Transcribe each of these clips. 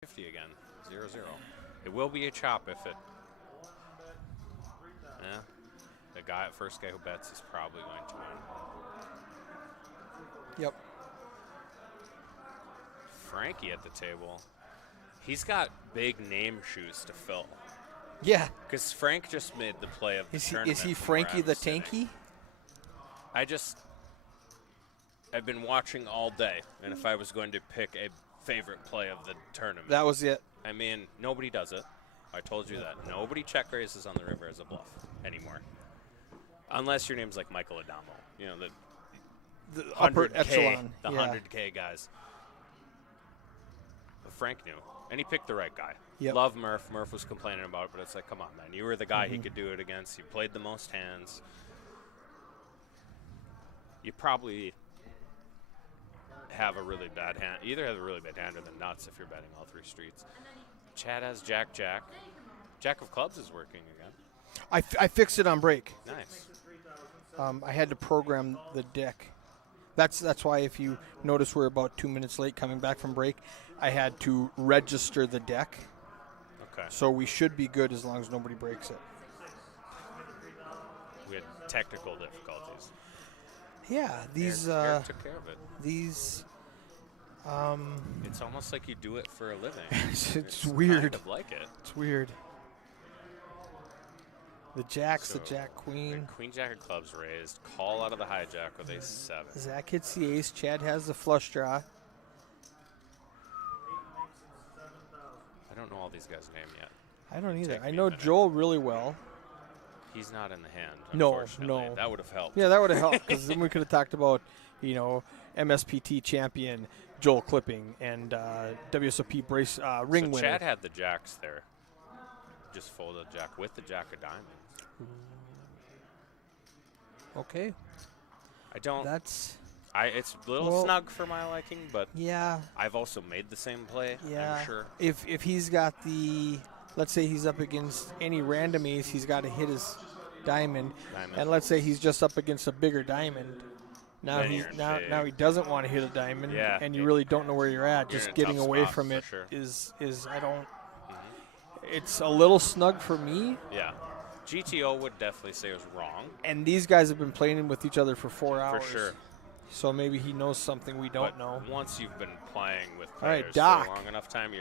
50 again, 0-0. It will be a chop if it. Yeah, the first guy who bets is probably going to win. Yep. Frankie at the table. He's got big name shoes to fill. Yeah. Because Frank just made the play of the tournament. Is he from where Frankie I the was sitting. Tanky? I've been watching all day, and if I was going to pick a favorite play of the tournament, That was it. I mean, nobody does it. I told you that. Nobody check raises on the river as a bluff anymore. Unless your name's like Michael Adamo. You know, The upper 100K, echelon. the yeah. 100K guys. But Frank knew, and he picked the right guy. Yep. Love Murph. Murph was complaining about it, but it's like, come on, man. You were the guy he could do it against. You played the most hands. You probably have a really bad hand. You either have a really bad hand or the nuts if you're betting all three streets. Chad has Jack. Jack of clubs is working again. I fixed it on break. Nice. I had to program the deck. That's why if you notice we're about 2 minutes late coming back from break, I had to register the deck. Okay. So we should be good as long as nobody breaks it. We had technical difficulties. Yeah, these Eric took care of it. these It's almost like you do it for a living. it's weird. Kind of like it. It's weird. The jacks, So, the jack queen. Queen jack of clubs raised. Call out of the hijack with a 7. Zach hits the ace. Chad has the flush draw. I don't know all these guys' name yet. I don't either. Take I me a know minute. Joel really well. He's not in the hand. No, Unfortunately. no. That would have helped. Yeah, that would have helped because then we could have talked about, MSPT champion Joel Clipping and WSOP brace ring So winner. Chad had the jacks there. Just folded jack with the jack of diamonds. Okay, I don't. that's It's a little Well- snug for my liking, but yeah. I've also made the same play. Yeah. I'm sure. If he's got let's say he's up against any random ace, he's got to hit his diamond. Diamond. And let's say he's just up against a bigger diamond. Now Then he you're in big. now he doesn't want to hit a diamond, Yeah. and you really don't know where you're at. You're Just in a getting tough away spot, from for it sure. is I don't. It's a little snug for me, Yeah. GTO would definitely say it was wrong. and these guys have been playing with each other for 4 hours. For sure. So maybe he knows something we don't But know. once you've been playing with All right, players Doc. for long enough time,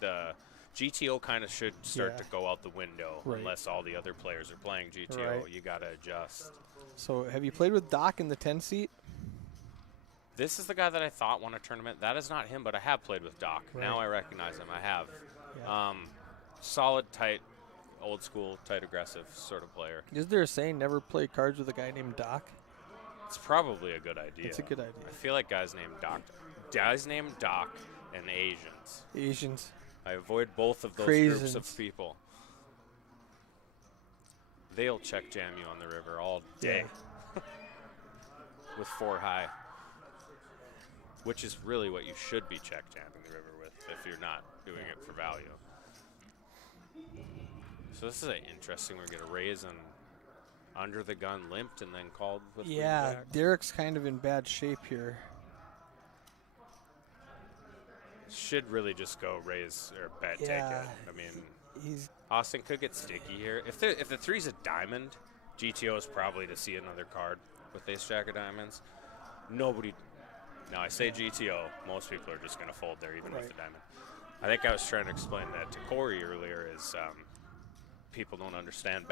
the GTO kind of should start Yeah. to go out the window Right. unless all the other players are playing GTO. Right. You got to adjust. So have you played with Doc in the 10 seat? This is the guy that I thought won a tournament. That is not him, but I have played with Doc. Now Right. I recognize him. I have. Yeah. Solid, tight, old school, tight, aggressive sort of player. Is there a saying never play cards with a guy named Doc? It's probably a good idea. It's a good idea. I feel like guys named Doc and Asians. Asians. I avoid both of those groups of Craisins. people. They'll check jam you on the river all day with 4 high, which is really what you should be check jamming the river with if you're not doing it for value. So this is interesting. We're going to raise and under the gun limped and then called with queen Yeah, jack. Derek's kind of in bad shape here. Should really just go raise or bet Yeah. take it. I mean, He's Austin could get sticky here. If the three's a diamond, GTO is probably to see another card with ace jack of diamonds. Nobody. Now I say GTO, most people are just going to fold there even with Right. the diamond. I think I was trying to explain that to Corey earlier. Is people don't understand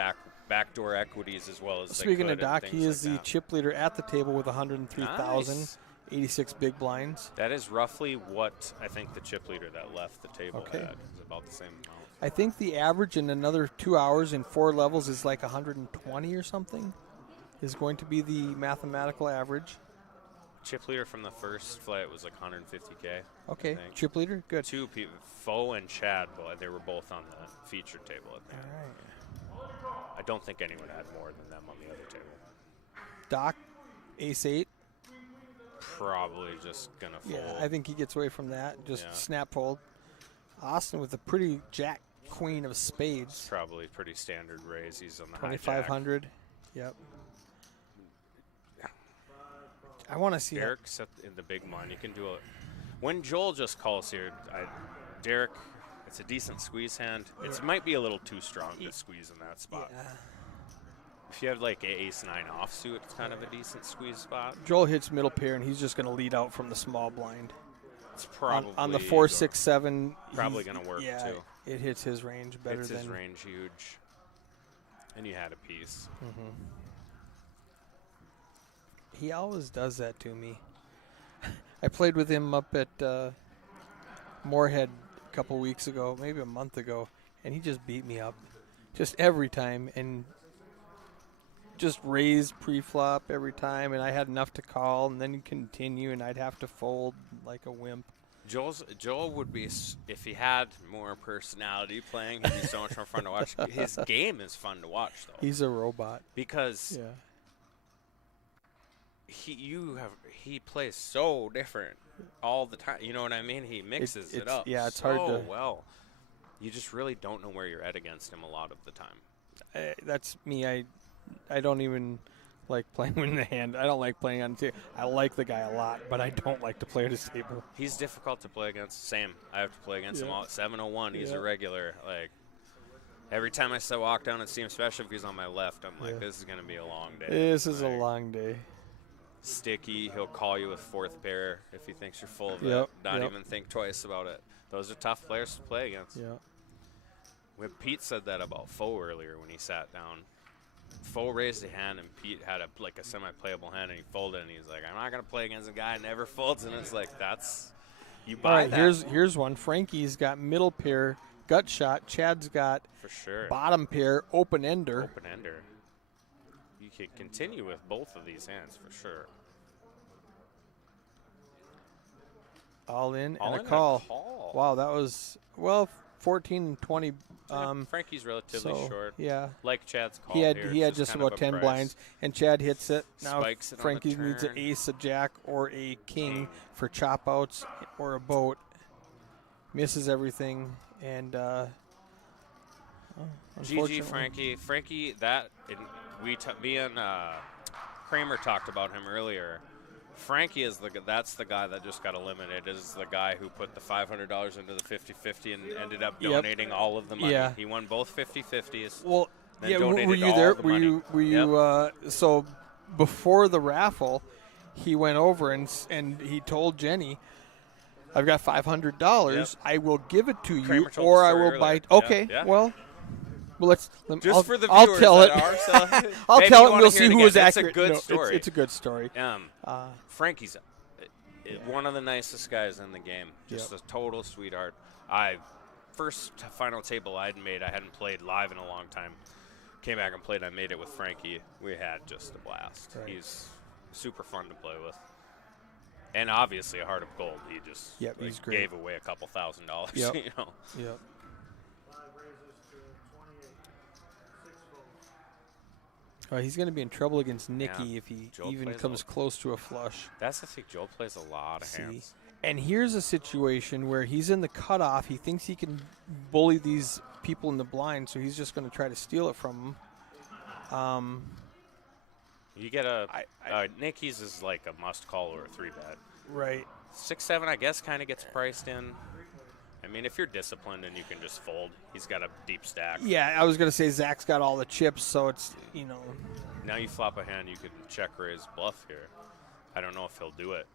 backdoor equities as well as speaking they of could and Doc. He things is like the that. chip leader at the table with 103,000, Nice. 86 big blinds. That is roughly what I think the chip leader that left the table Okay. had. Is about the same amount. I think the average in another 2 hours in 4 levels is like 120 or something. Is going to be the mathematical average. Chip leader from the first flight was like 150K. Okay, think. chip leader, good. Two people, Foe and Chad, but they were both on the featured table at the All end. right. I don't think anyone had more than them on the other table. Doc, ace 8. Probably just gonna fold. Yeah, I think he gets away from that. Just Yeah. snap fold. Austin with a pretty jack queen of spades. Probably pretty standard raise. He's on the 2,500. Yep. I want to see Derek set in the big one. You can do it when Joel just calls here. Derek It's a decent squeeze hand. It might be a little too strong to squeeze in that spot. Yeah. If you have like a ace-9 offsuit, it's kind of a decent squeeze spot. Joel hits middle pair, and he's just going to lead out from the small blind. It's probably on the 4, 6, 7. Probably going to work too. It hits his range better hits than his range huge. And you had a piece. Mm-hmm. He always does that to me. I played with him up at Moorhead a couple weeks ago, maybe a month ago, and he just beat me up, just every time, and just raised pre-flop every time, and I had enough to call, and then he'd continue, and I'd have to fold like a wimp. Joel would be, if he had more personality playing, he'd be so much more fun to watch. His game is fun to watch, though. He's a robot. Because he plays so different all the time. You know what I mean? He mixes it up it's so hard to well. You just really don't know where you're at against him a lot of the time. That's me. I don't even like playing in the hand. I don't like playing on the table. I like the guy a lot, but I don't like to play at his table. He's difficult to play against. Same. I have to play against him all at 701. He's a regular. Like, every time I walk down and see him, especially if he's on my left, I'm like, this is going to be a long day. This is a long day. Sticky. He'll call you with fourth pair if he thinks you're full of it. Not even think twice about it. Those are tough players to play against. When Pete said that about Foe earlier when he sat down. Foe raised a hand, and Pete had a semi-playable hand, and he folded, and he's like, I'm not going to play against a guy who never folds. And it's like, you buy that. Here's one. Frankie's got middle pair, gut shot. Chad's got for sure bottom pair, open-ender. Open-ender. You can continue with both of these hands for sure. All in All and in a call. Wow, that was, 14, 20. Frankie's relatively short. Yeah. Like Chad's call He had just about 10 blinds, and Chad hits it. Now Spikes it Frankie on the needs an turn. ace, a jack, or a king for chop outs or a boat. Misses everything, and GG Frankie. Frankie, me and Kramer talked about him earlier. Frankie is that's the guy that just got eliminated. Is the guy who put the $500 into the 50-50 and ended up donating all of the money. Yeah. He won both 50-50s. Well, donated were you all there? the Were money. you? So before the raffle, he went over and he told Jenny, "I've got $500. I will give it to Kramer you, told or the I story will earlier. buy." Yeah, Okay, yeah. well, For the I'll viewers tell it. that are, I'll maybe tell you it, and wanna we'll hear see it who again. was It's accurate. a good No, story. It's a good story. Frankie's one of the nicest guys in the game. Just a total sweetheart. First final table I'd made, I hadn't played live in a long time. Came back and played. I made it with Frankie. We had just a blast. Right. He's super fun to play with. And obviously a heart of gold. He just he's great. gave away a couple $1,000. Yep. You know. Yep. He's going to be in trouble against Nicky if he Joel even plays comes close to a flush. That's the thing. Joel plays a lot of hands. And here's a situation where he's in the cutoff. He thinks he can bully these people in the blind, so he's just going to try to steal it from them. You get Nicky's is like a must call or a 3-bet. Right. 6-7, I guess, kind of gets priced in. I mean, if you're disciplined and you can just fold, he's got a deep stack. Yeah, I was going to say Zach's got all the chips, so it's, Now you flop a hand, you can check raise bluff here. I don't know if he'll do it,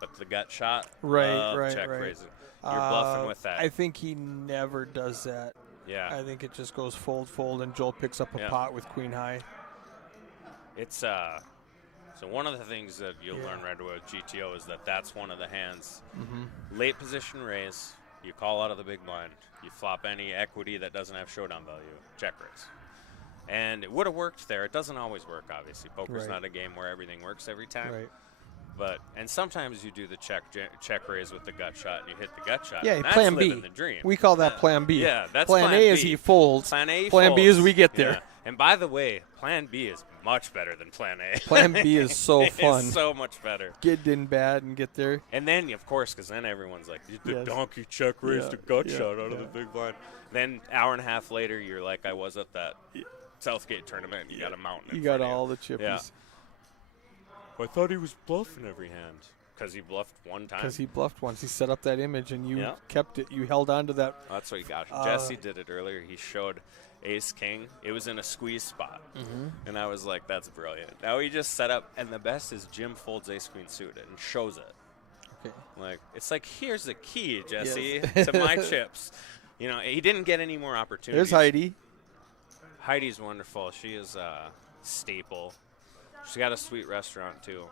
but the gut shot, right. check raising. You're bluffing with that. I think he never does that. Yeah. I think it just goes fold, and Joel picks up a pot with queen high. It's so one of the things that you'll learn right away with GTO is that's one of the hands. Mm-hmm. Late position raise. You call out of the big blind. You flop any equity that doesn't have showdown value. Check raise. And it would have worked there. It doesn't always work, obviously. Poker's not a game where everything works every time. Right. And sometimes you do the check raise with the gut shot, and you hit the gut shot. Yeah, and that's plan B. living the dream. We call that plan B. Yeah, that's plan A B. is he folds. Plan A Plan folds. B is we get there. Yeah. And by the way, plan B is much better than plan A. Plan B is so fun. It's so much better. Get in bad and get there. And then, of course, because then everyone's like, the donkey check raised a gut shot out of the big blind. Then hour and a half later, you're like I was at that Southgate tournament. You got a mountain. You got all the chippies. Yeah. I thought he was bluffing every hand. Because he bluffed one time. Because he bluffed once. He set up that image, and you Yeah. kept it. You held on to that. That's what he got. Jesse did it earlier. He showed ace king. It was in a squeeze spot. And I was like, that's brilliant. Now he just set up, and the best is Jim folds ace queen suited and shows it. Okay. Like, it's like, here's the key, Jesse, Yes. to my chips. You know, he didn't get any more opportunities. There's Heidi. Heidi's wonderful. She is a staple. She's got a sweet restaurant, too.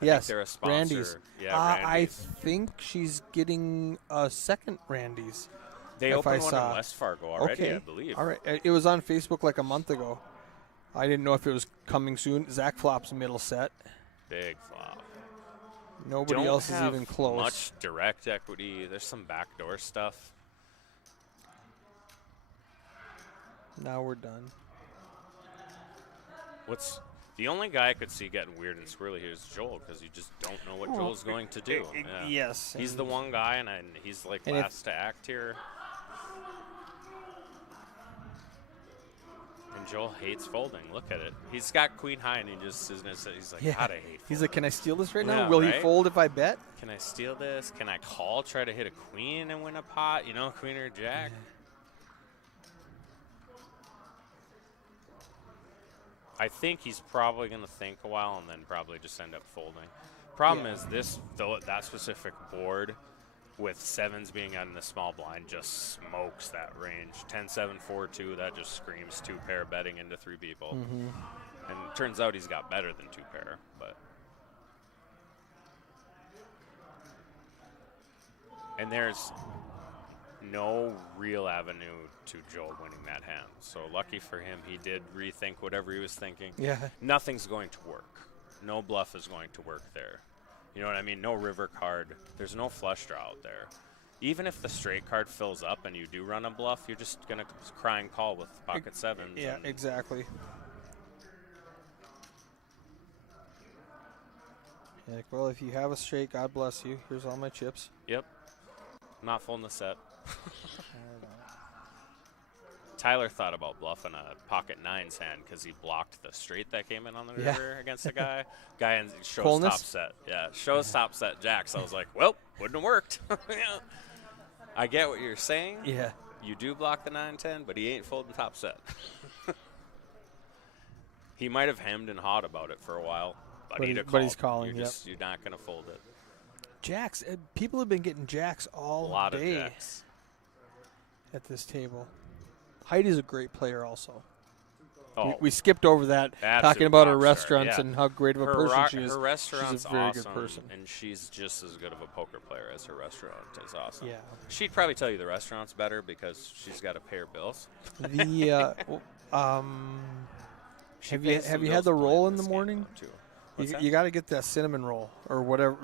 I Yes, think they're a sponsor. Randy's. Yeah, I Randy's. think she's getting a second Randy's. They if opened I one saw. in West Fargo already, Okay. I believe. All right. It was on Facebook like a month ago. I didn't know if it was coming soon. Zach flops middle set. Big flop. Nobody Don't else is have even close. much direct equity. There's some backdoor stuff. Now we're done. What's the only guy I could see getting weird and squirrely here is Joel, because you just don't know what Joel's going to do. Yeah. Yes. He's the one guy, and he's like And if- last to act here. And Joel hates folding. Look at it. He's got queen high, and he just is gonna say, he's like, Yeah. God, I hate folding. He's like, can I steal this right now? Yeah, Will right? he fold if I bet? Can I steal this? Can I call, try to hit a queen and win a pot? You know, queen or jack? I think he's probably going to think a while and then probably just end up folding. Problem is that specific board with sevens being out in the small blind just smokes that range. 10-7, 4-2, that just screams two pair betting into three people. And it turns out he's got better than two pair, but. And there's no real avenue to Joel winning that hand. So lucky for him, he did rethink whatever he was thinking. Yeah. Nothing's going to work. No bluff is going to work there. You know what I mean? No river card. There's no flush draw out there. Even if the straight card fills up and you do run a bluff, you're just going to cry and call with pocket sevens. Yeah, and exactly. Like, well, if you have a straight, God bless you. Here's all my chips. Yep. Not folding the set. Tyler thought about bluffing a pocket nines hand because he blocked the straight that came in on the Yeah. river against the guy. Guy shows Coolness? top set. Yeah, shows top set jacks. I was like, well, wouldn't have worked. Yeah. I get what you're saying. Yeah. You do block the 9-10, but he ain't folding top set. He might have hemmed and hawed about it for a while, but he's calling, You're not going to fold it. Jacks. People have been getting jacks all A lot day of jacks. at this table. Heidi's a great player also. Oh, We skipped over that, absolute talking about her rock star, restaurants yeah. and how great of a person she is. Her restaurant's She's a very awesome, good person. and she's just as good of a poker player as her restaurant is awesome. Yeah. She'd probably tell you the restaurant's better because she's got to pay her bills. The She have pays some you bills had the playing roll in this the game, morning? though, too. What's that? You got to get that cinnamon roll or whatever.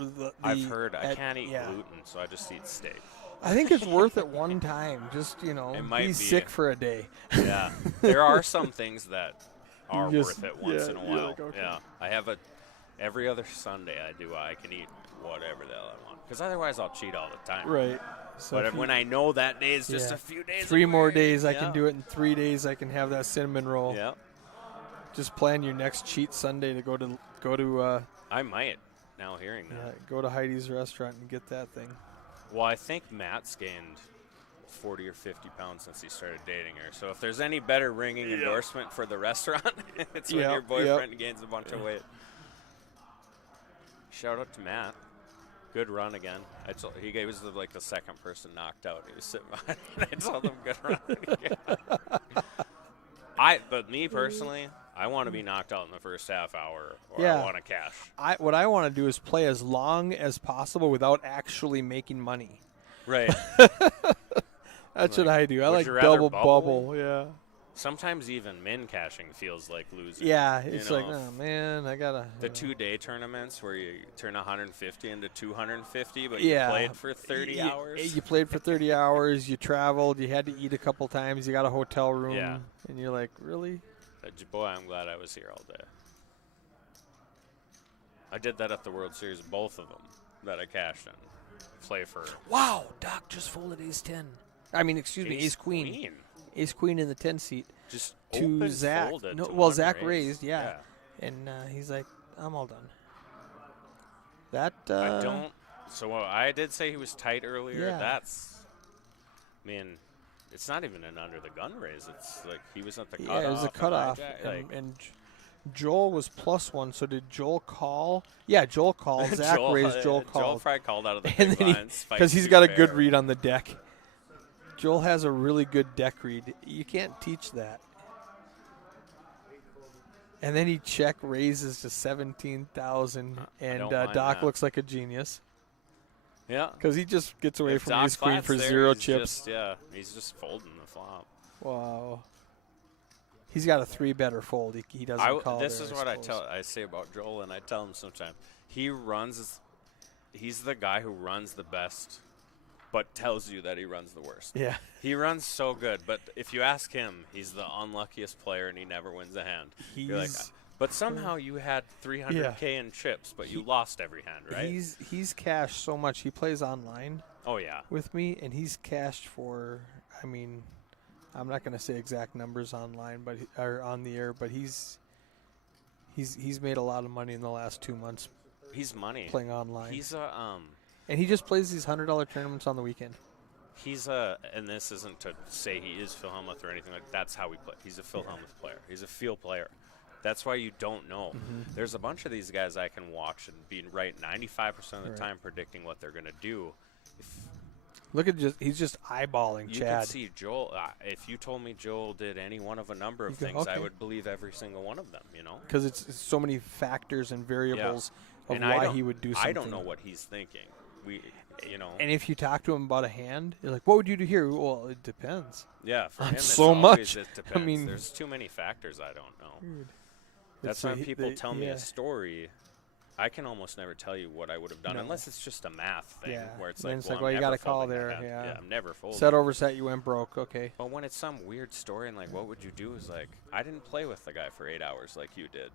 I've heard I can't eat gluten, so I just eat steak. I think it's worth it one time. Just It might be be. sick for a day. Yeah, there are some things that are Just- worth it once in a you're while. like, okay. Yeah, I have every other Sunday I can eat whatever the hell I want because otherwise I'll cheat all the time. Right. So But if you- when I know that day is just Yeah. a few days, 3 more away, days, I yeah. can do it. In 3 days, I can have that cinnamon roll. Yeah, Just plan your next cheat Sunday to go to I might. Now hearing that. go to Heidi's restaurant and get that thing. Well, I think Matt's gained 40 or 50 pounds since he started dating her. So if there's any better ringing endorsement for the restaurant, it's when Yep, your boyfriend gains a bunch of weight. Shout out to Matt. Good run again. He was like the second person knocked out. He was sitting behind me. I told him good run again. But me personally, I want to be knocked out in the first half hour, or Yeah. I want to cash. What I want to do is play as long as possible without actually making money. Right. That's what I do. I would like you rather double bubble? Yeah. Sometimes even min cashing feels like losing. Yeah. you It's know? like, oh man, I gotta. The 2-day tournaments where you turn 150 into 250, but Yeah. you played for 30 hours. You played for 30 hours. You traveled. You had to eat a couple times. You got a hotel room. Yeah. And you're like, really? Boy, I'm glad I was here all day. I did that at the World Series, both of them that I cashed in. Play for Wow. Doc just folded ace 10. I mean, excuse me, ace queen. Ace queen in the 10 seat Just to open Zach. folded No, to well, one Zach raise. raised, yeah. And he's like, I'm all done. That I don't. So I did say he was tight earlier. Yeah. That's, I mean, it's not even an under the gun raise. It's like he was at the yeah, cutoff. it was a and cutoff, hijack, and Joel was +1. So did Joel call? Yeah, Joel called. Zach raised. Joel called. Joel probably called out of the And big then blinds because he's got a good read on the deck. Joel has a really good deck read. You can't teach that. And then he check raises to 17,000, and don't mind Doc that. looks like a genius Yeah. because he just gets away If from Doc ace queen flats for there, 0 he's chips. he's just folding the flop. Wow. He's got a 3-better fold. He doesn't call. This there, is what suppose. I say about Joel, and I tell him sometimes. He's the guy who runs the best, but tells you that he runs the worst. Yeah. He runs so good, but if you ask him, he's the unluckiest player, and he never wins a hand. You're like, but somehow you had 300K in chips, but you lost every hand, right? He's cashed so much. He plays online Oh yeah. with me, and he's cashed for. I mean, I'm not going to say exact numbers online, but or on the air, but he's made a lot of money in the last 2 months He's money. playing online. He's a And he just plays these $100 tournaments on the weekend. and this isn't to say he is Phil Hellmuth or anything like. That's how we play. He's a Phil Hellmuth player. He's a field player. That's why you don't know. There's a bunch of these guys I can watch and be right 95% of the time predicting what they're going to do. Look at he's just eyeballing You Chad. can see Joel. If you told me Joel did any one of a number of You go, things, I okay. would believe every single one of them. Because it's so many factors and variables of And why he would do something. I don't know what he's thinking. And if you talk to him about a hand, you're like, what would you do here? Well, it depends. Yeah, for him, it's so always, much. It I depends. mean- There's too many factors I don't know. Dude. That's It's when people tell me yeah. a story. I can almost never tell you what I would have done No. unless it's just a math thing Yeah. where it's Then like, it's well, like, well, you I'm gotta never call folding that there, hand. yeah. I'm never folding. Set over set, you went broke. Okay. But when it's some weird story and like, what would you do? Is like, I didn't play with the guy for 8 hours like you did.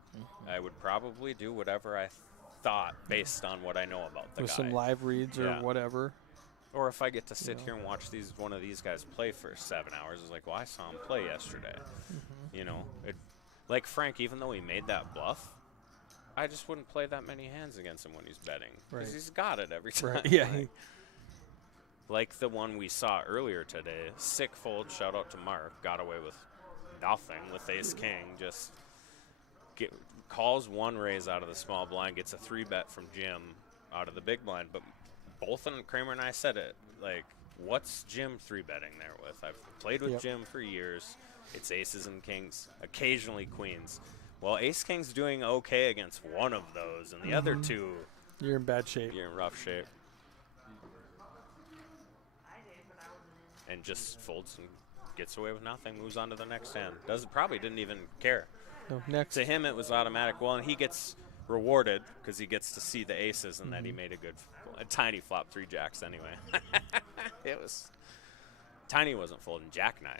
I would probably do whatever I thought based on what I know about the With guy. some live reads or Yeah. whatever. Or if I get to sit here and watch one of these guys play for 7 hours, it's like, well, I saw him play yesterday. Like Frank, even though he made that bluff, I just wouldn't play that many hands against him when he's betting because Right. he's got it every time. Right. Yeah. Like the one we saw earlier today, sick fold. Shout out to Mark, got away with nothing with Ace King. Just calls one raise out of the small blind, gets a 3-bet from Jim out of the big blind. But both Kramer and I said it, like, what's Jim 3-betting there with? I've played with Jim for years. It's aces and kings, occasionally queens. Well, Ace King's doing okay against one of those, and the other two, You're in bad shape. you're in rough shape. And just folds and gets away with nothing, moves on to the next hand. Probably didn't even care. So next. To him, it was automatic. Well, and he gets rewarded because he gets to see the aces, and then he made a tiny flop 3 jacks anyway. It was Tiny wasn't folding Jack 9.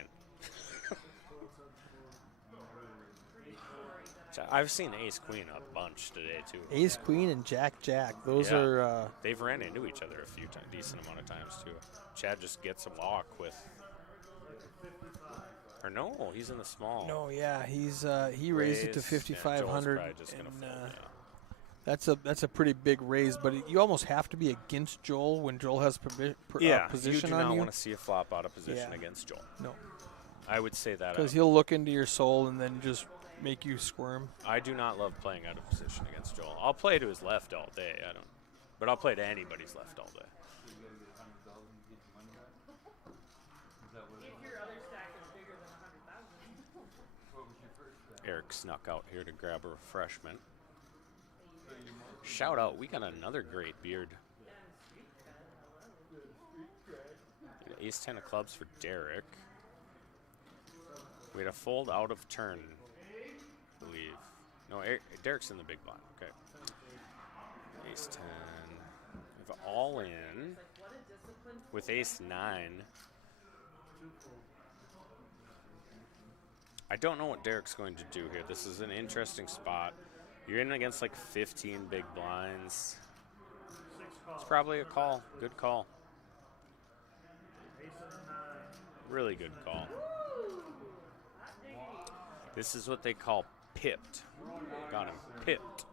I've seen Ace Queen a bunch today too. Ace Queen and Jack Jack. Those Yeah. are. They've ran into each other a few decent amount of times too. Chad just gets a walk with. Or no, he's in the small. No, yeah, he raised it to Raise, 5,500. Yeah, Joel's probably just gonna fold, That's a pretty big raise, but you almost have to be against Joel when Joel has position you do on not you. want to see a flop out of position Yeah. against Joel. No, I would say that. because he'll look into your soul and then just make you squirm. I do not love playing out of position against Joel. I'll play to his left all day. But I'll play to anybody's left all day. Eric snuck out here to grab a refreshment. Shout out, we got another great beard. Ace 10 of clubs for Derek. We had a fold out of turn, I believe. No, Derek's in the big blind. Okay. Ace 10. We have all in with Ace 9. I don't know what Derek's going to do here. This is an interesting spot. You're in against like 15 big blinds. It's probably a call. Good call. Really good call. This is what they call pipped. Got him pipped.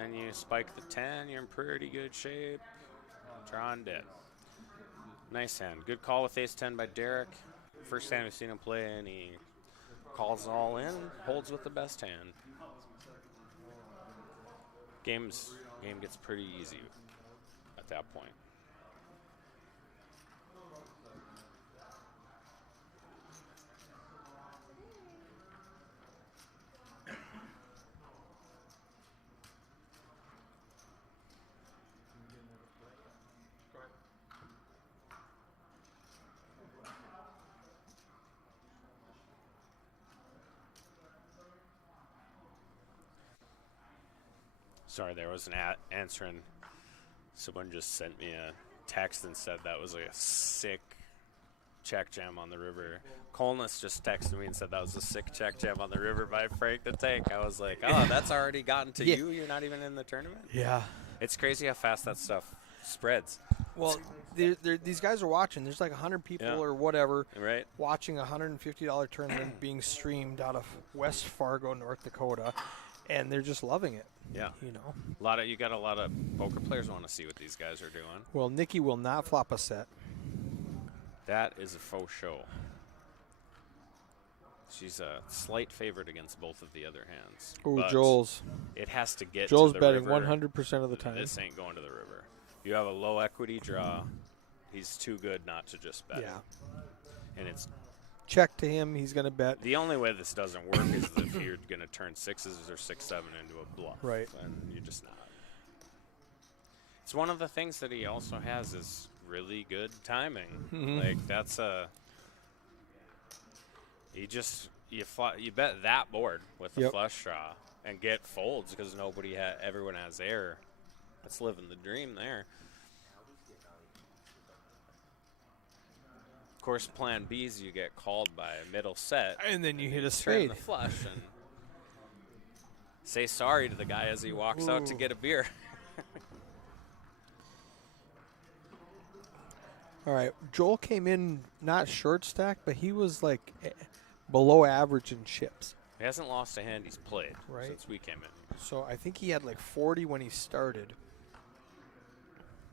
then you spike the 10, you're in pretty good shape. Drawn dead. Nice hand. Good call with ace-10 by Derek. First time we've seen him play, and he calls all in, holds with the best hand. Game gets pretty easy at that point. Sorry, there was an answering. Someone just sent me a text and said that was like a sick check jam on the river. Colness just texted me and said that was a sick check jam on the river by Frank the Tank. I was like, oh, that's already gotten to you? You're not even in the tournament? Yeah. It's crazy how fast that stuff spreads. Well, these guys are watching. There's like 100 people or whatever watching a $150 tournament being streamed out of West Fargo, North Dakota, and they're just loving it. Yeah. You know. You got a lot of poker players want to see what these guys are doing. Well, Nikki will not flop a set. That is a faux show. She's a slight favorite against both of the other hands. Oh, Joel's. It has to get Joel's to the betting river. 100% of the time. This ain't going to the river. You have a low equity draw. He's too good not to just bet. Yeah. And it's check to him. He's going to bet. The only way this doesn't work is if you're going to turn 6s or 6-7 into a bluff. Right. And you're just not. It's one of the things that he also has is really good timing. Like that's you bet that board with the flush draw and get folds because everyone has air. That's living the dream there. Of course, plan B is you get called by a middle set. And then you hit a turn spade. the flush and say sorry to the guy as he walks out to get a beer. All right. Joel came in not short stack, but he was like below average in chips. He hasn't lost a hand he's played since we came in. So I think he had like 40 when he started.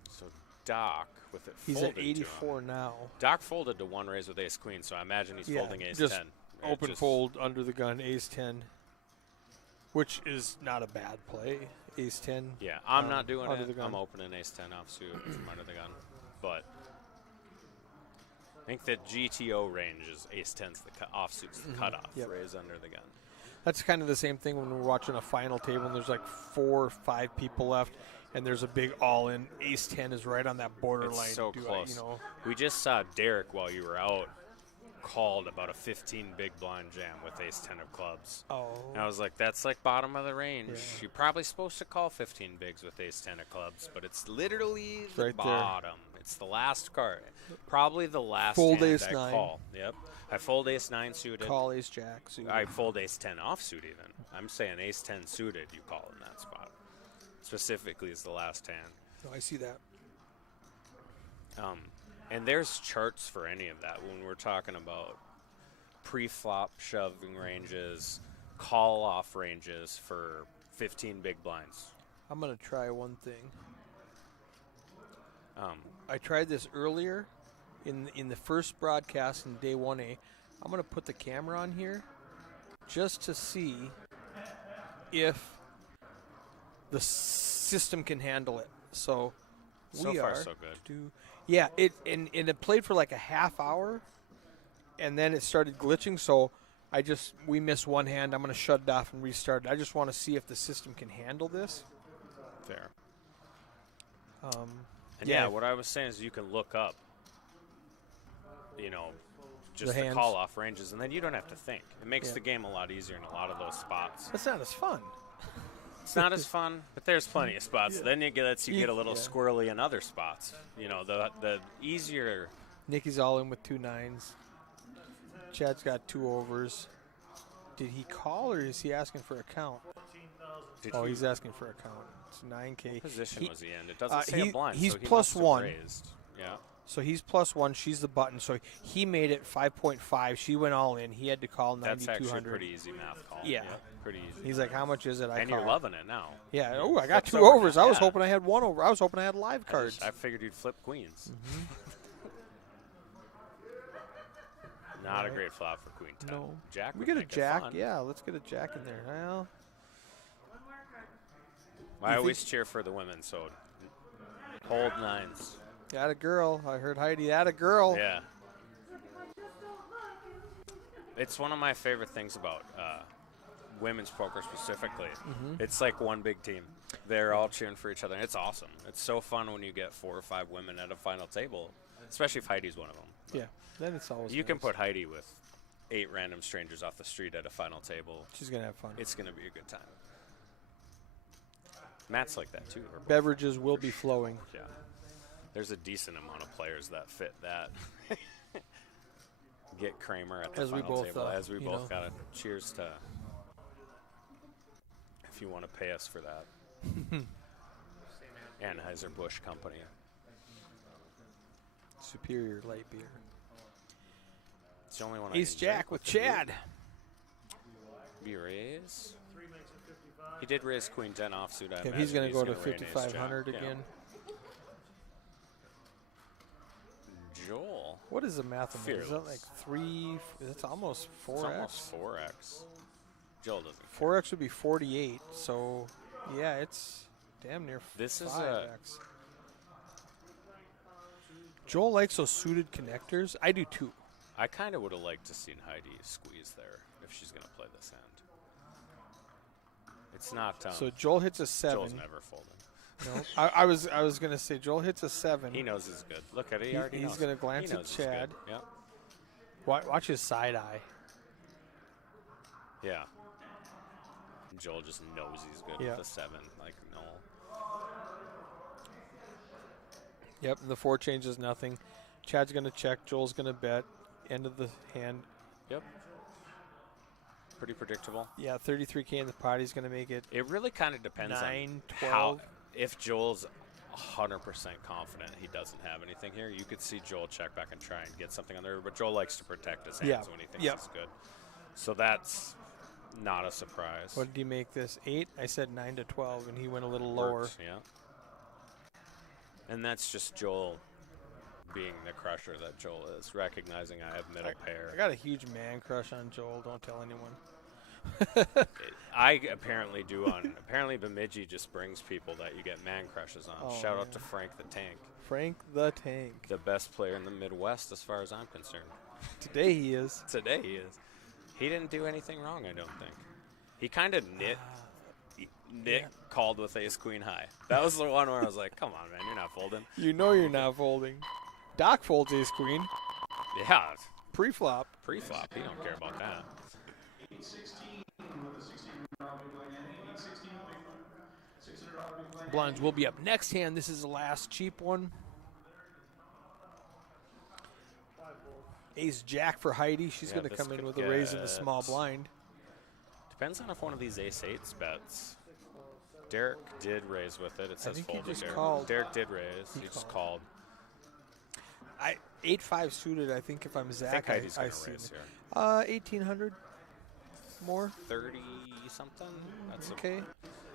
So Doc with it he's folded at 84 now. Doc folded to one raise with ace queen, so I imagine he's folding ace just 10. Open fold under the gun, ace 10, which is not a bad play. Ace 10. Yeah, I'm not doing under it. The gun. I'm opening ace 10 offsuit from under the gun. But I think the GTO range is ace 10's the offsuit's the cutoff. Raise under the gun. That's kind of the same thing when we're watching a final table and there's like 4 or 5 people left. And there's a big all-in. Ace 10 is right on that borderline. It's so close. We just saw Derek while you were out called about a 15 big blind jam with ace 10 of clubs. Oh. And I was like, that's like bottom of the range. You're probably supposed to call 15 bigs with ace 10 of clubs, but it's literally the bottom. It's the last card. Probably the last fold hand ace I 9. call. Yep. I fold ace 9 suited. Call ace jack suited. I fold ace 10 offsuit even. I'm saying ace 10 suited you call in that spot. Specifically is the last hand. Oh, I see that. And there's charts for any of that when we're talking about pre-flop shoving ranges, call-off ranges for 15 big blinds. I'm going to try one thing. I tried this earlier in the first broadcast in day 1A. I'm going to put the camera on here just to see if the system can handle it. So far, so good. Yeah, it played for like a half hour, and then it started glitching. So we missed one hand. I'm going to shut it off and restart it. I just want to see if the system can handle this. Fair. And what I was saying is you can look up, just the call-off ranges, and then you don't have to think. It makes the game a lot easier in a lot of those spots. It's not as fun. It's not as fun, but there's plenty of spots. Then you get a little squirrely in other spots. The easier. Nicky's all in with 2 9s. Chad's got 2 overs. Did he call or is he asking for a count? He's asking for a count. It's 9K. What position was he in? It doesn't say a blind. He's so he plus must have 1. Raised. Yeah. So he's +1. She's the button. So he made it 5.5. She went all in. He had to call 9,200. That's actually a pretty easy math call. Yeah. Pretty easy. He's like, how much is it? And you're loving it now. Yeah. Oh, I got Flips 2 over overs. now. I was Yeah. hoping I had 1 over. I was hoping I had live cards. I figured you'd flip queens. Mm-hmm. Not a great flop for queen 10. No. Jack We would get a make it jack. fun. Yeah, let's get a jack in there. Well, I You always think- cheer for the women, so hold 9s. got a girl. I heard Heidi had a girl. Yeah. It's one of my favorite things about women's poker specifically. Mm-hmm. It's like one big team. They're all cheering for each other, and it's awesome. It's so fun when you get 4 or 5 women at a final table, especially if Heidi's one of them. Yeah. Then it's always You can nice. put Heidi with 8 random strangers off the street at a final table. She's going to have fun. It's going to be a good time. Matt's like that too. Or both. Beverages will be flowing. Yeah. There's a decent amount of players that fit that. Get Kramer at the As we final both, table. As we you both know. got it. Cheers to. If you want to pay us for that. Anheuser-Busch Company. Superior light beer. It's the only one Ace I can Jack drink with the beer. Chad. Be raise. He did raise Queen 10 offsuit. I Okay, he's imagine going to go to gonna raise Ace 5,500 Jack. Yeah. again. Joel. What is the math on that? Is that Fearless. like 3? That's almost 4x. It's almost 4x. Joel doesn't. 4x would be 48. So, yeah, it's damn near This is 5x. Joel likes those suited connectors. I do too. I kind of would have liked to seen Heidi squeeze there if she's going to play this hand. It's not. So Joel hits a 7. Joel's never folding. No, I was gonna say Joel hits a 7. He knows he's good. Look at it. He already He's knows. gonna glance He at knows he's Chad. good. Yep. Watch his side eye. Yeah. Joel just knows he's good Yeah. with the 7. Like, no. Yep, the 4 changes nothing. Chad's gonna check. Joel's gonna bet. End of the hand. Yep. Pretty predictable. Yeah, 33K in the pot. He's gonna make it. It really kind of depends 9, on 12. how. If Joel's 100% confident he doesn't have anything here, you could see Joel check back and try and get something on there. But Joel likes to protect his hands Yeah. when he thinks Yep. it's good. So that's not a surprise. What did he make this? 8? I said 9 to 12, and he went a little lower. Works, yeah. And that's just Joel being the crusher that Joel is, recognizing I have middle pair. I got a huge man crush on Joel. Don't tell anyone. I apparently do on. Apparently, Bemidji just brings people that you get man crushes on. Oh, Shout out man. to Frank the Tank, Frank the Tank. the best player in the Midwest as far as I'm concerned. Today he is. Today he is. He didn't do anything wrong, I don't think. He kind of called with ace queen high. That was the one where I was like, come on, man, you're not folding. You know you're not folding. Doc folds ace queen. Yeah, Pre-flop. pre-flop. He don't care about that. Blinds will be up next hand. This is the last cheap one. Ace Jack for Heidi. She's Yeah, going to this come in could with a raise in the get- small blind. Depends on if one of these ace eights bets. Derek did raise with it. It says think he fold with just Derek. called. Derek did raise. He He just called. called. 8-5 suited. I think if I'm I Zach, think Heidi's I going to see raise it. here. 1,800 more. 30 something. That's Okay.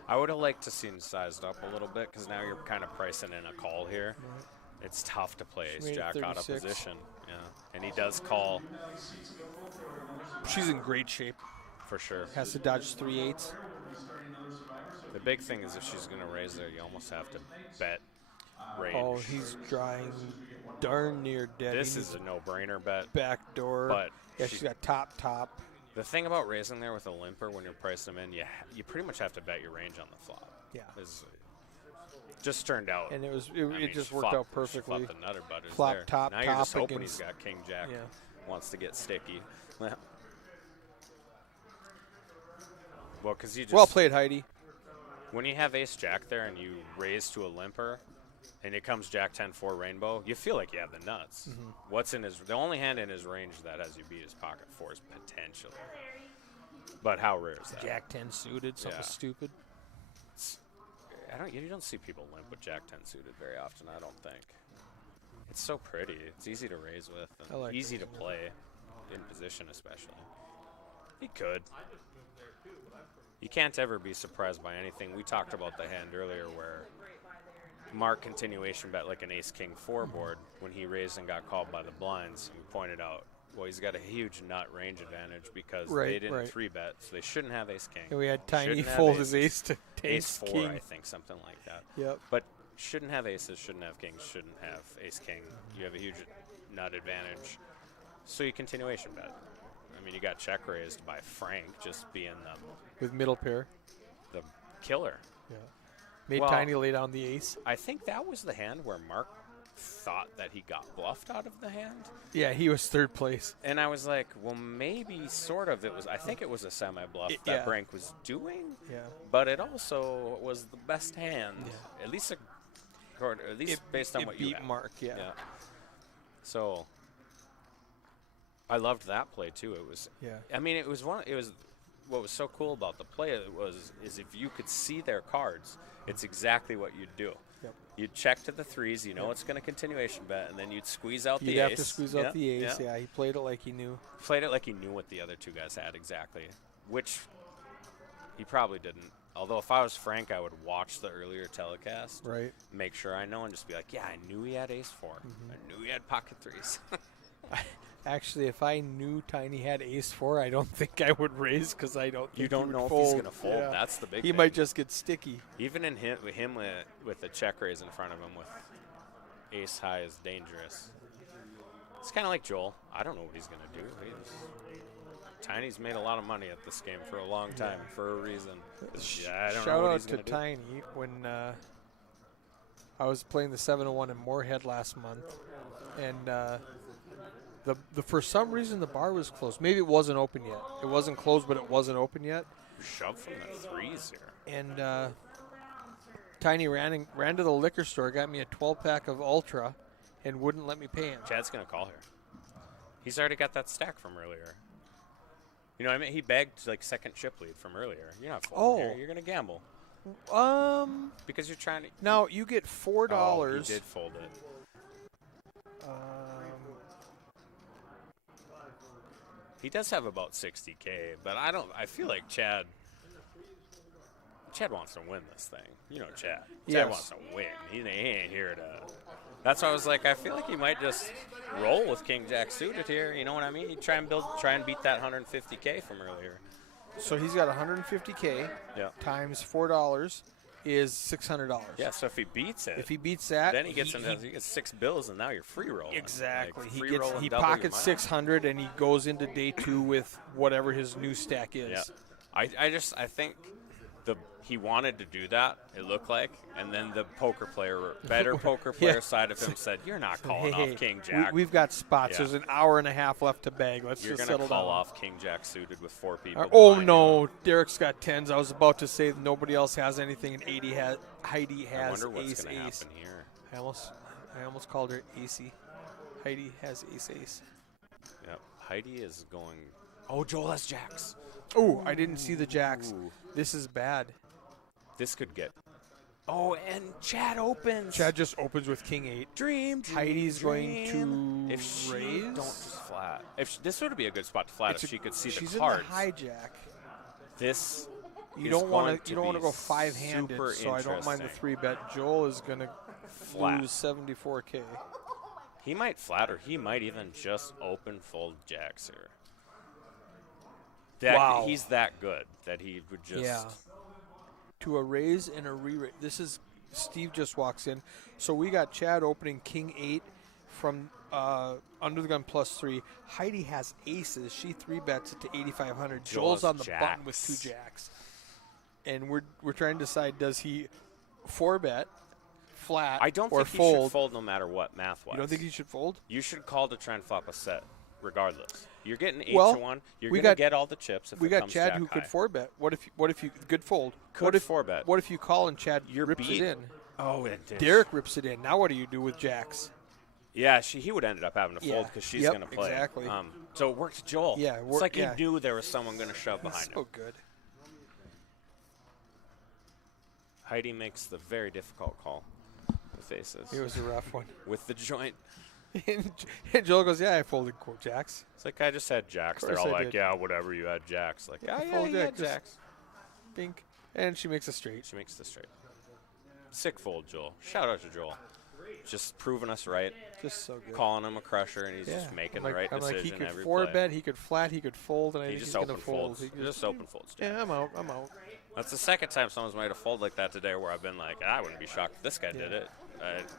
I would have liked to seen sized up a little bit because now you're kind of pricing in a call here. It's tough to play She ace made it jack out of 36. position. Yeah, and he does call She's in great shape. for sure. Has to dodge 3/8. The big thing is if she's going to raise there, you almost have to bet range. Oh, he's drying darn near dead. This He is needs a no-brainer bet. back door. But yeah, she- she's got top. The thing about raising there with a limper when you're pricing them in, you pretty much have to bet your range on the flop. Yeah. Is just turned out. And it was I mean, just she worked flopped- out she perfectly. flopped the nutter butters Flop there. top, now you're just top hoping against- he's got king jack. Yeah. Wants to get sticky. Well, because you just Well played, Heidi. when you have ace jack there and you raise to a limper, and it comes jack 10-4 rainbow, you feel like you have the nuts. Mm-hmm. What's in his? The only hand in his range that has you beat is pocket fours potentially. But how rare is that? Jack 10 suited, something Yeah. stupid. You don't see people limp with jack 10 suited very often. I don't think. It's so pretty. It's easy to raise with, and I like easy to play in position, especially. He could. You can't ever be surprised by anything. We talked about the hand earlier where Mark continuation bet like an ace-king 4 board when he raised and got called by the blinds. We pointed out, well, he's got a huge nut range advantage because they didn't 3-bet, so they shouldn't have ace-king. And we had Tiny fold his ace to ace-4, king. I think, something like that. Yep. But shouldn't have aces, shouldn't have kings, shouldn't have ace-king. You have a huge nut advantage. So you continuation bet. I mean, you got check raised by Frank just being with middle pair. The killer. Yeah. Made Tiny lay down the ace. I think that was the hand where Mark thought that he got bluffed out of the hand. Yeah, he was third place. And I was like, well, maybe sort of. I think it was a semi-bluff that Frank was doing. Yeah. But it also was the best hand, at least based on what you beat had. Mark. Yeah. So I loved that play too. It was. Yeah. I mean, it was what was so cool about the play is if you could see their cards, it's exactly what you'd do. Yep. You'd check to the threes, it's going to continuation bet, and then you'd squeeze out the ace. You'd have to squeeze out the ace. Yeah, he played it like he knew. Played it like he knew what the other two guys had exactly, which he probably didn't. Although if I was Frank, I would watch the earlier telecast, make sure I know, and just be like, yeah, I knew he had ace 4. I knew he had pocket threes. Actually, if I knew Tiny had ace 4, I don't think I would raise because I don't think you don't know fold. if he's going to fold. Yeah. That's the big thing. He might just get sticky. Even in him with the check raise in front of him with ace high is dangerous. It's kind of like Joel. I don't know what he's going to do. Tiny's made a lot of money at this game for a long time for a reason. I don't know what he's Shout out to Tiny when I was playing the 701 in Moorhead last month, and the for some reason the bar was closed. Maybe it wasn't open yet. It wasn't closed, but it wasn't open yet. Shove from the threes here. And Tiny ran to the liquor store, got me a 12-pack of Ultra, and wouldn't let me pay him. Chad's going to call here. He's already got that stack from earlier. You know what I mean? He bagged like second chip lead from earlier. You're not folding here. You're going to gamble. Because you're trying to. Now, you get $4. Oh, he did fold it. He does have about 60K, but I feel like Chad wants to win this thing. You know Chad. Chad wants to win. He ain't here to. That's why I was like, I feel like he might just roll with King Jack suited here. You know what I mean? He'd try and beat that 150K from earlier. So he's got 150K times $4 is $600. Yeah, so if he beats it. If he beats that, then he gets 6 bills, and now you're free rolling. Exactly. Like he pockets 600, and he goes into day 2 with whatever his new stack is. Yeah. I think he wanted to do that, it looked like, and then the better poker player side of him said, you're not calling off King Jack. We've got spots. There's an hour and a half left to bag. Let's just settle down. You're going to call off King Jack suited with 4 people. Oh, no. Derek's got 10s. I was about to say nobody else has anything, and Heidi has I wonder what's ace, going to ace. happen here. I almost called her Acey. Heidi has ace. Yep. Heidi is going. Oh, Joel has jacks. Oh, I didn't see the jacks. Ooh. This is bad. This could get. Oh, and Chad opens. Chad just opens with King 8. Dream. Heidi's going to if she raise. Don't just flat. This would be a good spot to flat if she could see the she's cards. She's in the hijack. This. You don't want to go 5-handed, so I don't mind the 3-bet. Joel is going to lose 74K. He might flat, or he might even just open fold jacks here. Wow. He's that good that he would just. Yeah. To a raise and a re-raise. This is Steve just walks in. So we got Chad opening King 8 from under the gun +3. Heidi has aces. She 3-bets it to 8,500. Joel's on the button with 2 jacks. And we're trying to decide, does he 4-bet, flat, I don't or think fold? he should fold no matter what math-wise. You don't think he should fold? You should call to try and flop a set, regardless. You're getting 8 to 1. You're going to get all the chips if we it got comes Chad jack who high. could 4-bet. What if you good fold? Could 4-bet. What if you call and Chad rips it in? Oh, it did. Derek rips it in. Now what do you do with jacks? Yeah, he would end up having to fold because she's going to play. Exactly. So it worked Joel. Yeah, it's like he knew there was someone going to shove behind him. So good. Heidi makes the very difficult call with faces It was a rough one. with the joint. And Joel goes, yeah, I folded jacks. It's like I just had jacks. Of They're course all I like, did. yeah, whatever, you had jacks. Like, I yeah, folded you had just jacks. Bink. And she makes a straight. She makes the straight. Sick fold, Joel. Shout out to Joel. Just proving us right. Just so good. Calling him a crusher, and he's just making the right I'm decision like, he could every four play. bet, he could flat, he could fold, and I He think just he's going to open fold. folds. He He just open folds. Yeah, I'm out. That's the second time someone's made a fold like that today where I've been like, I wouldn't be shocked if this guy did it.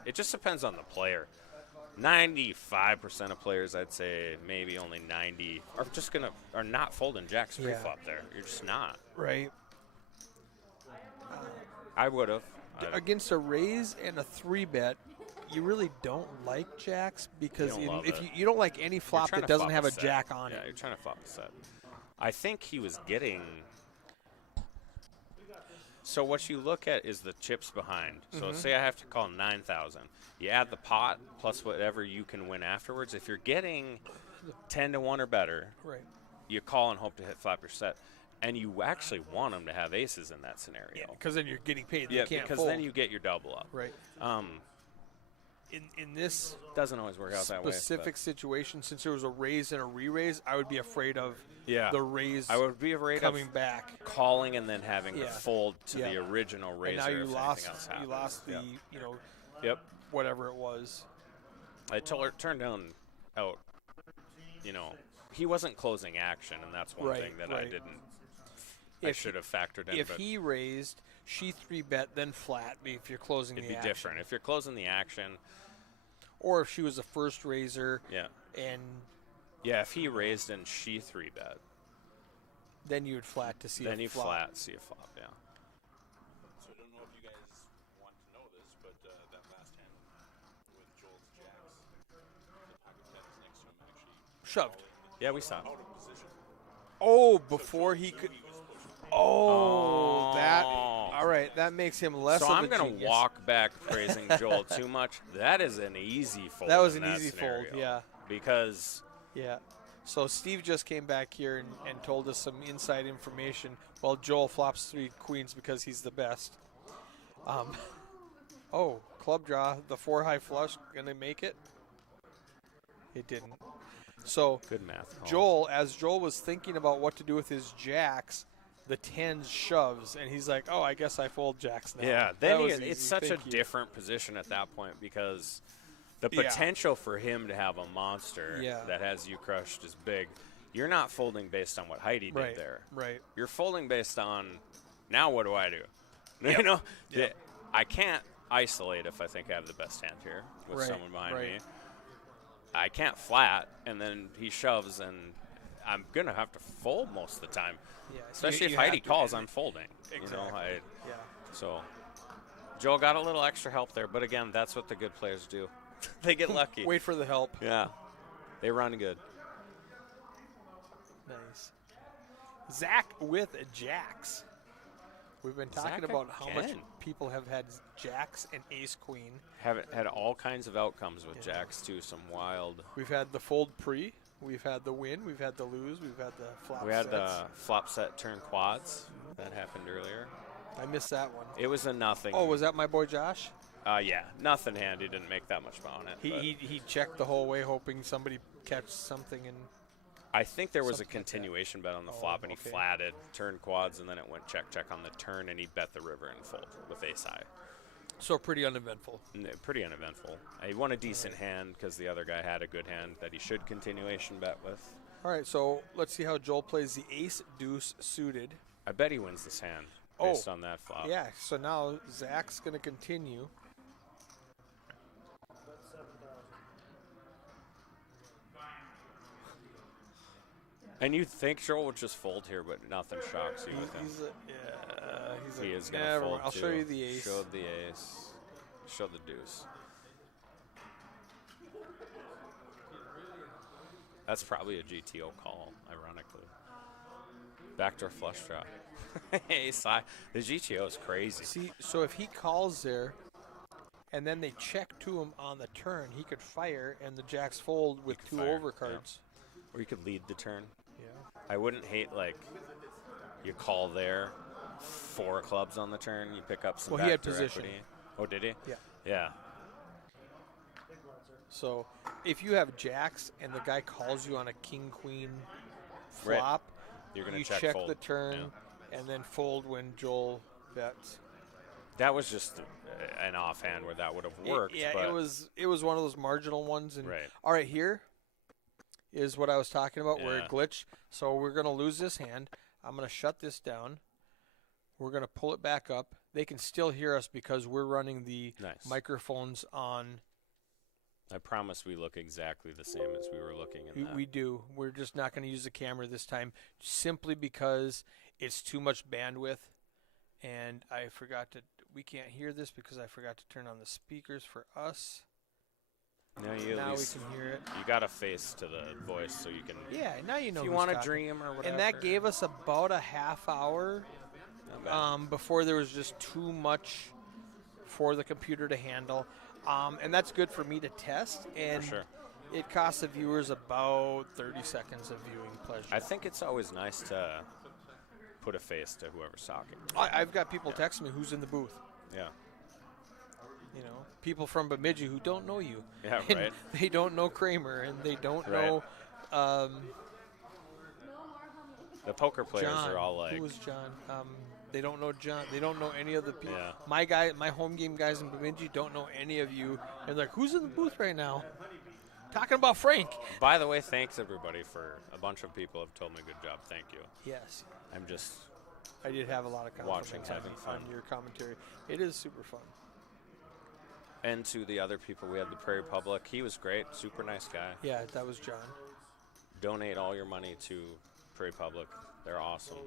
It just depends on the player. 95% of players, I'd say maybe only 90 are not folding jacks pre-flop there. You're just not. Right. I would have. Against a raise and a 3-bet, you really don't like jacks because You don't love if it. you don't like any flop that doesn't have a set. jack on Yeah, it. you're trying to flop a set. I think he was getting. So what you look at is the chips behind. So say I have to call 9,000. You add the pot plus whatever you can win afterwards. If you're getting 10 to 1 or better, Right. you call and hope to hit flop your set. And you actually want them to have aces in that scenario. Because then you're getting paid. Yeah, you can't because fold. then you get your double up. Right. In this Doesn't always work out that way. specific situation, since there was a raise and a re-raise, I would be afraid of Yeah. the raise I would be afraid coming of back. calling and then having to Yeah. fold to Yeah. the original And razor now you if lost. anything else You happens. lost the Yep. Yep. whatever it was. I turned down out. He wasn't closing action, and that's one Right, thing that I right. didn't. I If should have factored in. If but he raised, she 3-bet, then flat. If you're closing it'd the be action. different if you're closing the action. Or if she was the first raiser, Yeah. and Yeah. If he raised and she 3-bet, then you would flat to see then a you flop. flat see a flop. Yeah. So I don't know if you guys want to know this, but that last hand with Joel's jacks, the pocket tens next to him actually Shoved. Yeah, we saw. out of position. Oh, before he could. He was pushing. Oh, that. Oh. All right, that makes him less So of I'm a gonna genius. walk back praising Joel too much. That is an easy fold. That was in an easy scenario. fold, yeah. Because Yeah. So Steve just came back here and told us some inside information. Well, Joel flops 3 queens because he's the best. Oh, club draw. The 4 high flush gonna make it. It didn't. So good math. Call. as Joel was thinking about what to do with his jacks, the 10s shoves, and he's like, "Oh, I guess I fold jacks now." Yeah, That then was it's easy. such Thank a you. different position at that point because the Yeah. potential for him to have a monster Yeah. that has you crushed is big. You're not folding based on what Heidi did Right. there. Right. You're folding based on now what do I do? Yep. You know, Yep. I can't isolate if I think I have the best hand here with Right, someone behind right. me. I can't flat, and then he shoves, and I'm gonna have to fold most of the time. Yeah. Especially you if Heidi have to- calls, I'm folding. Exactly. Yeah. So Joel got a little extra help there, but again, that's what the good players do. They get lucky. Wait for the help. Yeah, they run good. Nice. Zach with jacks. We've been talking Zach about how much again. people have had jacks and ace queen. Have had all kinds of outcomes with Yeah. jacks too. Some wild. We've had the fold pre. We've had the win. We've had the lose. We've had the flop We had sets. the flop set turn quads that happened earlier. I missed that one. It was a nothing. Oh, was that my boy Josh? Yeah, nothing hand. He didn't make that much on it. but He checked the whole way, hoping somebody catch something. And I think there was a something like that. continuation bet on the Oh, flop, and he okay. flatted turn quads, and then it went check check on the turn, and he bet the river and fold with ace high. so pretty uneventful. Pretty uneventful. He won a decent hand because the other guy had a good hand that he should continuation bet with. All right, so let's see how Joel plays the ace deuce suited. I bet he wins this hand Oh, based on that flop. Yeah, so now Zach's going to continue. And you'd think Joel would just fold here, but nothing shocks you with him. He's He like, is going to never fold mind. I'll too. show you the ace. Showed the ace. Showed the deuce. That's probably a GTO call, ironically. Backdoor flush draw. Ace high. The GTO is crazy. See, so if he calls there, and then they check to him on the turn, he could fire, and the jacks fold with could 2 fire, overcards. Or you could lead the turn. Yeah. I wouldn't hate, like, you call there, 4 clubs on the turn, you pick up some Well, he had backdoor position. equity. Oh, did he? Yeah. Yeah. So if you have jacks and the guy calls you on a king queen Right. flop, You're gonna you check check fold. the turn and then fold when Joel bets. That was just an offhand where that would have worked. but It was one of those marginal ones. And Right. all right, here is what I was talking about where Yeah. it glitched. So we're gonna lose this hand. I'm gonna shut this down. We're gonna pull it back up. They can still hear us because we're running the Nice. microphones on. I promise we look exactly the same as we were looking in that. We do. We're just not going to use the camera this time simply because it's too much bandwidth. And I forgot to. We can't hear this because I forgot to turn on the speakers for us. No, you at Now we least can hear it. you got a face to the voice so you can. Yeah, now you know. If you who's want to talking. dream or whatever. And that gave us about a half hour Not bad. before there was just too much for the computer to handle. And that's good for me to test. And For sure. it costs the viewers about 30 seconds of viewing pleasure. I think it's always nice to put a face to whoever's talking. I've got people text me who's in the booth. Yeah. You know, people from Bemidji who don't know you. Yeah, And right. They don't know Kramer, and they don't Right. know The poker players John. are all like, Who was John? They don't know John. They don't know any of the people. Yeah. My home game guys in Bemidji don't know any of you. And they're like, who's in the booth right now? Talking about Frank. by the way, thanks everybody for a bunch of people have told me good job. Thank you. Yes, I'm just I did have a lot of Watching, compliments having fun. on your commentary. It is super fun. and to the other people we had the Prairie Public. He was great, super nice guy. Yeah, that was John. Donate all your money to Prairie Public. They're awesome.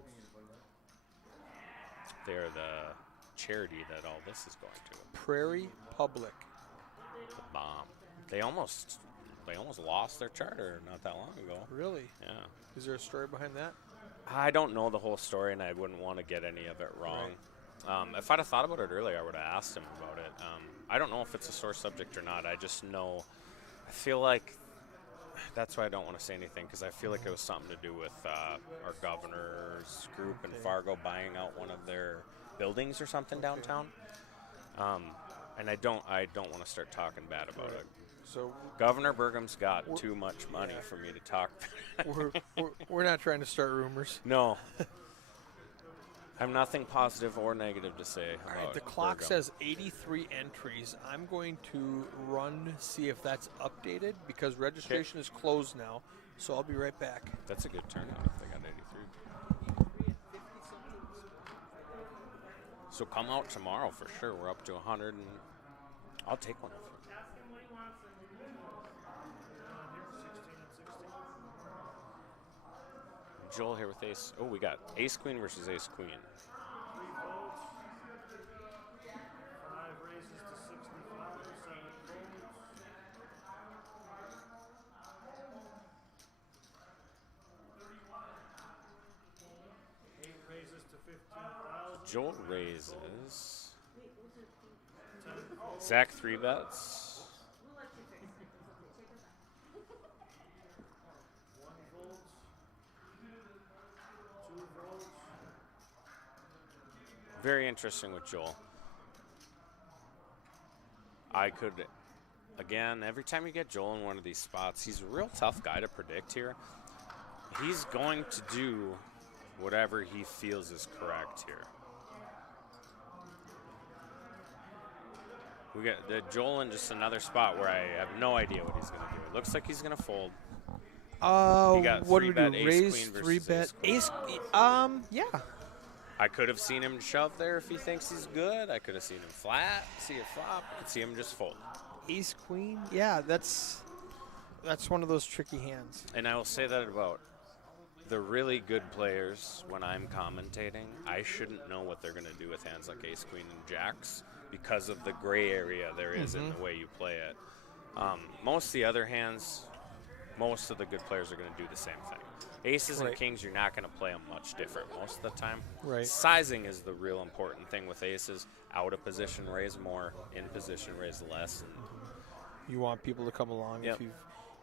They're the charity that all this is going to. Prairie Public. The bomb. They almost lost their charter not that long ago. Really? Yeah. Is there a story behind that? I don't know the whole story, and I wouldn't want to get any of it wrong. If I'd have thought about it earlier, I would have asked him about it. I don't know if it's a sore subject or not. I just know, I feel like that's why I don't want to say anything, because I feel like it was something to do with our governor's group in Fargo buying out one of their buildings or something downtown. And I don't want to start talking bad about it. So Governor Burgum's got too much money for me to talk. we're not trying to start rumors. No. I have nothing positive or negative to say about All right, the clock Burgum. says 83 entries. I'm going to see if that's updated because registration is closed now. So I'll be right back. That's a good turnout if they got 83. So come out tomorrow for sure. We're up to 100, and I'll take one of you. Joel here with ace. Oh, we got ace queen versus ace queen. 5 raises to 65, 7 folds. 8 raises to 15,000. Joel raises. Zach 3 bets. 1 volts. 2 volts. Very interesting with Joel. I could, again, every time you get Joel in one of these spots, he's a real tough guy to predict here. He's going to do whatever he feels is correct here. We got the Joel in just another spot where I have no idea what he's going to do. It looks like he's going to fold. You got What do we do? 3-bet ace Raise queen versus 3-bet ace yeah. I could have seen him shove there if he thinks he's good. I could have seen him flat, see a flop. I could see him just fold. Ace queen. Yeah, that's one of those tricky hands. And I will say that about the really good players when I'm commentating. I shouldn't know what they're going to do with hands like ace, queen, and jacks because of the gray area there is in the way you play it. Most of the other hands, most of the good players are going to do the same thing. Aces and Right. kings, you're not going to play them much different most of the time. Right. Sizing is the real important thing with aces. Out of position, raise more. In position, raise less. You want people to come along Yep.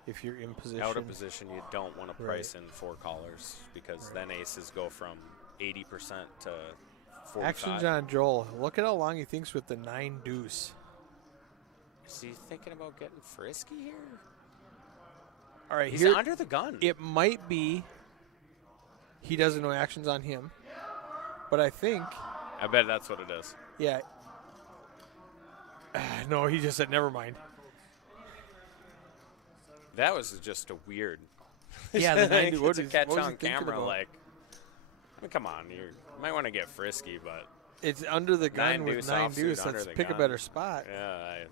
if you're in position. Out of position, you don't want to Right. price in 4 callers because then aces go from 80% to 45. Actions on Joel. Look at how long he thinks with the 9 deuce. Is he thinking about getting frisky here? All right, He's here under the gun. it might be. He doesn't know actions on him, but I think, I bet that's what it is. yeah. No, he just said never mind. That was just a weird. Yeah, the 90. What It's a is- catch what was he on thinking camera. about? Like, I mean, come on, you might want to get frisky, but It's under the gun Nine with deuce 9 offsuit deuce. under Let's the pick a gun. better spot. yeah,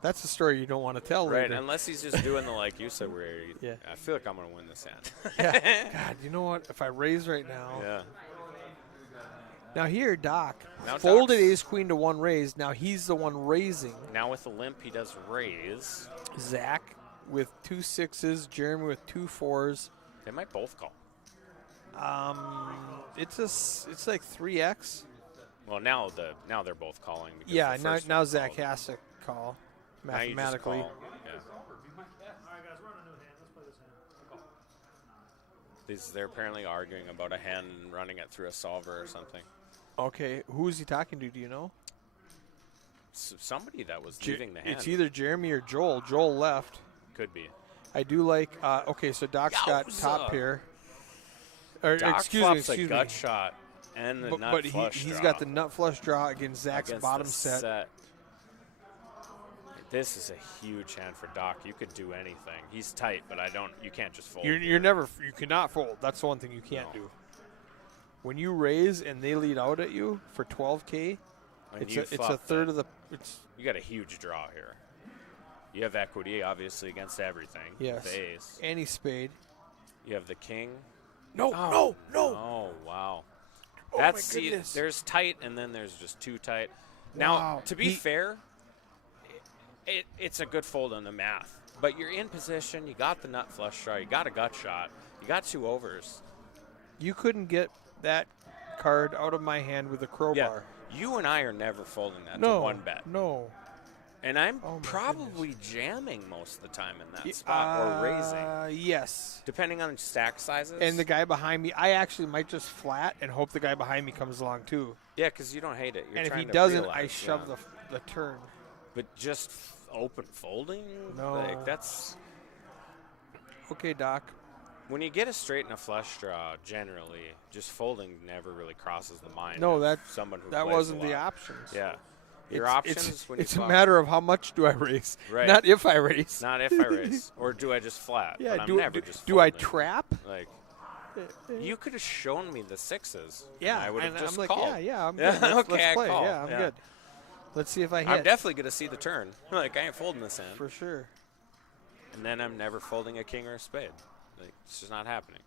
That's the story you don't want to tell right. later. Unless he's just doing the like you said, where he, Yeah. I feel like I'm gonna win this hand. Yeah. God, you know what? If I raise right now. yeah. Now here, Doc Now folded Doc's- ace queen to one raise. Now he's the one raising. Now with the limp, he does raise. Zach with 2 6s, Jeremy with 2 4s. They might both call. It's like 3x. Well, now they're both calling. Because Yeah, the now first now one Zach called. has to call Now you just mathematically. call. Yeah. All right, guys, we're on a new hand. Let's play this hand. They're apparently arguing about a hand and running it through a solver or something. Okay, who is he talking to? Do you know? Somebody that was leaving the hand. It's either Jeremy or Joel. Joel left. Could be. I do like. Okay, so Doc's got Yowza. top pair. Or Doc excuse flops me, a excuse gut me. shot and the But, nut but flush he's draw got the nut flush draw against Zach's against bottom the set. This is a huge hand for Doc. You could do anything. He's tight, but you can't just fold. You cannot fold. That's the one thing you can't No. do. When you raise and they lead out at you for 12K, And it's you a flop third the- of the. It's You got a huge draw here. You have equity, obviously, against everything. yes. With the ace. Any spade. You have the king. No, Oh, no. Oh, wow. Oh, That's my see, goodness. there's tight, and then there's just too tight. Now, Wow. to be fair, it's a good fold on the math. But you're in position. You got the nut flush draw. You got a gut shot. You got 2 overs. You couldn't get that card out of my hand with a Yeah. crowbar. You and I are never folding that No. to one bet. No. And I'm Oh, my probably jamming most of the time in that spot or raising, Yes. depending on stack sizes. And the guy behind me, I actually might just flat and hope the guy behind me comes along too. yeah, because you don't hate it. You're And if trying he to doesn't, I realize, shove yeah. the turn. But just open folding? No. Like, that's. Okay, Doc. When you get a straight and a flush draw, generally, just folding never really crosses the mind. No, of that someone who that plays wasn't a the lot. options. Yeah. Your It's- options It's, when you it's a flop, matter of how much do I raise, Right. not if I raise. not if I raise, or do I just flat? Yeah. but I'm Do never just do I folding. trap? Like, you could have shown me the sixes. Yeah. and I would have and just I'm like, called. yeah, I'm Yeah, good. Let's, okay, let's I play. call. Yeah, I'm Yeah. good. Let's see if I hit. I'm definitely going to see the turn. Like, I ain't folding this hand. for sure. And then I'm never folding a king or a spade. Like, it's just not happening.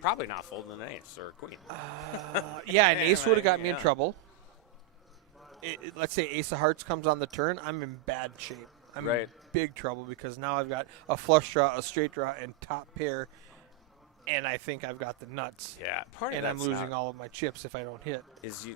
Probably not folding an ace or a queen. Yeah, an ace would have got me in Yeah. trouble. Let's say ace of hearts comes on the turn, I'm in bad shape. I'm in Right. big trouble because now I've got a flush draw, a straight draw, and top pair, and I think I've got the nuts. Yeah, part of And I'm that's losing not- all of my chips if I don't hit. is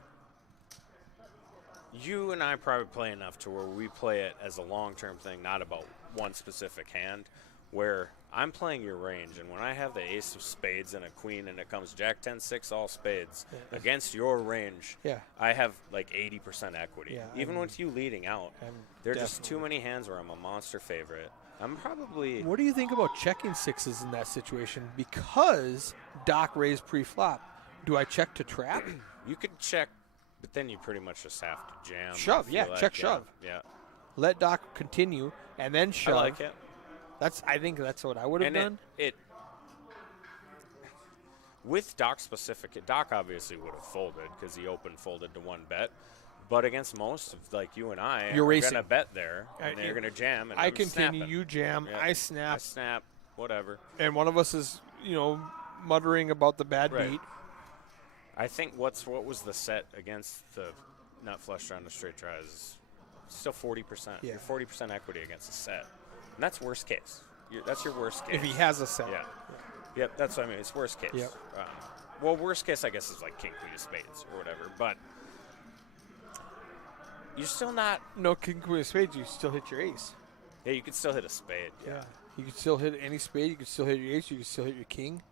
you and I probably play enough to where we play it as a long-term thing, not about one specific hand, where I'm playing your range, and when I have the ace of spades and a queen and it comes jack 10 6 all spades Yeah. against your range, Yeah. I have like 80% equity. Yeah, Even I'm- with you leading out, I'm there are just too definitely- many hands where I'm a monster favorite. I'm probably What do you think about checking sixes in that situation? Because Doc raised pre-flop. Do I check to trap? you could check, but then you pretty much just have to jam. I Shove, feel yeah, like, check shove. Yeah, Let Doc continue and then I shove. like it. I think that's what I would have And done. it with Doc specific, Doc obviously would have folded because he open folded to one bet. But against most of like you and I, You're are racing. gonna bet there, and I- you're gonna jam. And I I'm continue, snapping. you jam, Yeah. I I snap, snap, whatever. and one of us is, muttering about the bad Right. beat. I think what was the set against the nut flush draw and the straight draw is still 40%. Yeah. You're 40% equity against a set, and that's worst case. That's your worst case. If he has a set. Yeah. Yep, that's what I mean. It's worst case. Yep. Well, worst case, I guess, is like king, queen of spades or whatever. But you're still not. No king, queen of spades, you still hit your ace. Yeah, you could still hit a spade. Yeah. You could still hit any spade. You could still hit your ace. You could still hit your king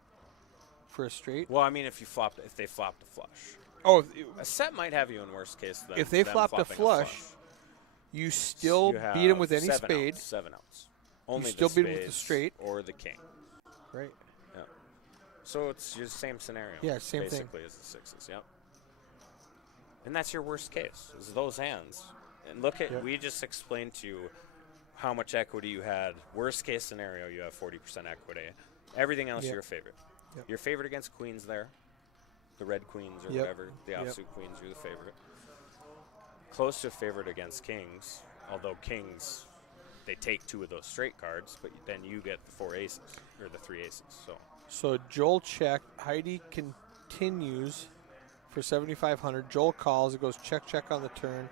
for a straight. Well, I mean, if they flopped a flush, Oh, a set might have you in worst case. Than If they them flopped a flopping flush, You still You have beat him with any 7 spade. outs, 7 outs. Only still the beat him with the spades straight. or the king. Right. Yeah. So it's your same scenario. Yeah, same thing. basically as the sixes. Yep. And that's your worst case, is those hands. And look at, we just explained to you how much equity you had. Worst case scenario, you have 40% equity. Everything else, you're a favorite. Yep. You're favored against queens there. The red queens or whatever. The offsuit queens, you're the favorite. Close to favorite against kings, although kings, they take 2 of those straight cards, but then you get the 4 aces, or the 3 aces. So Joel check. Heidi continues for 7,500. Joel calls. It goes check, check on the turn.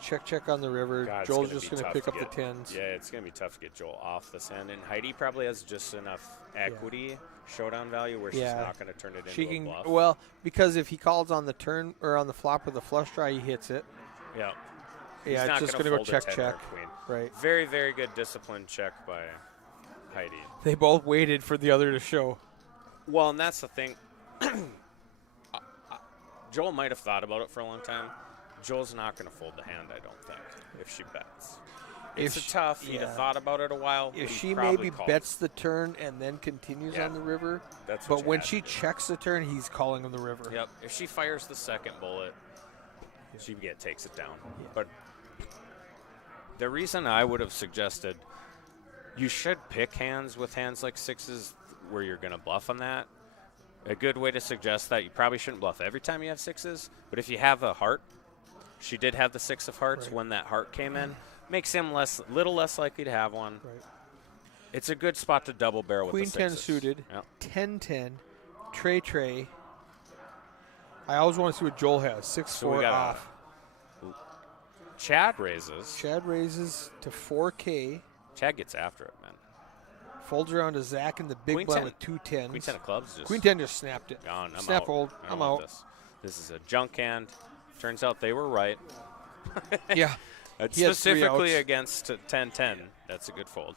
Check, check on the river. God, Joel's just going to pick up the 10s. Yeah, it's going to be tough to get Joel off this hand. And Heidi probably has just enough equity, showdown value, where she's not going to turn it into a bluff. Well, because if he calls on the turn or on the flop with a flush draw, he hits it. Yeah. Yeah, it's just going to go check, check. Right. Very, very good disciplined check by Heidi. They both waited for the other to show. Well, and that's the thing. Joel might have thought about it for a long time. Joel's not going to fold the hand, I don't think, if she bets. It's tough. He'd have thought about it a while. If she maybe bets the turn and then continues on the river, but when she checks the turn, he's calling on the river. Yep. If she fires the second bullet, she takes it down. Yeah. But the reason I would have suggested you should pick hands with hands like sixes where you're going to bluff on that. A good way to suggest that, you probably shouldn't bluff every time you have sixes, but if you have a heart, she did have the 6 of hearts when that heart came in, makes him little less likely to have one. Right. It's a good spot to double barrel Queen with the 10 sixes. suited, Yep. 10-10, tray. I always want to see what Joel has. 6-4 off. Chad raises. Chad raises to 4K. Chad gets after it, man. Folds around to Zach in the big Queen blind 10. with 2 10s. Queen 10 of clubs just. Queen 10 just snapped it. Gone. I'm Snap out. fold. I'm out. This is a junk hand. Turns out they were right. Yeah. Specifically against 10-10. That's a good fold.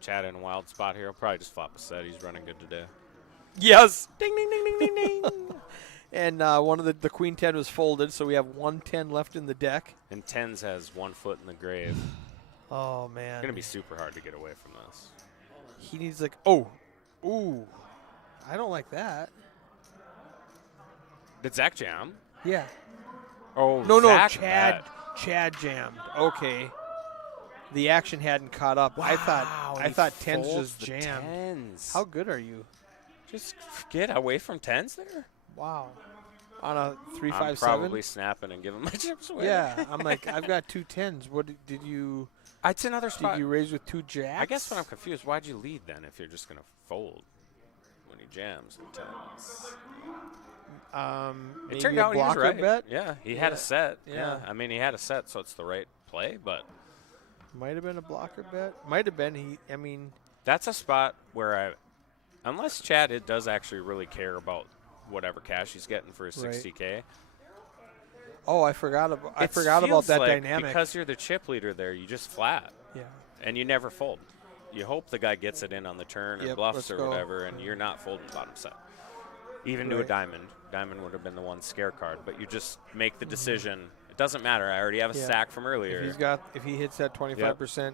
Chad in a wild spot here. He'll probably just flop a set. He's running good today. Yes. Ding, ding, ding, ding, ding, ding. And one of the Queen 10 was folded, so we have 110 left in the deck. And 10s has 1 foot in the grave. Oh, man. It's going to be super hard to get away from this. He needs ooh. I don't like that. Did Zach jam? Yeah. Oh, No, Zach Chad jammed. Okay. The action hadn't caught up. Wow, I thought 10s folds just the jammed. 10s. How good are you? Just get away from 10s there. Wow. On a 3-5-7? I'm probably snapping and giving my chips away. Yeah. I'm like, I've got 2 10s. What did you? It's another spot. Did you raise with 2 jacks? I guess when I'm confused, why'd you lead then if you're just going to fold when he jams in 10s? It turned out he was right. Bet? Yeah, he had a set. Yeah. I mean, he had a set, so it's the right play, but Might have been a blocker bet. Might have been. that's a spot where unless Chad does actually really care about whatever cash he's getting for his 60K. Oh, I forgot about that dynamic. Because you're the chip leader there, you just flat. Yeah. And you never fold. You hope the guy gets it in on the turn or bluffs or whatever, and you're not folding bottom set. Even to a diamond. Diamond would have been the one scare card, but you just make the decision. It doesn't matter. I already have a stack from earlier. If he hits that 25%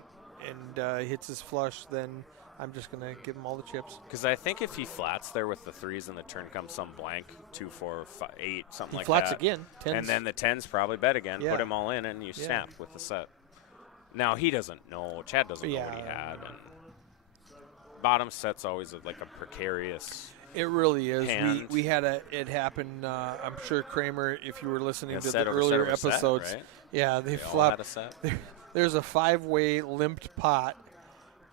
and hits his flush, then I'm just going to give him all the chips. Because I think if he flats there with the 3s and the turn comes some blank, 2, 4, 5, 8, something like that. He flats again. 10s. And then the 10s probably bet again. Put him all in, and you snap with the set. Now, he doesn't know. Chad doesn't know what he had. And bottom set's always like a precarious It really is. hand. We had it happen. I'm sure, Kramer, if you were listening to set the over earlier set over episodes. set, right? Yeah, they all flopped. had a set. There's a 5-way limped pot,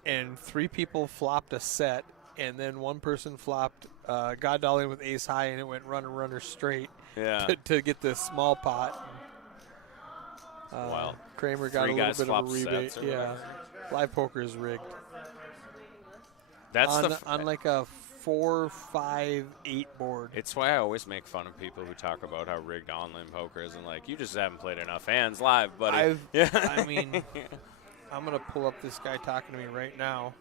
and 3 people flopped a set, and then one person flopped God Dolly with ace high, and it went runner straight to get this small pot. Wow. Kramer got a little bit of a rebate. Yeah, live poker is rigged. That's on like a 4, 5, 8 board. It's why I always make fun of people who talk about how rigged online poker is, and like, you just haven't played enough hands live, buddy. I mean, I'm going to pull up this guy talking to me right now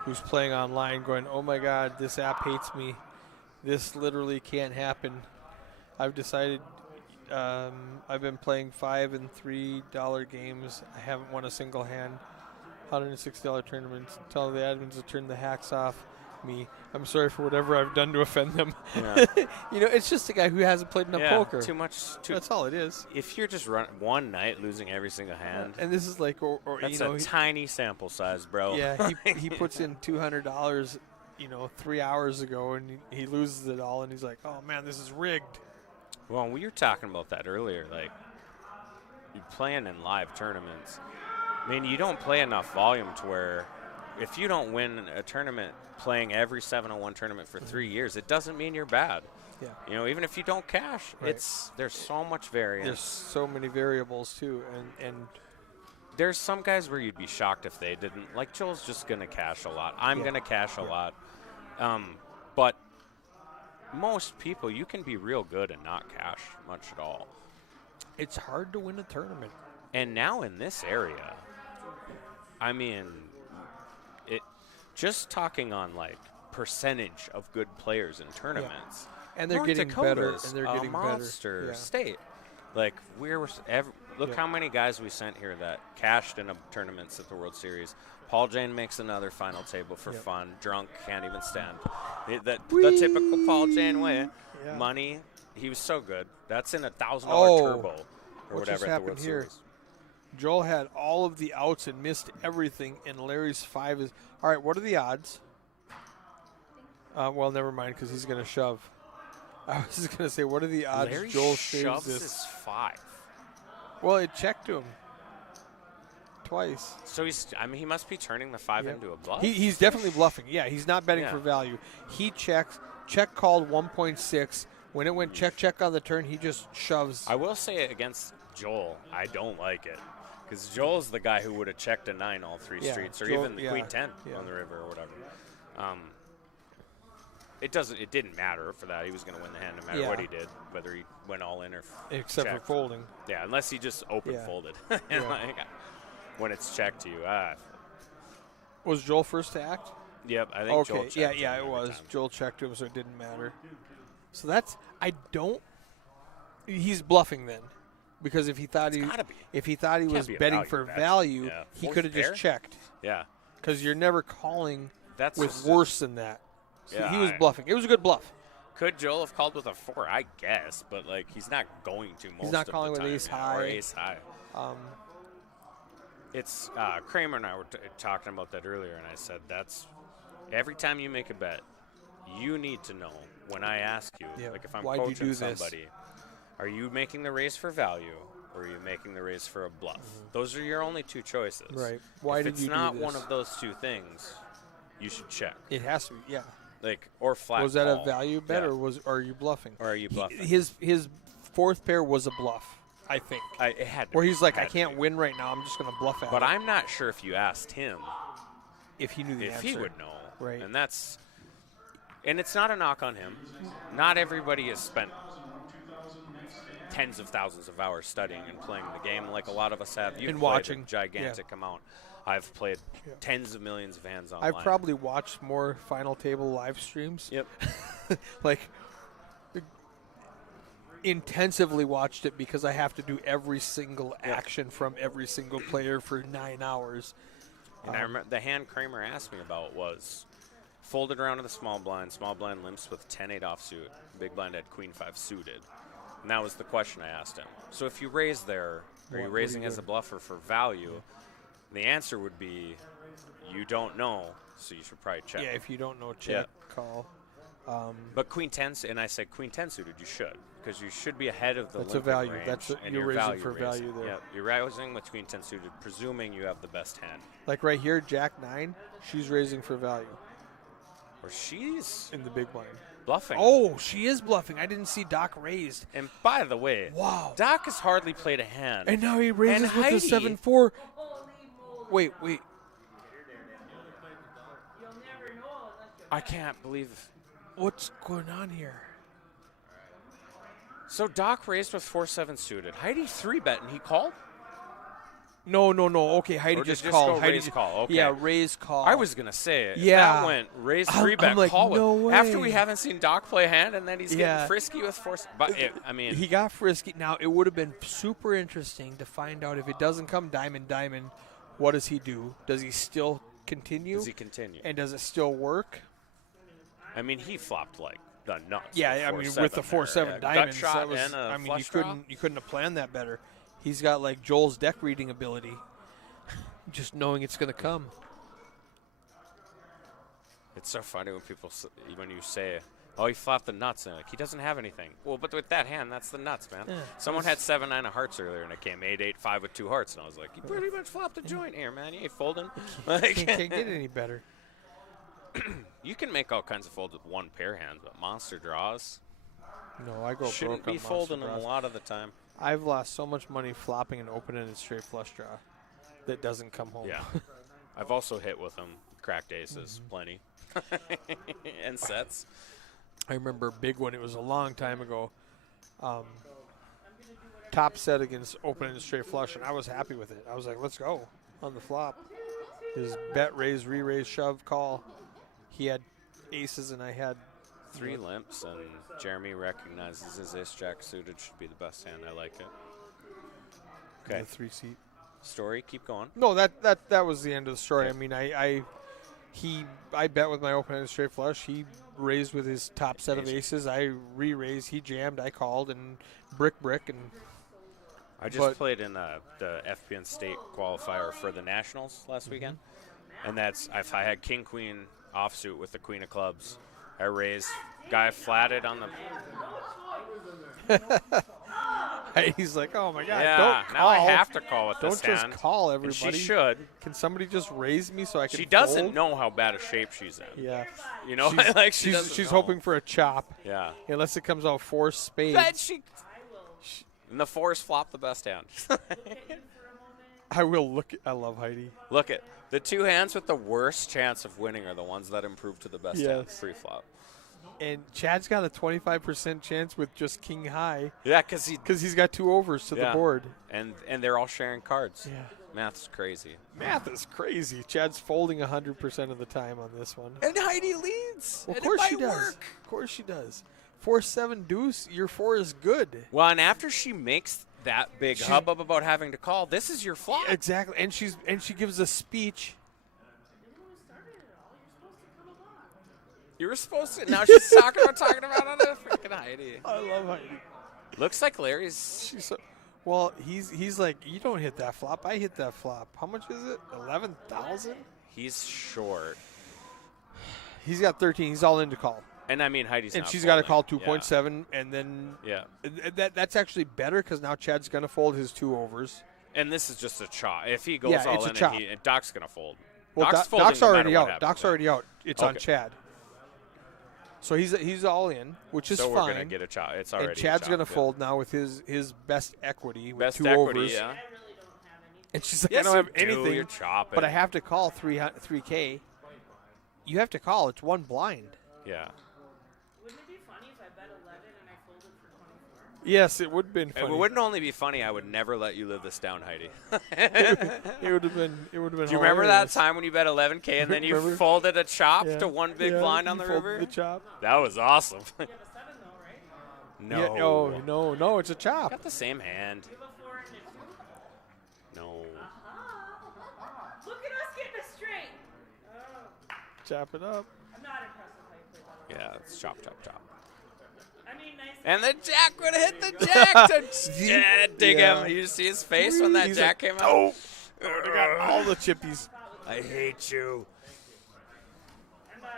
who's playing online going, oh, my God, this app hates me. This literally can't happen. I've decided I've been playing $5 and $3 games. I haven't won a single hand. $160 tournaments. Tell the admins to turn the hacks off me. I'm sorry for whatever I've done to offend them. Yeah. It's just a guy who hasn't played enough poker. Too much. That's all it is. If you're just one night losing every single hand, And this is like, or that's a tiny sample size, bro. yeah, he puts in $200, 3 hours ago, and he loses it all, and he's like, oh man, this is rigged. Well, we were talking about that earlier. Like, you're playing in live tournaments. I mean, you don't play enough volume to where if you don't win a tournament playing every 7-on-1 tournament for 3 years, it doesn't mean you're bad. Yeah. Even if you don't cash, Right. there's so much variance. There's so many variables too, and There's some guys where you'd be shocked if they didn't. Like, Joel's just going to cash a lot. I'm going to cash a lot. But most people, you can be real good and not cash much at all. it's hard to win a tournament. And now in this area, I mean, just talking on like percentage of good players in tournaments. And they're North getting better, Dakota's and they're a getting better. monster Yeah. state. Like look how many guys we sent here that cashed in tournaments at the World Series. Paul Jane makes another final table for fun. Drunk, can't even stand. The typical Paul Jane way. Yeah. Money. He was so good. That's in $1,000 turbo or what whatever just at the happened World here? Series. Joel had all of the outs and missed everything, and Larry's 5 is. All right, what are the odds? Well, never mind, because he's going to shove. I was just going to say, what are the odds Larry Joel shoves saves this? his 5. Well, it checked to him twice. So he must be turning the 5 Yep. into a bluff. He's definitely bluffing. Yeah, he's not betting Yeah. for value. He checks. Check called 1.6. When it went check on the turn, he just shoves. I will say against Joel, I don't like it. Because Joel's the guy who would have checked a 9 all 3 Yeah, streets, or Joel- even the yeah, Queen 10 yeah. on the river or whatever. It didn't matter for that. He was going to win the hand no matter what Yeah. he did, whether he went all in or Except checked. for folding. Yeah, unless he just open Yeah. folded. Yeah. Like, when it's checked to you. Was Joel first to act? Yep, I think Joel Okay, checked yeah, him it every was. time. Joel checked him, so it didn't matter. So he's bluffing then, because if he thought he gotta be. was Can't be a betting value for bet. value, Yeah. he Fourth could have pair? just checked. Yeah. Because you're never calling That's with just- worse than that. So Yeah, he was I- bluffing. It was a good bluff. Could Joel have called with a 4? I guess, but like he's not going to most not of calling the with time, ace yeah, high. or ace high. It's Kramer and I were talking about that earlier, and I said that's every time you make a bet, you need to know when I ask you, Yeah, like if I'm why'd you coaching do this? somebody, are you making the raise for value or are you making the raise for a bluff? Those are your only two choices. Right. Why if did it's you do not this? one of those two things, you should check. It has to be, yeah. Like or flat. Was that a call. value bet, Yeah. or are you bluffing? Or are you bluffing? His fourth pair was a bluff, I think. It had to Where be. he's like, I Had to can't be. win right now. I'm just going to bluff at But it. I'm not sure if you asked him If he knew the if answer. he would know. Right. And it's not a knock on him. Not everybody has spent tens of thousands of hours studying and playing the game like a lot of us have. You've And played watching. a gigantic amount. I've played tens of millions of hands online. I've probably watched more Final Table live streams. Yep. Like, intensively watched it because I have to do every single action from every single player for 9 hours. And I remember the hand Kramer asked me about was folded around to the small blind limps with 10-8 offsuit. Big blind had queen 5 suited. And that was the question I asked him. So if you raise there, are you What raising are you as a doing? bluffer for value? The answer would be you don't know, so you should probably check. Yeah, if you don't know, check, call. But queen 10, and I said queen 10 suited, you should, because you should be ahead of the That's a limping value. range, That's and you're you're raising value for raising. value there. Yeah, you're raising with queen 10 suited, presuming you have the best hand. Like right here, Jack 9, she's raising for value Or she's in the big blind. bluffing. Oh, she is bluffing. I didn't see Doc raised. And by the way, Wow. Doc has hardly played a hand. And now he raises And with Heidi- the 7-4. Wait. I can't believe. What's going on here? So Doc raised with 4-7 suited. Heidi 3-bet and he called? No. Okay, Heidi Or did just just called. go Heidi Ray's just- call? Okay. Yeah, Ray's call. I was gonna say it. Yeah. That went Ray's I'm 3-bet like, call. no After way. we haven't seen Doc play hand, and then he's Yeah. getting frisky with force. But I mean, He got frisky. Now, it would have been super interesting to find out if it doesn't come diamond, what does he do? Does he still continue? does he continue? And does it still work? I mean, he flopped like the nuts. Yeah, I mean, with the 4-7 diamonds, gut shot that was. and a I mean, flush draw. you couldn't have planned that better. He's got like Joel's deck reading ability, just knowing it's going to come. It's so funny when you say, "Oh, he flopped the nuts," and like he doesn't have anything. Well, but with that hand, that's the nuts, man. Yeah. Someone had 7-9 of hearts earlier, and it came 8-8-5 with 2 hearts, and I was like, "You pretty much flopped a joint here, man. You ain't folding." Like, Can't get any better. you can make all kinds of folds with one pair hand, but monster draws No, I go shouldn't broke on be folding monster them a draws. lot of the time. I've lost so much money flopping an open-ended straight flush draw that doesn't come home. Yeah, I've also hit with them cracked aces, plenty, and sets. I remember a big one. It was a long time ago. Top set against open-ended straight flush, and I was happy with it. I was like, let's go on the flop. His bet, raise, re-raise, shove, call. He had aces, and I had 3 limps, and Jeremy recognizes his ace-jack suited should be the best hand. I like it. Okay, the 3-seat. story, keep going. No, that was the end of the story. I mean, I bet with my open-ended straight flush. He raised with his top set of aces. I re-raised. He jammed. I called and brick, and I just played in the FPN state qualifier for the Nationals last weekend, and that's if I had king queen offsuit with the queen of clubs, I raised, guy flatted on the he's like, oh my god, yeah. don't call. Now I have to call with Don't this just hand. call And everybody. she should. Can somebody just raise me so I can? She doesn't fold? know how bad a shape she's in. Yeah. You know, She's, like she doesn't she's know. hoping for a chop. Yeah. Unless it comes out 4 spades. Then and the 4s flop the best hand. I will look. I love Heidi. Look at the 2 hands with the worst chance of winning are the ones that improve to the best hand Yes. pre-flop. And Chad's got a 25% chance with just king high Yeah, because he's got 2 overs to the board. and they're all sharing cards. Yeah. Math's crazy. Math is crazy. Chad's folding 100% of the time on this one. And Heidi leads. Well, of and course it she might does. work. Of course she does. 4-7 deuce. Your 4 is good. Well, and after she makes that big hubbub about having to call, this is your flop. Exactly. And she gives a speech. You were supposed to. Now she's talking about on a freaking Heidi. I love Heidi. Looks like Larry's. She's so, well, he's like, you don't hit that flop. I hit that flop. How much is it? 11,000. He's short. He's got 13. He's all in to call, And I mean, Heidi's and not she's got to call folding. 2.7, and then Yeah. that's actually better because now Chad's gonna fold his 2 overs. And this is just a chop. If he goes Yeah, all it's a in, chop. and Doc's gonna fold. Well, Doc's folding Doc's no matter already what out. happens. Doc's already out. It's on Okay. Chad. So he's all in, which is So fine. we're gonna get a chop. It's already. And Chad's a chop, gonna yeah. fold now with his best equity with Best 2 equity, overs. yeah. And she's like, Yes, I don't have you do. anything, You're chopping. but I have to call 3K. You have to call. It's 1 blind. Yeah. Wouldn't it be funny if I bet 11 and I folded for 24? Yes, it would have been It funny. wouldn't only be funny. I would never let you live this down, Heidi. It would have been. It would have been. Do you remember that hilarious. time when you bet 11K and then you Remember? folded a chop Yeah. to 1 big Yeah, blind on you the folded river? The chop. That was awesome. You have a 7 though, right? No. Yeah, oh no, it's a chop. Got the same hand. You have a 4 and a 2. No. Look at us getting it straight. Oh, Chop it up. I'm not impressed with how you played that. Yeah, it's chop, chop, chop. I mean, nice. And the jack would have hit the jack to dig Yeah. him. You see his face when that He's jack like, came out? I got all the chippies. I hate you. I'm not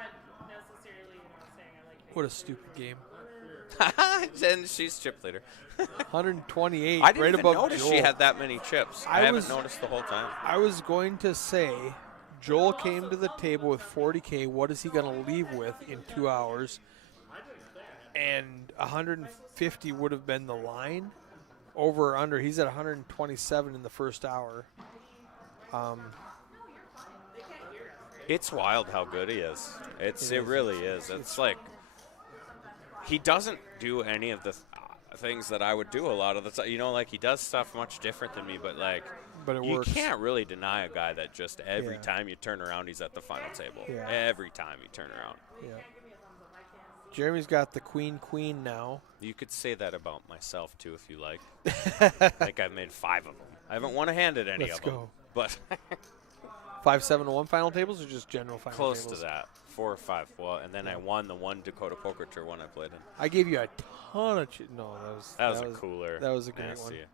necessarily, saying I like What a stupid game. And she's chip leader. 128. I didn't right even above notice Joel. she had that many chips. I haven't was- noticed the whole time. I was going to say, Joel came to the table with 40K. What is he going to leave with in 2 hours? And 150 would have been the line. Over or under. He's at 127 in the first hour. It's wild how good he is. It really is. It's like he doesn't do any of the things that I would do a lot of the time. You know, like he does stuff much different than me, but like but it You works. can't really deny a guy that just every Yeah. time you turn around, he's at the final table. Yeah. Every time you turn around. Yeah. Jeremy's got the queen now. You could say that about myself, too, if you like. I think I've made 5 of them. I haven't won a hand at any Let's of them. go. But 5-7-1 final tables or just general final close tables? to that. 4 or 5. Well, and then I won the one Dakota Poker Tour one I played in. I gave you a ton of. No, That was a cooler. That was a great nasty. one.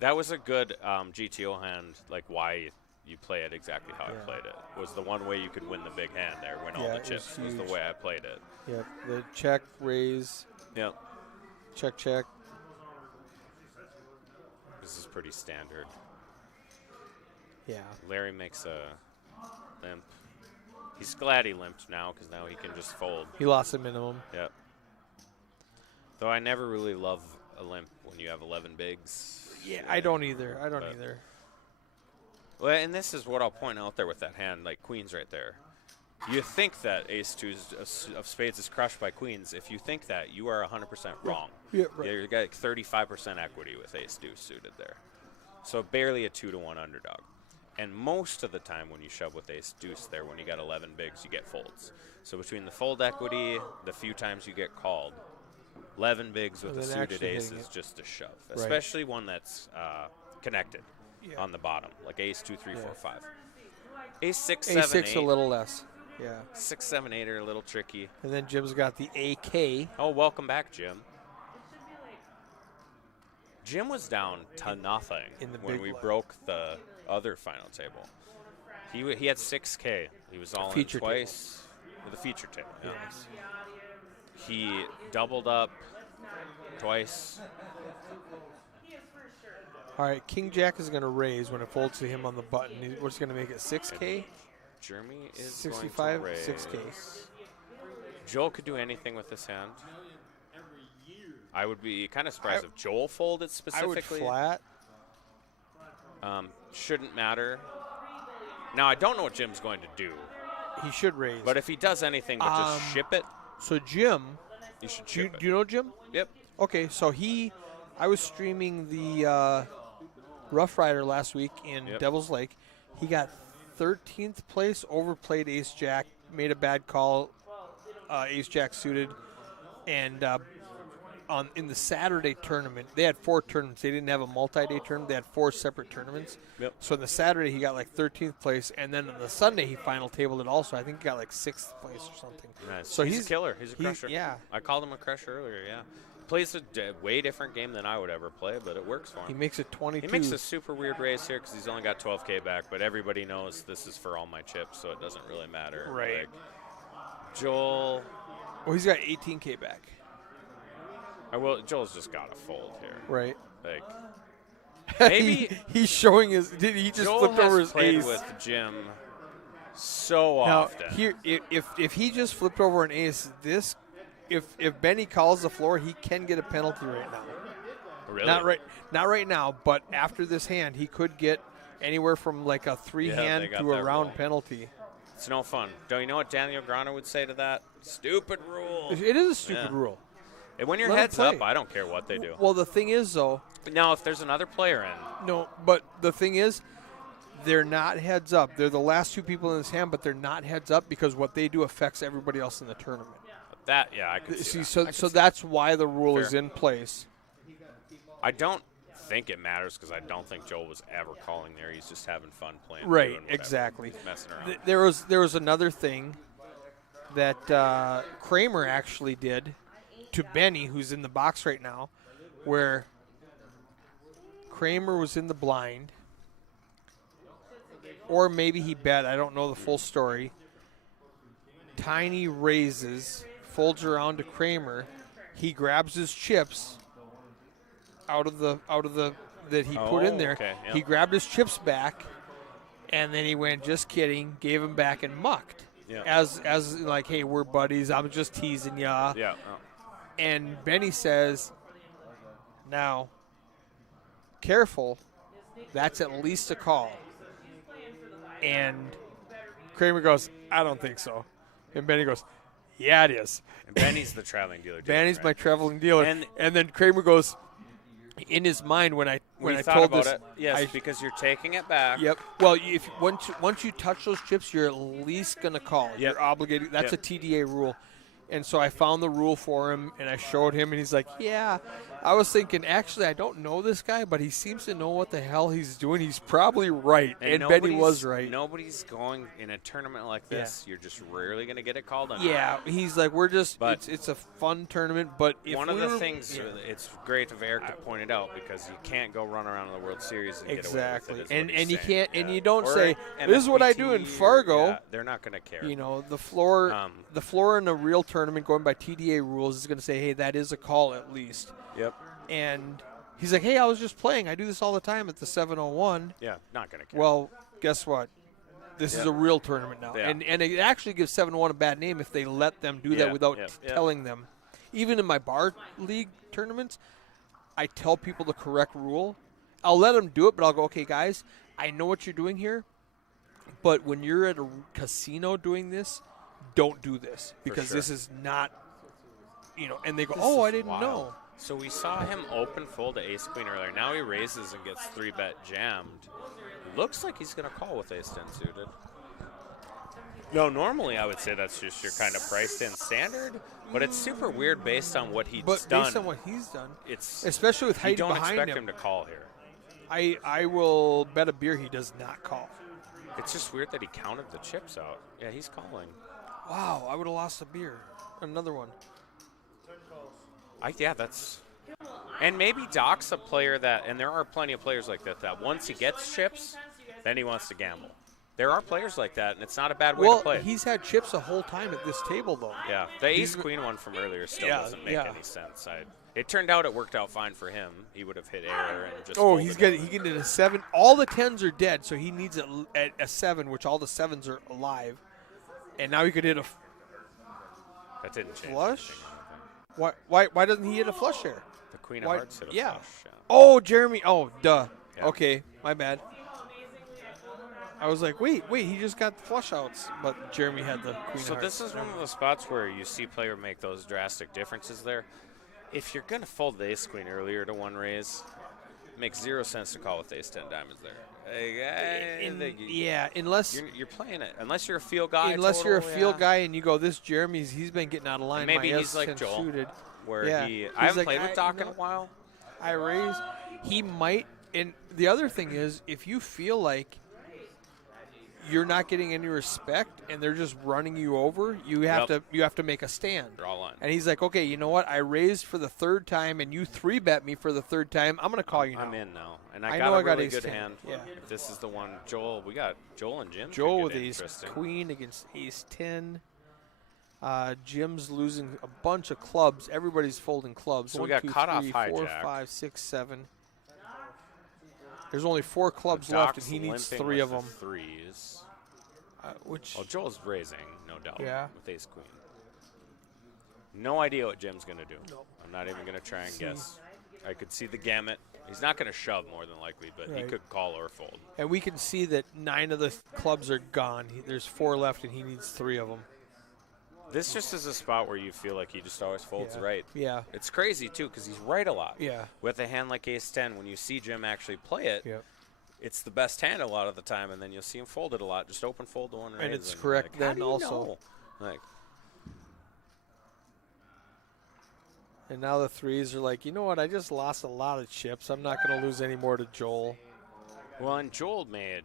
That was a good GTO hand, like why you play it exactly how I Yeah. played it. Was the one way you could win the big hand there, win all Yeah, the it was chips, was the huge. way I played it. Yep. The check, raise, Yep. check. This is pretty standard. Yeah. Larry makes a limp. He's glad he limped now because now he can just fold. He lost the minimum. Yep. Though I never really love a limp when you have 11 bigs. Yeah, I don't either. But- either. Well, and this is what I'll point out there with that hand, like queens right there. You think that ace-2 of spades is crushed by queens. If you think that, you are 100% wrong. Yeah, right. You got 35% equity with ace-2 suited there. So barely a 2-to-1 underdog. And most of the time when you shove with ace-deuce there, when you got 11 bigs, you get folds. So between the fold equity, the few times you get called, 11 bigs with And a then suited actually ace hitting is it. just a shove, Right. especially one that's connected Yeah. on the bottom, like ace-2, 3, Yeah. 4, 5. Ace-6, 7, A6 8. a little less. Yeah. 6, 7, 8 are a little tricky. And then Jim's got the AK. Oh, welcome back, Jim. Jim was down to nothing in the when big we blind. broke the other final table. He had 6K. He was all in Feature table. twice with a feature table. Yeah. Yes. He doubled up twice. All right, King Jack is going to raise when it folds to him on the button. What's going to make it 6K? Jeremy is 65, going to raise. 6K. Joel could do anything with this hand. I would be kind of surprised if Joel folded I would specifically. flat. Shouldn't matter. Now, I don't know what Jim's going to do, He should raise. but if he does anything but just ship it, So Jim, you should do you, ship it. do you know Jim? Yep. Okay, so I was streaming the Rough Rider last week in Yep. Devil's Lake. He got 13th place, overplayed Ace Jack, made a bad call, Ace Jack suited, and in the Saturday tournament, they had 4 tournaments. They didn't have a multi-day tournament. They had 4 separate tournaments. Yep. So in the Saturday, he got like 13th place, and then on the Sunday, he final tabled it also. I think he got like 6th place or something. Nice. So he's a killer. He's a crusher. Yeah. I called him a crusher earlier, yeah. Plays a way different game than I would ever play, but it works for He him. makes it 22. He makes a super weird raise here because he's only got 12K back, but everybody knows this is for all my chips, so it doesn't really matter. Right. Like, Joel, Well, he's got 18K back. Joel's just got to fold here. Right. Like, maybe he's showing his. Did he just Joel flipped has over his played ace? with Jim so Now often. here, if he just flipped over an ace, if Benny calls the floor, he can get a penalty right now. Really? Not right now, but after this hand, he could get anywhere from like a 3 Yeah, hand they got to a that round rule. penalty. It's no fun. Don't you know what Daniel Grana would say to that? Stupid rule. It is a stupid Yeah. rule. And when your Let 'em head's up, play. I don't care what they do. Well, the thing is though, But now, if there's another player in, no, but the thing is, they're not heads up. They're the last 2 people in this hand, but they're not heads up because what they do affects everybody else in the tournament. that, yeah, I can see See, that. I so can so see that's why the rule is Fair. in place. I don't think it matters because I don't think Joel was ever calling there. He's just having fun playing. Right, doing whatever. exactly. He's messing around. There was another thing that Kramer actually did to Benny, who's in the box right now, where Kramer was in the blind, or maybe he bet. I don't know the full story. Tiny raises, folds around to Kramer. He grabs his chips out of the that he put in Oh, there. okay, yep. He grabbed his chips back, and then he went, just kidding, gave him back and mucked. Yeah. As like, hey, we're buddies. I'm just teasing ya. Yeah. And Benny says, now, careful, that's at least a call. And Kramer goes, I don't think so. And Benny goes, yeah, it is. And Benny's the traveling dealer. Benny's my right? traveling dealer. And- And then Kramer goes, in his mind, when I when we I thought told about this, it. Yes, I- because you're taking it back. Yep. Well, if once you touch those chips, you're at least gonna call. Yep. You're obligated. That's Yep. a TDA rule. And so I found the rule for him, and I showed him, and he's like, "Yeah." I was thinking, actually, I don't know this guy, but he seems to know what the hell he's doing. He's probably right, and Benny was right. Nobody's going in a tournament like this. You're just rarely going to get it called on. Yeah, he's like, we're just. But- it's a fun tournament, but if One of the we were- things, yeah. it's great of Eric to point it out because you can't go run around in the World Series and Exactly. get away with it. is And- what he's and you saying. can't- and you don't Or say, "This is what I do in MSPT," Fargo. yeah, they're not going to care. You know, the floor in a real tournament going by TDA rules is going to say, hey, that is a call at least. Yep. And he's like, hey, I was just playing. I do this all the time at the 701. Yeah, not going to care. Well, guess what? This is Yep. a real tournament now. Yeah. And it actually gives 701 a bad name if they let them do Yeah, that without yeah, yeah. telling them. Even in my bar league tournaments, I tell people the correct rule. I'll let them do it, but I'll go, okay, guys, I know what you're doing here, but when you're at a casino doing this, don't do this because sure. this is not, and they go, This oh, is I didn't wild. know. So we saw him open fold to ace queen earlier. Now he raises and gets 3-bet jammed. Looks like he's going to call with ace 10 suited. No, normally I would say that's just your kind of priced in standard, but it's super weird based on what he's But done. based on what he's done, It's especially with you Heidi don't behind expect him, him to call here. I will bet a beer he does not call. It's just weird that he counted the chips out. Yeah, he's calling. Wow, I would have lost a beer. Another one. Yeah, that's. And maybe Doc's a player that, and there are plenty of players like that once he gets chips, then he wants to gamble. There are players like that, and it's not a bad way Well, to play. he's had chips the whole time at this table, though. Yeah, the He's- ace queen one from earlier still Yeah, doesn't make yeah. any sense. It turned out it worked out fine for him. He would have hit air and just. Oh, folded he it. getting a 7. All the 10s are dead, so he needs a 7, which all the 7s are alive. And now he could hit a That didn't change. flush? anything, I don't Why doesn't he hit a flush there? think. The queen of Why- hearts hit a yeah. flush. Yeah. Oh, Jeremy. Oh, duh. Yeah. Okay, my bad. I was like, wait, he just got the flush outs, but Jeremy had the queen So of this hearts. is one of the spots where you see player make those drastic differences there. If you're going to fold the ace queen earlier to one raise, it makes 0 sense to call with ace 10 diamonds there. Yeah, unless You're playing it. Unless you're a field guy. you're a total, field yeah. guy and you go, this Jeremy's, he's been getting out of line. And maybe my he's like S10 Joel, suited. where Yeah. I He's haven't like, played with Doc in no. a while. I raise. He might. And the other thing is, if you feel like you're not getting any respect and they're just running you over, you have to make a stand. Draw line. And he's like, okay, you know what? I raised for the 3rd time, and you 3-bet me for the 3rd time. I'm going to call you now. I'm in now. And I I know got a I got really ace good 10. hand. Yeah. If this is the one, Joel, we got Joel and Jim. Joel could with get ace interesting. queen against ace 10. Jim's losing a bunch of clubs. Everybody's folding clubs. So we 1, got 2, cut off 3, 4, hijack. 5, 6, 7. There's only 4 clubs So left, and Doc's he needs limping 3 of with them. the threes. Which Well, Joel's raising, no doubt. Yeah. With ace queen. No idea what Jim's going to do. Nope. I'm not even going to try and See. guess. I could see the gamut. He's not going to shove more than likely, but he Right. could call or fold. and we can see that 9 of the clubs are gone. There's 4 left, and he needs 3 of them. This just is a spot where you feel like he just always folds Yeah. right. Yeah. It's crazy, too, because he's right a lot. Yeah. With a hand like ace 10, when you see Jim actually play it, Yep. it's the best hand a lot of the time, and then you'll see him fold it a lot. Just open fold to one raise. And it's you're correct like, how then do you also. know? Like, And now the 3s are like, you know what? I just lost a lot of chips. I'm not going to lose any more to Joel. well, and Joel made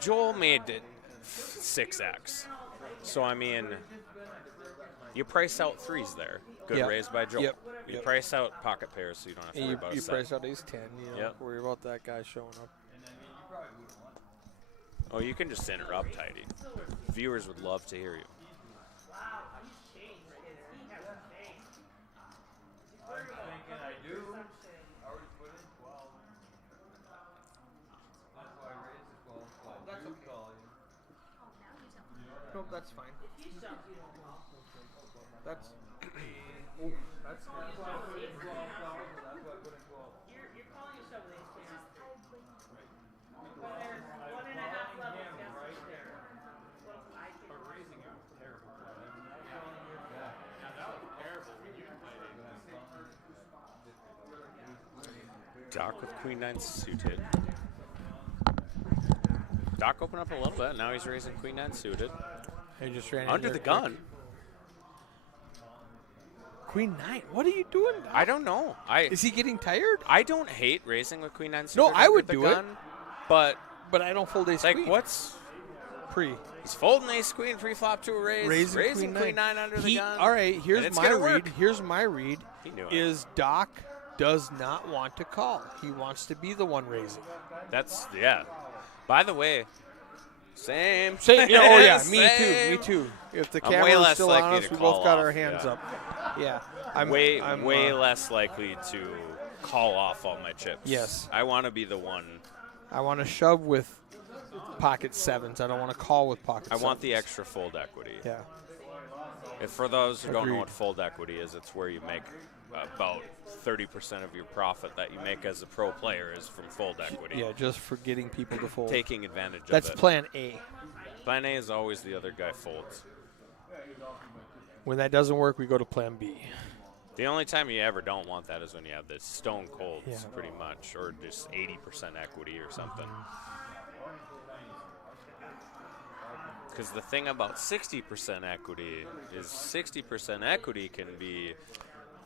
it 6x. So, I mean, you price out 3s there. Good Yep. raise by Joel. Yep. You Yep. price out pocket pairs so you don't have to And worry you, about you a set. price out ace 10. You know, Yep. worry about that guy showing up. Oh, you can just interrupt, Heidi. Viewers would love to hear you. No, that's fine. That's. You're calling a shove with ace 10. But there's 1.5 levels. Yes, right there. Well, I think. Doc with queen nine suited. Doc opened up a little bit. Now he's raising queen nine suited. He just ran in Under there the quick. gun. Queen 9. What are you doing? Doc? I don't know. Is he getting tired? I don't hate raising with queen nine suited. No, I under would the do it. gun, but But I don't fold ace like, queen. what's Pre. he's folding ace queen pre-flop to a raise, raising queen nine under the gun. All right, and here's it's my gonna read. work. Here's my read. He knew it. Is Doc does not want to call. He wants to be the one raising. That's By the way, same. Same. Yeah, oh yeah, me Same. too. Me too. If the I'm way camera's less still on likely us, to we call both got our off, hands yeah. up. Yeah. I'm Way I'm, less likely to call off all my chips. Yes. I want to be the one. I want to shove with pocket sevens. I don't want to call with pocket I sevens. want the extra fold equity. Yeah. If for those who don't know Agreed. what fold equity is, it's where you make about 30% of your profit that you make as a pro player is from fold equity. Yeah, just for getting people to fold. Taking advantage That's of it. plan A. Plan A is always the other guy folds. When that doesn't work, we go to plan B. The only time you ever don't want that is when you have this stone colds, Yeah. pretty much, or just 80% equity or something. Because the thing about 60% equity is 60% equity can be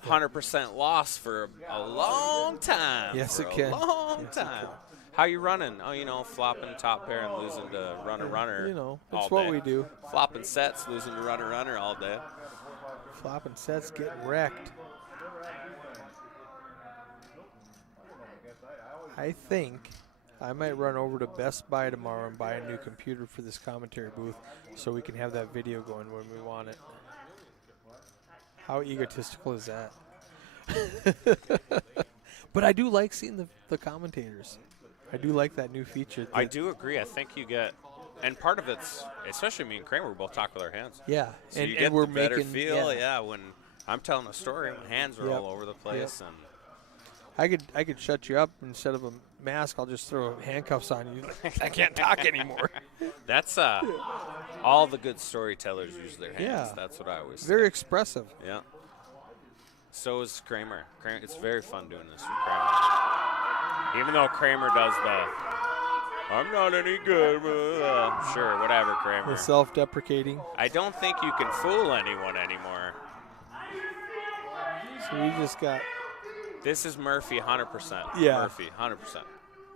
100% loss for a long time. Yes, for it a can. long Yes, it time. How you running? Oh, flopping top pair and losing to runner. You know, all that's what day. we do. Flopping sets, losing to runner all day. Flopping sets, getting wrecked. I think I might run over to Best Buy tomorrow and buy a new computer for this commentary booth so we can have that video going when we want it. How egotistical is that? But I do like seeing the commentators. I do like that new feature. I do agree. I think you get, and part of it's, especially me and Kramer, we both talk with our hands. Yeah, So and, you and get we're the better making feel, when I'm telling a story, my hands are Yep. all over the place, and I could shut you up instead of a mask. I'll just throw handcuffs on you. I can't talk anymore. that's all the good storytellers use their hands. Yeah. That's what I always say. Very expressive. Yeah. So is Kramer. It's very fun doing this with Kramer. Even though Kramer does I'm not any good. Sure, whatever, Kramer. The self-deprecating. I don't think you can fool anyone anymore. So we just got. This is Murphy, 100%. Yeah. Murphy, 100%.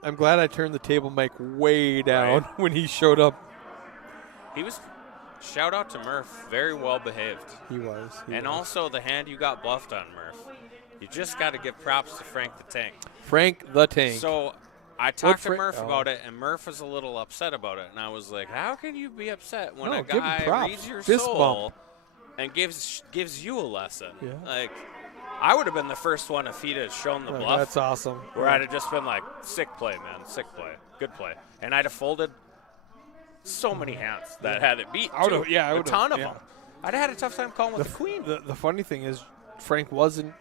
I'm glad I turned the table mic way down Right. when he showed up. He was, shout out to Murph, very well behaved. He was. And also the hand you got bluffed on, Murph. You just got to give props to Frank the Tank. Frank the Tank. So I talked to Frank- Murph oh. about it, and Murph was a little upset about it. And I was like, how can you be upset when No, a give him guy props. reads your Fist soul and gives you a lesson? Yeah. Like, I would have been the first one if he'd have shown the Oh, bluff. that's awesome. Where I'd have just been like, sick play, man, sick play, good play. And I'd have folded so many hands that had it beat. I would've- too. yeah, I a would've, ton of yeah. them. I'd have had a tough time calling with the queen. The funny thing is, Frank wasn't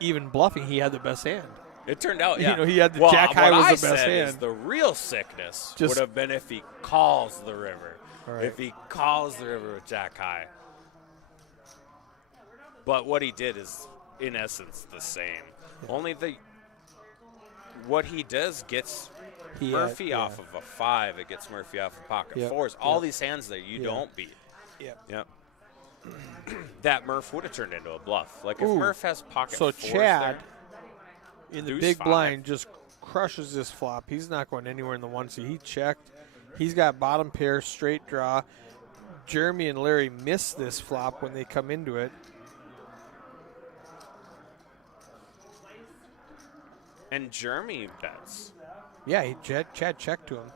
even bluffing. He had the best hand. It turned out, You yeah. know, he had the well, jack high what was I the best said is hand. the real sickness Just- would have been if he calls the river. All right. If he calls the river with jack high. But what he did is, in essence, the same. Only what he does gets Murphy yeah. off of a 5. It gets Murphy off of pocket Yep, 4s. All yep. these hands that you Yeah. don't beat. Yep. Yep. That Murph would have turned into a bluff. Like if Ooh. Murph has pocket So 4s Chad, there, in the deuce big 5. blind, just crushes this flop. He's not going anywhere in the 1C. He checked. He's got bottom pair, straight draw. Jeremy and Larry miss this flop when they come into it. And Jeremy bets. Yeah, Chad checked to him.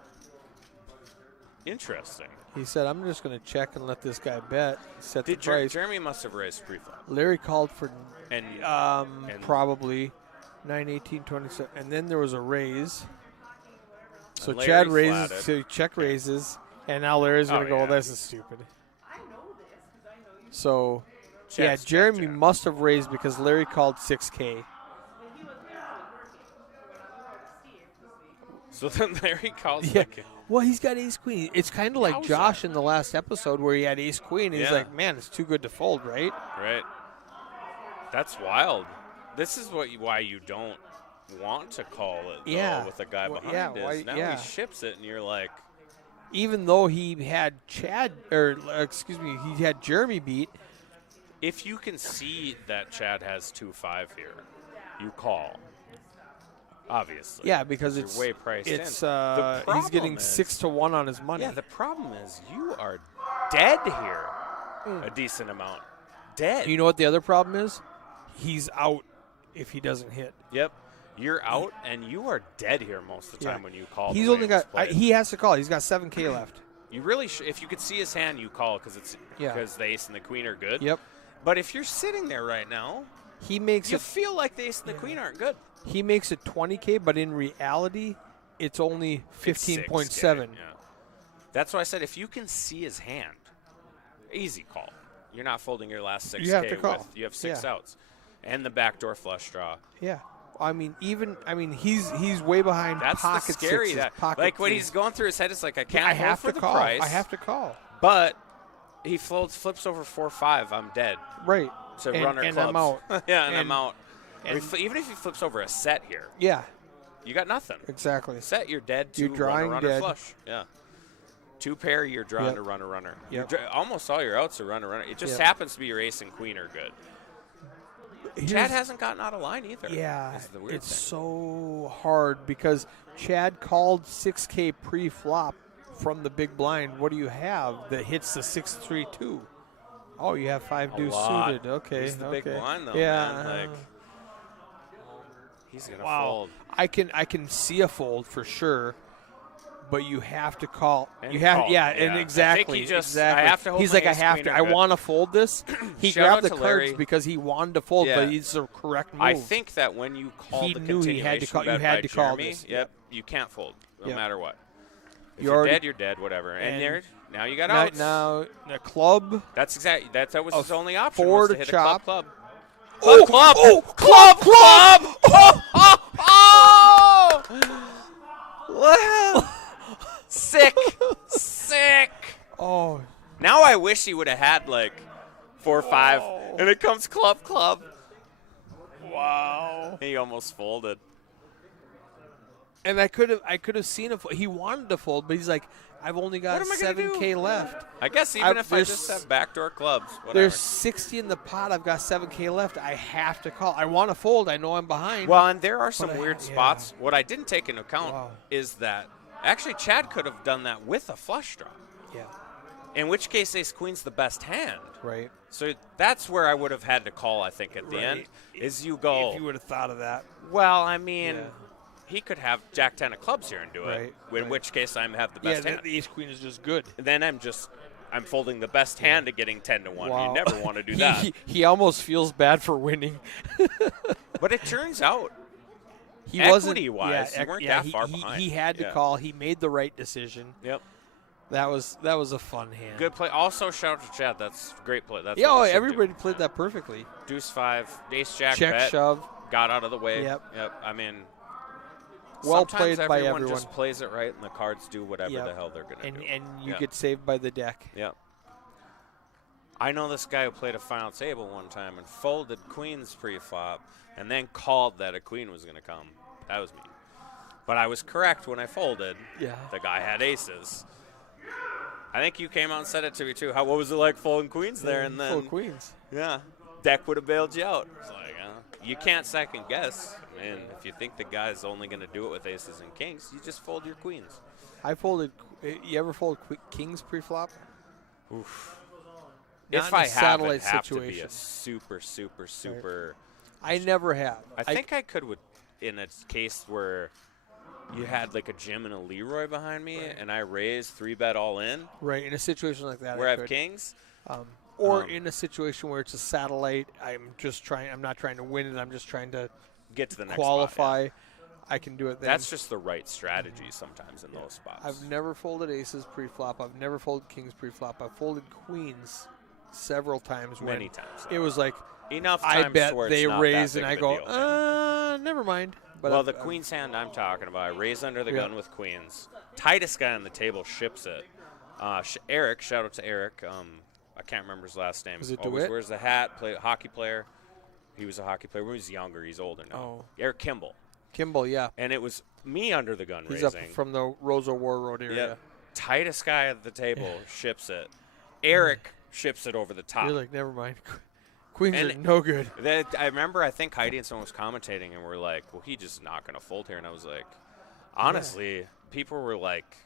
Interesting. He said, I'm just going to check and let this guy bet, set Did the price. Jeremy must have raised pre-flop. Larry called for And And- probably 9, 18, 27. And then there was a raise. So And Larry Chad raises, flatted. so check raises. And now Larry's going Oh, to go, yeah. well, this is stupid. I know this because I know you. So, Chad's yeah, check Jeremy jam. must have raised because Larry called 6K. But he was actually working when I was overseas this week. So then Larry calls Yeah. the Well, he's got ace queen. It's kind of like Yowza. Josh in the last episode where he had ace queen. And he's Yeah. like, man, it's too good to fold, right? right. That's wild. This is why you don't want to call it though, Yeah. with a guy Well, behind yeah, us. why- Now yeah. he ships it, and you're like, Even though he had he had Jeremy beat. if you can see that Chad has 2-5 here, you call. Obviously. Yeah, because You're it's way priced it's in. The he's getting problem is- 6-1 on his money. Yeah, the problem is you are dead here a decent amount. Dead. You know what the other problem is? He's out if he doesn't hit. Yep. You're out, and you are dead here most of the time when you call. He's the way only it was got. played. He has to call. He's got 7K left. You really if you could see his hand, you call because Yeah. the ace and the queen are good. Yep. But if you're sitting there right now, He makes you it. feel like the ace and the queen aren't good. He makes it 20K, but in reality, it's only It's 15.7. 6K, yeah. That's why I said if you can see his hand, easy call. You're not folding your last 6K You have to call. with you have 6 Yeah. outs. And the backdoor flush draw. Yeah. He's way behind That's pocket the scary sixes, that pocket like when threes. he's going through his head, it's like I can't I hold have for to the call. price. I have to call. But he flips over 4-5, I'm dead. Right. To And- runner and clubs. I'm out. yeah, and I'm And- out. and- Even if he flips over a set here, Yeah. you got nothing. Exactly. Set, you're dead. You're drawing runner dead. flush. Yeah. 2 pair, you're drawing Yep. to runner. Yep. Almost all your outs are runner. It just Yep. happens to be your ace and queen are good. Chad Here's- hasn't gotten out of line either. Yeah, Is the weird it's thing. so hard because Chad called 6K pre-flop from the big blind. What do you have that hits the 6-3-2? Oh, you have 5 A deuce lot. suited. Okay, He's the okay. big blind though, yeah, man. Like, he's gonna wow. fold. I can see a fold for sure, but you have to call. And you have, call, yeah, yeah. and I think exactly, he just- exactly. I have to hold He's my like, I ace have queen to. are I good. want to fold this. He Shout grabbed out the to cards Larry. because he wanted to fold, Yeah. but it's the correct move. I think that when you call He the knew he had to continuation call- you bet had by to call Jeremy, this. Yep, you can't fold no Yep. matter what. If You you're already- dead, you're dead. Whatever. And and there, now you got now, outs. now the club. That's exactly that was A his only option. 4 Was to to hit chop. a club. Oh, club! oh, Club! Oh! Oh! Well, sick. Oh, Now I wish he would have had like 4-5, and it comes club. wow. He almost folded. And I could have seen a. He wanted to fold, but he's like, I've only got What am I gonna 7K do? left. I guess even if I there's- just have backdoor clubs, whatever. There's 60 in the pot. I've got 7K left. I have to call. I want to fold. I know I'm behind. Well, and there are some But I- weird yeah. spots. What I didn't take into account Wow. is that actually Chad could have done that with a flush draw. yeah, In which case, ace queen's the best hand. right. So that's where I would have had to call. I think at the end is you go. If you would have thought of that, well, I mean, Yeah. he could have Jack 10 of clubs here and do Right, it. In right. which case, I'm have the yeah, best hand. the ace queen is just good. And then I'm folding the best hand to getting 10-1. Wow. You never want to do that. He almost feels bad for winning. But it turns out He wasn't. Equity-wise, you weren't that far he, behind. He had to Yeah. call. He made the right decision. Yep. That was a fun hand. Good play. Also, shout out to Chad. That's great play. That's Yeah, what oh, you should do. everybody played that perfectly. Deuce 5, ace jack Check, bet, shove. got out of the way. Yep. I mean, Well sometimes played by everyone everyone. just plays it right, and the cards do whatever Yep. the hell they're gonna do. And you Yeah. get saved by the deck. Yep. I know this guy who played a final table one time and folded queens pre-flop, and then called that a queen was gonna come. That was me. But I was correct when I folded. Yeah. The guy had aces. I think you came out and said it to me too. What was it like folding queens there? And Full then queens. yeah, deck would have bailed you out. It's like, you can't second guess. And if you think the guy's only going to do it with aces and kings, you just fold your queens. I folded. You ever fold kings pre-flop? Oof. Not If in a I have, satellite it have to be situation. a super. I never have. I think I could with in a case where you had like a Jim and a Leroy behind me, and I raised 3-bet all in, right in a situation like that. where I I have could. kings. Or Um, in a situation where it's a satellite. I'm not trying to win it. I'm just trying to Get to the next qualify. spot, I can do it yeah. then. That's just the right strategy sometimes in those spots. I've never folded aces pre-flop. I've never folded kings pre-flop. I've folded queens several times. Many when times. It was like Enough I times bet where it's they not raise, that and big I of a go, deal. never mind. But Well, I've- the queen's hand I'm talking about, I raise under the Yeah. gun with queens. Tightest guy on the table ships it. Eric, shout out to Eric. I can't remember his last name. Is it Always DeWitt? wears the hat. Hockey player. He was a hockey player when he was younger. He's older now. Oh. Eric Kimball. Kimball, yeah. And it was me under the gun He's raising. up from the Rosa War Road area. Yep. Tightest guy at the table ships it. Eric ships it over the top. You're like, never mind. Queens And- are no good. I remember, I think Heidi and someone was commentating, and we're like, well, he just not going to fold here. And I was like, honestly, people were like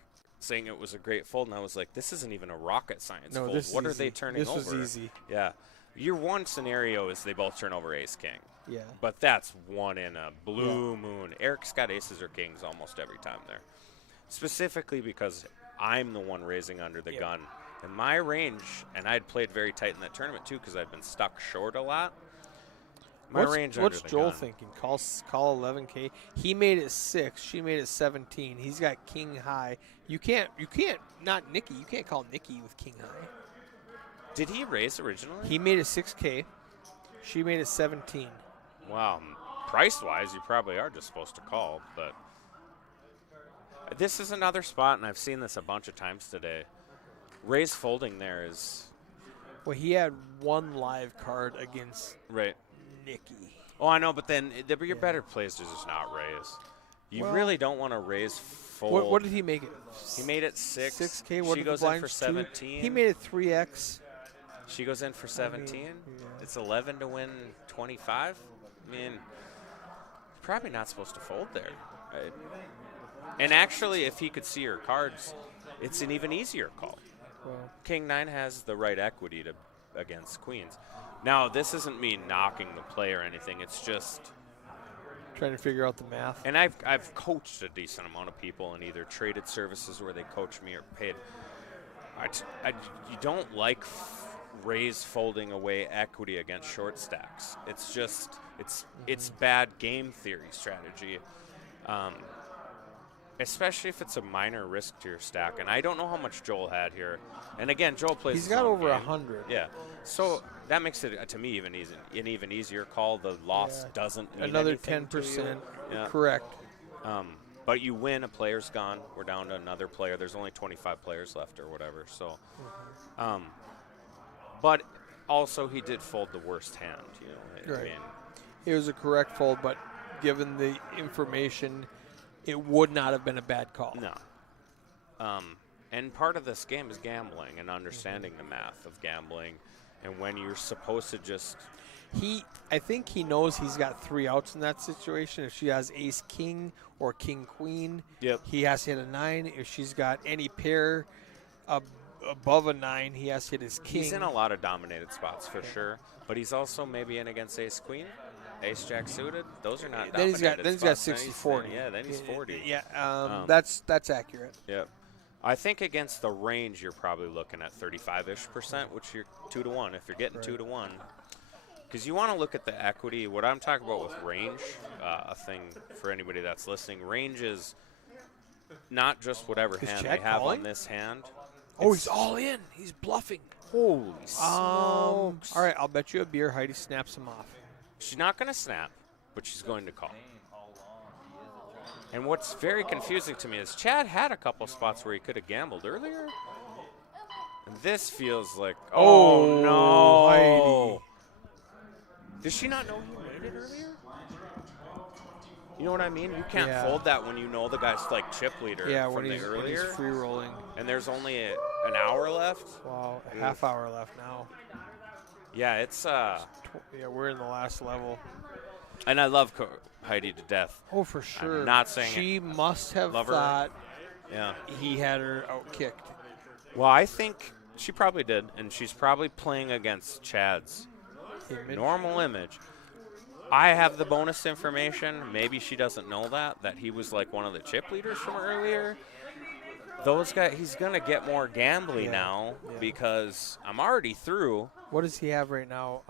saying it was a great fold, and I was like, this isn't even a rocket science No, fold. this is What are easy. they turning This over? was easy. Yeah. Your one scenario is they both turn over ace king. Yeah. But that's one in a blue moon. Eric's got aces or kings almost every time there. Specifically because I'm the one raising under the gun. And my range, and I'd played very tight in that tournament too because I'd been stuck short a lot. My range under What's the Joel gun. thinking? Call 11K. He made it 6. She made it 17. He's got king high. You can't. Not Nikki. You can't call Nikki with king high. Did he raise originally? He made it 6K. She made it 17. Wow. Price-wise, you probably are just supposed to call, but this is another spot, and I've seen this a bunch of times today. Raise folding there is Well, he had one live card against right. Nikki. Oh, I know, but then your better plays to just not raise. You Well- really don't want to raise fold. What did he make it? He made it 6. 6K. What She did the goes in for blinds 2? 17. He made it 3X. She goes in for 17. yeah. It's 11 to win 25. I mean, probably not supposed to fold there. Right? And actually, if he could see her cards, it's an even easier call. Well, King 9 has the right equity to against queens. Now, this isn't me knocking the play or anything. It's just, trying to figure out the math. and I've coached a decent amount of people in either traded services where they coach me or paid. You don't like raise folding away equity against short stacks. It's just it's bad game theory strategy, especially if it's a minor risk to your stack. And I don't know how much Joel had here. And again, Joel plays. He's his got own over game. 100. Yeah, so that makes it to me an even easier call. The loss Yeah. doesn't mean Another anything to you. 10%. Yeah. Correct. But you win, a player's gone. We're down to another player. There's only 25 players left or whatever. So, but also he did fold the worst hand. You know, I Right. mean, It was a correct fold, but given the information, it would not have been a bad call. no. And part of this game is gambling and understanding the math of gambling, and when you're supposed to just I think he knows he's got 3 outs in that situation. If she has ace king or king queen, Yep. he has to hit a 9. If she's got any pair above a 9, he has to hit his king. he's in a lot of dominated spots for sure, but he's also maybe in against ace queen, ace jack suited. Those are not then he's got dominated spots. 60-40. Yeah, then he's 40. Yeah, that's accurate. Yep. I think against the range, you're probably looking at 35-ish%, which you're 2 to 1. If you're getting 2 to 1, because you want to look at the equity. What I'm talking about with range, a thing for anybody that's listening, range is not just whatever Is hand Chad they have calling? on this hand. Oh, he's all in. He's bluffing. Holy All right, I'll bet you a beer. Heidi snaps him off. She's not going to snap, but she's going to call. And what's very confusing to me is Chad had a couple spots where he could have gambled earlier. And this feels like, oh no. Heidi. Does she not know he made it earlier? You know what I mean? You can't Yeah. fold that when you know the guy's like chip leader Yeah, from when the he's earlier. free rolling. And there's only an hour left. Wow, a half hour left now. Yeah, it's Yeah, we're in the last level. and I love Heidi to death. Oh, for sure. not saying she must have Love her. thought Yeah. he had her out kicked. Well, I think she probably did, and she's probably playing against Chad's Image. normal image. I have the bonus information. Maybe she doesn't know that he was like one of the chip leaders from earlier. Those guys, he's going to get more gambly Yeah, now yeah. because I'm already through. What does he have right now?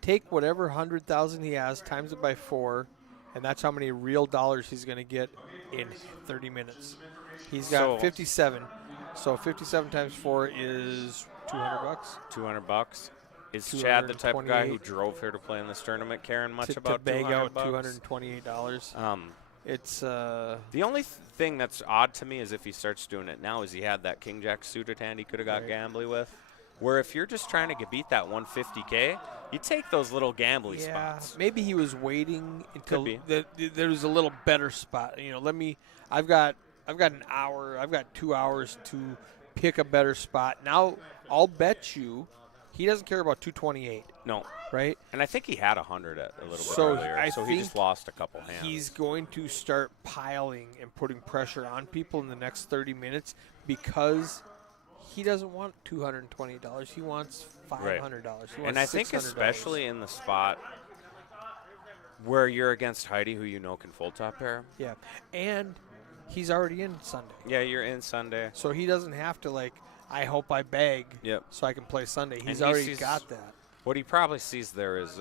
Take whatever 100,000 he has, times it by 4, and that's how many real dollars he's going to get in 30 minutes. He's got So- 57. So 57 times 4 is $200 $200. Is Chad the type of guy who 228 drove here to play in this tournament caring much to about bag out $200? $228. It's The only thing that's odd to me is if he starts doing it now is he had that king jack suited hand he could have got Right. gambly with. Where if you're just trying to beat that 150K, you take those little gambly spots. Maybe he was waiting until be. there was a little better spot. You know, I've got an hour. I've got 2 hours to pick a better spot. Now I'll bet you he doesn't care about 228, No. right? And I think he had 100 a little bit So earlier, I so he think just lost a couple hands. He's going to start piling and putting pressure on people in the next 30 minutes because he doesn't want $220. He wants $500. He wants And I think $600. especially in the spot where you're against Heidi, who you know can full top pair. Yeah. And he's already in Sunday. Yeah, you're in Sunday. So he doesn't have to, like, I hope I bag Yep. so I can play Sunday. He's he already sees- got that. What he probably sees there is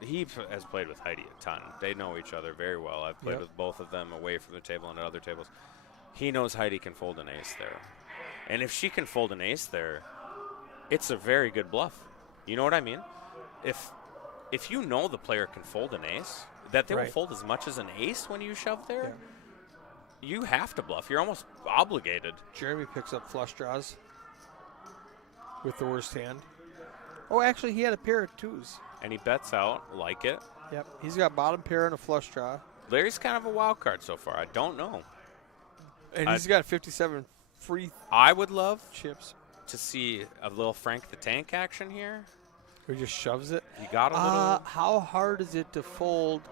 he has played with Heidi a ton. They know each other very well. I've played Yep. with both of them away from the table and at other tables. He knows Heidi can fold an ace there. And if she can fold an ace there, it's a very good bluff. You know what I mean? If you know the player can fold an ace, that they will Right. fold as much as an ace when you shove there, Yeah. you have to bluff. You're almost obligated. Jeremy picks up flush draws with the worst hand. Oh, actually, he had a pair of twos. And he bets out, like it. Yep. He's got bottom pair and a flush draw. Larry's kind of a wild card so far. I don't know. And he's got 57 free I would love chips. to see a little Frank the Tank action here. He just shoves it. You got a little. How hard is it to fold?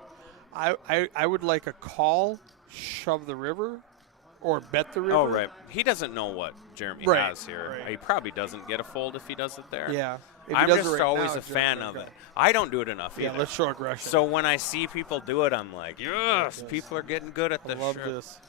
I would like a call, shove the river, or bet the river. Oh, right. He doesn't know what Jeremy Right, has here. right. He probably doesn't get a fold if he does it there. Yeah. If he I'm does it just right always now, a fan Jeremy- of it. I don't do it enough Yeah, either. let's show aggression. So when I see people do it, I'm like, yes, people are getting good at I this. love shit. this.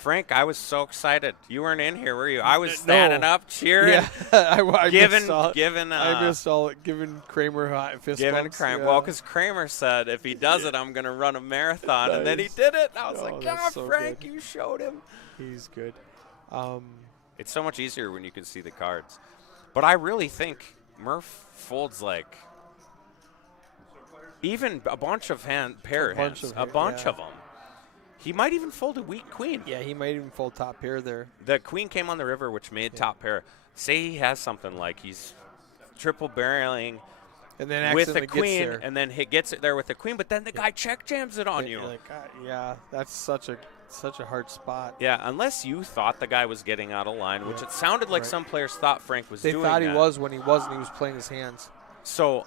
Frank, I was so excited. You weren't in here, were you? I was standing up, cheering, Yeah, I giving, missed all, giving, I missed all it, giving Kramer hot fist giving bumps. Kramer. Yeah. Well, because Kramer said if he does it, I'm going to run a marathon, and then he Nice. did it. And I was Oh, like, that's yeah, so Frank, good. you showed him. He's good. It's so much easier when you can see the cards. But I really think Murph folds like even a bunch of pair bunch hands, of a ha- bunch yeah. of them. He might even fold a weak queen. Yeah, he might even fold top pair there. The queen came on the river, which made top pair. Say he has something like he's triple barreling And then with the accidentally queen, gets there. and then he gets it there with the queen, but then the guy check jams it on you. You're like, yeah, that's such a hard spot. Yeah, unless you thought the guy was getting out of line, which it sounded like Right. some players thought Frank was They doing thought he that. was when he wasn't. He was playing his hands. So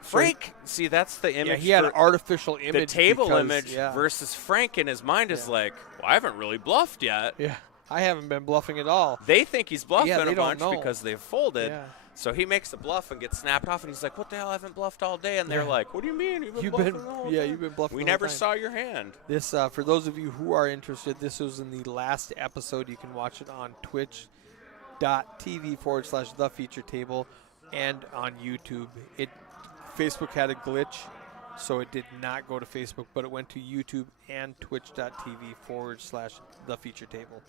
Frank, see, that's the image. Yeah, he had for an artificial image. the table because- image yeah. versus Frank in his mind is Yeah. like, well, I haven't really bluffed yet. Yeah, I haven't been bluffing at all. They think he's bluffing Yeah, they a don't bunch know. because they've folded. Yeah. So he makes the bluff and gets snapped off, and he's like, "What the hell? I haven't bluffed all day." And they're Yeah. like, "What do you mean? You've been You've bluffing been- the whole yeah, time." you've been bluffing We the whole never time. saw your hand. This, for those of you who are interested, this was in the last episode. You can watch it on twitch.tv/the feature table and on YouTube. Facebook had a glitch, so it did not go to Facebook, but it went to YouTube and twitch.tv/the feature table.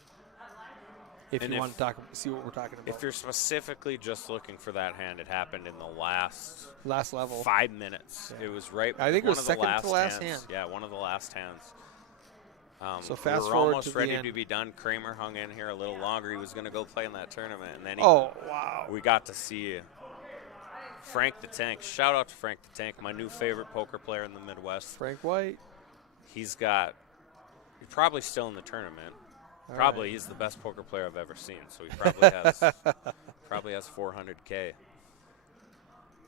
If And you if- want to see what we're talking about. If you're specifically just looking for that hand, it happened in the last Last level. 5 minutes. Yeah. It was right. I think it one was of the second to last last hands. hand. Yeah, one of the last hands. So fast we were forward almost to the ready end. to be done. Kramer hung in here a little longer. He was going to go play in that tournament, and then Oh, wow. we got to see Frank the Tank. Shout out to Frank the Tank, my new favorite poker player in the Midwest. Frank White. He's probably still in the tournament. All Probably right. he's the best poker player I've ever seen. So he probably has probably has 400K.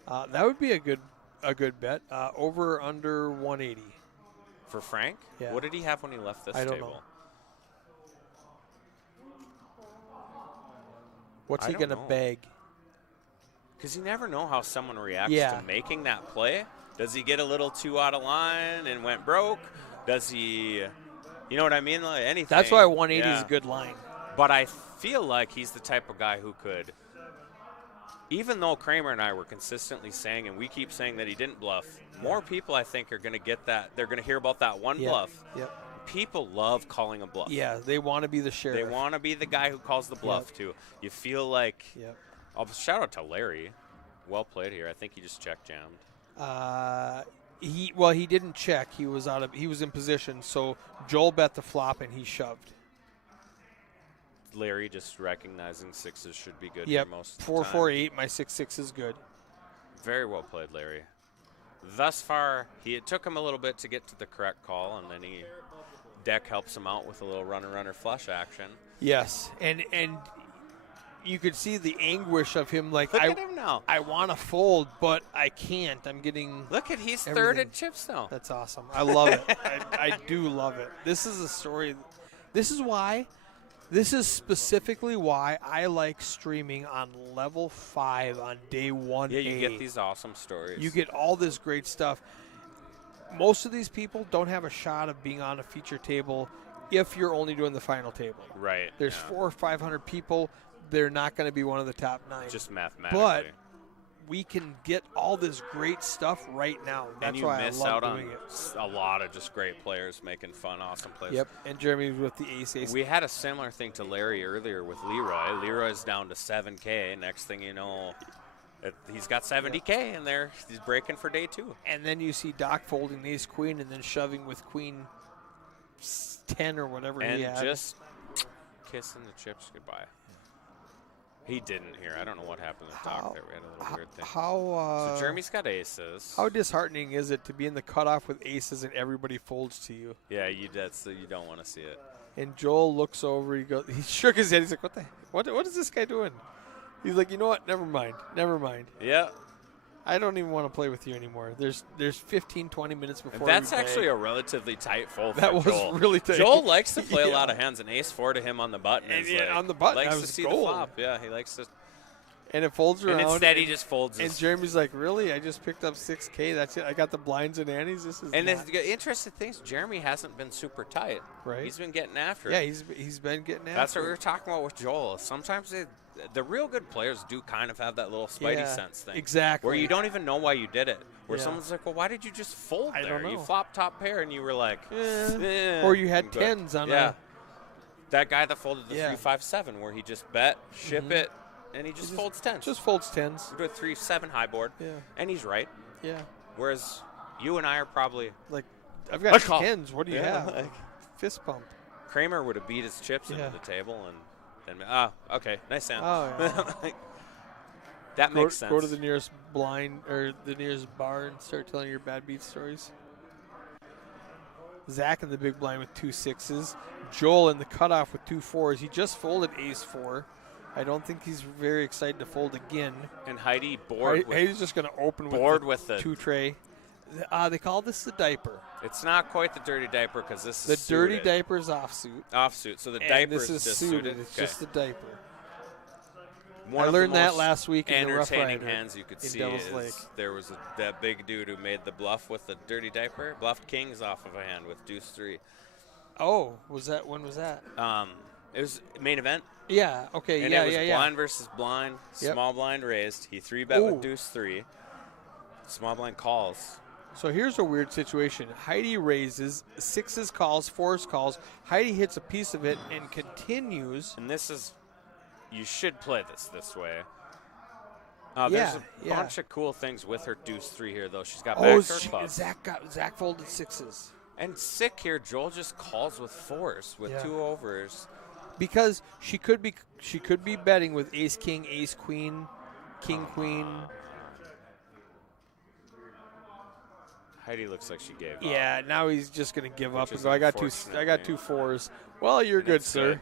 That would be a good bet. Over or under 180. For Frank? Yeah. What did he have when he left this I don't table? know. What's I he don't going to know. bag? Because you never know how someone reacts Yeah. to making that play. Does he get a little too out of line and went broke? Does he, you know what I mean? Like anything. That's why 180 is Yeah. a good line. But I feel like he's the type of guy who could, even though Kramer and I were consistently saying, and we keep saying that he didn't bluff, more people I think are going to get that. They're going to hear about that one Yep. bluff. Yep. People love calling a bluff. Yeah, they want to be the sheriff. They want to be the guy who calls the bluff too. You feel like. Yep. I'll shout out to Larry. Well played here. I think he just check jammed. He didn't check. He was in position. So Joel bet the flop and he shoved. Larry just recognizing sixes should be good Yep. here most of the 4 time. 4 8. My 6-6 is good. Very well played, Larry. Thus far, it took him a little bit to get to the correct call, and then Deck helps him out with a little runner flush action. Yes, and you could see the anguish of him. Like Look at him now. I want to fold, but I can't. I'm getting. Look at he's third everything. at chips now. That's awesome. I love it. I do love it. This is a story. This is specifically why I like streaming on level 5 on day 1A. Yeah, you get these awesome stories. You get all this great stuff. Most of these people don't have a shot of being on a feature table if you're only doing the final table. right. There's yeah. 400 or 500 people. They're not going to be one of the top 9. Just mathematically. But we can get all this great stuff right now. That's and you why miss I love out on doing it. a lot of just great players making fun, awesome plays. Yep, and Jeremy with the ace. We had a similar thing to Larry earlier with Leroy. Leroy's down to 7K. Next thing you know, he's got 70K in there. He's breaking for day 2. And then you see Doc folding ace queen and then shoving with queen 10 or whatever And he had. just kissing the chips goodbye. He didn't here. I don't know what happened to Doc there. We had a little weird thing. How So Jeremy's got aces. how disheartening is it to be in the cutoff with aces and everybody folds to you? Yeah, you don't want to see it. And Joel looks over. He shook his head. He's like, what is this guy doing? He's like, you know what? Never mind. Yeah. I don't even want to play with you anymore. There's 15, 20 minutes before. That's we play. actually a relatively tight fold That for was Joel. really tight. Joel likes to play a Yeah. lot of hands, and ace-4 to him on the button And is yeah, like, on the button, likes that to was see gold. the flop. Yeah, he likes to. And it folds around. And instead, he just folds And his. Jeremy's like, really? I just picked up 6K. That's it. I got the blinds and antes. This is And not the interesting thing is Jeremy hasn't been super tight. right. He's been getting after Yeah, it. he's been getting after. That's what we it. were talking about with Joel. Sometimes the real good players do kind of have that little spidey Yeah, sense thing. exactly. Where you don't even know why you did it. Where Yeah. someone's like, well, why did you just fold I there? don't You know. flopped top pair and you were like, Eh. Or you had I'm good. tens on Yeah. a. That guy that folded the Yeah. 3-5-7 where he just bet, ship it, and he just folds tens. Just folds tens. do a 3-7 high board, Yeah. and he's right. Yeah. Whereas you and I are probably Like, I've I got call. tens. What do you Yeah, have? like- Fist pump. Kramer would have beat his chips Yeah. into the table, and then okay, nice hand. Oh, yeah. That makes sense. Go to the nearest blind or the nearest bar and start telling your bad beat stories. Zach in the big blind with 2 6s. Joel in the cutoff with 2 4s. He just folded ace-4. I don't think he's very excited to fold again. And Heidi bored with He's just going to open bored with the with the. 2 tray. They call this the diaper. It's not quite the dirty diaper because this The is dirty suited. diaper is offsuit. Offsuit. So the And diaper this is just suited. It's Okay. just the diaper. One I of the learned that most last week in the Rough entertaining Rider hands you could in see Devil's is Lake. there was that big dude who made the bluff with the dirty diaper, bluffed kings off of a hand with deuce 3. Oh, when was that? It was main event, Yeah, okay, and yeah, it was yeah. blind versus blind, Yep. small blind raised. He 3-bet Ooh. with deuce 3. Small blind calls. So here's a weird situation. Heidi raises, 6s calls, 4s calls. Heidi hits a piece of it and continues. And this is, you should play this way. Yeah, There's a yeah. bunch of cool things with her deuce 3 here, though. She's got Oh, backdoor clubs. Zach folded 6s. And sick here, Joel just calls with 4s with Yeah. 2 overs. Because she could be betting with ace king, ace queen, king queen. Heidi looks like she gave up. Yeah, now he's just gonna give up Which and is go. I got unfortunate, 2 4s. Well, you're good, it's sir.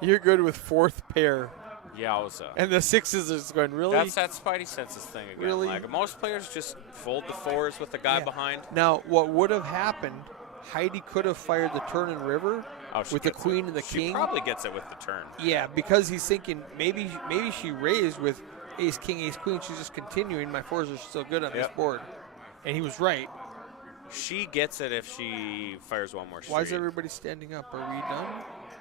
You're good with 4th pair. Yowza. And the 6s are just going, really? That's that Spidey senses thing again. Really? Like most players just fold the 4s with the guy Yeah. behind. Now, what would have happened, Heidi could have fired the turn and river Oh, she with the gets queen it. and the She king. probably gets it with the turn. Yeah, because he's thinking maybe she raised with ace king, ace queen. She's just continuing. My 4s are still good on this Yep. board. And he was right. She gets it if she fires one more street. Why is everybody standing up? Are we done?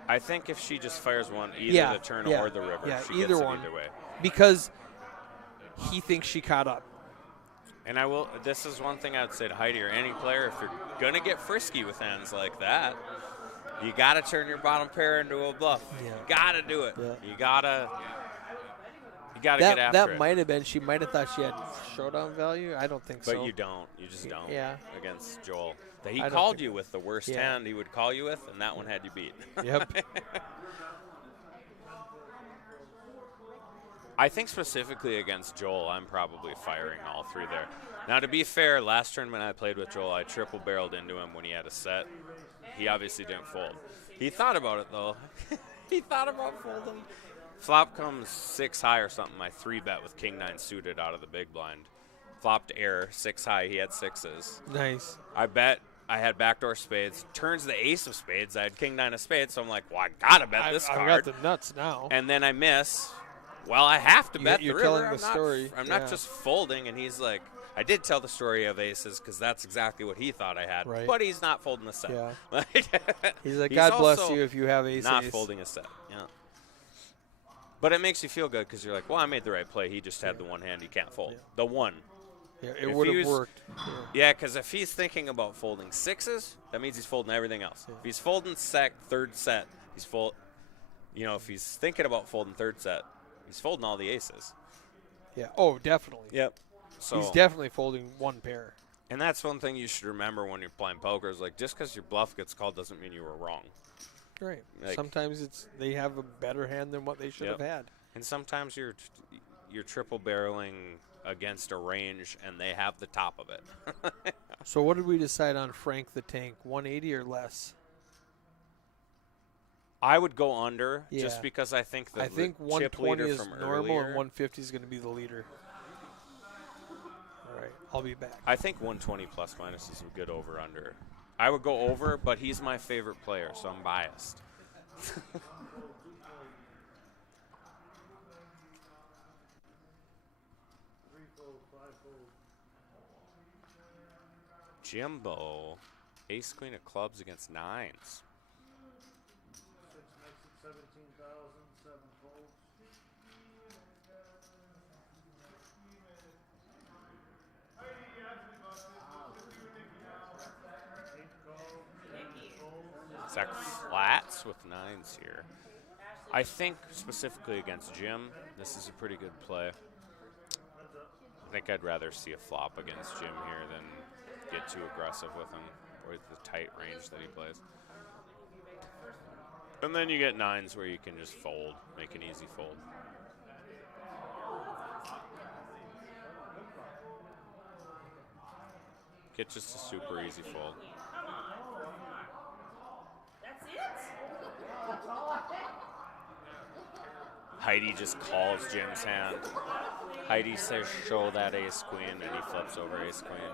I think if she just fires one, either Yeah, the turn yeah, or the river, yeah, she either gets one. it either way. Because he thinks she caught up. And this is one thing I would say to Heidi or any player, if you're going to get frisky with hands like that, you got to turn your bottom pair into a bluff. Yeah. You got to do it. Yeah. You got to get after That it. might have been. She might have thought she had showdown value. I don't think so. But you don't. You just don't. Yeah. Against Joel. He I don't called think- you with the worst Yeah. hand he would call you with, and that one had you beat. Yep. I think specifically against Joel, I'm probably firing all three there. Now, to be fair, last tournament I played with Joel, I triple barreled into him when he had a set. He obviously didn't fold. He thought about it, though. He thought about folding. Flop comes 6 high or something. I 3-bet with king 9 suited out of the big blind. Flopped air, 6 high. He had 6s. Nice. I bet I had backdoor spades. Turns the ace of spades. I had king 9 of spades, so I'm like, well, I gotta bet this I've card. got the nuts now. And then I miss. Well, I have to bet You're the river. telling the story. I'm Yeah. not just folding. And he's like, I did tell the story of aces because that's exactly what he thought I had. Right. But he's not folding the set. Yeah. Like, He's like, God bless also you if you have ace. not ace. folding a set. Yeah. But it makes you feel good because you're like, well, I made the right play. He just had the one hand he can't fold. Yeah. The one. Yeah, If it would he have was- worked. Yeah. Yeah, because if he's thinking about folding 6s, that means he's folding everything else. Yeah. If he's folding third set, he's if he's thinking about folding third set, he's folding all the aces. Yeah. Oh, definitely. Yep. So He's definitely folding one pair. and that's one thing you should remember when you're playing poker is like just because your bluff gets called doesn't mean you were wrong. Right. Like- Sometimes they have a better hand than what they should Yep. have had. And sometimes you're triple barreling against a range and they have the top of it. So what did we decide on Frank the Tank? 180 or less? I would go under Yeah. just because I think the I think chip 120 leader is from normal earlier, and 150 is going to be the leader. All right. I'll be back. I think 120 plus minus is a good over under. I would go over, but he's my favorite player, so I'm biased. Jimbo, ace queen of clubs against 9s. 6 makes it 17,000, 7 folds. Zach flats with 9s here. I think specifically against Jim, this is a pretty good play. I think I'd rather see a flop against Jim here than get too aggressive with him or with the tight range that he plays. And then you get 9s where you can just fold, make an easy fold. Get just a super easy fold. That's it? Heidi just calls Jim's hand. Heidi says, show that ace queen, and he flips over ace queen.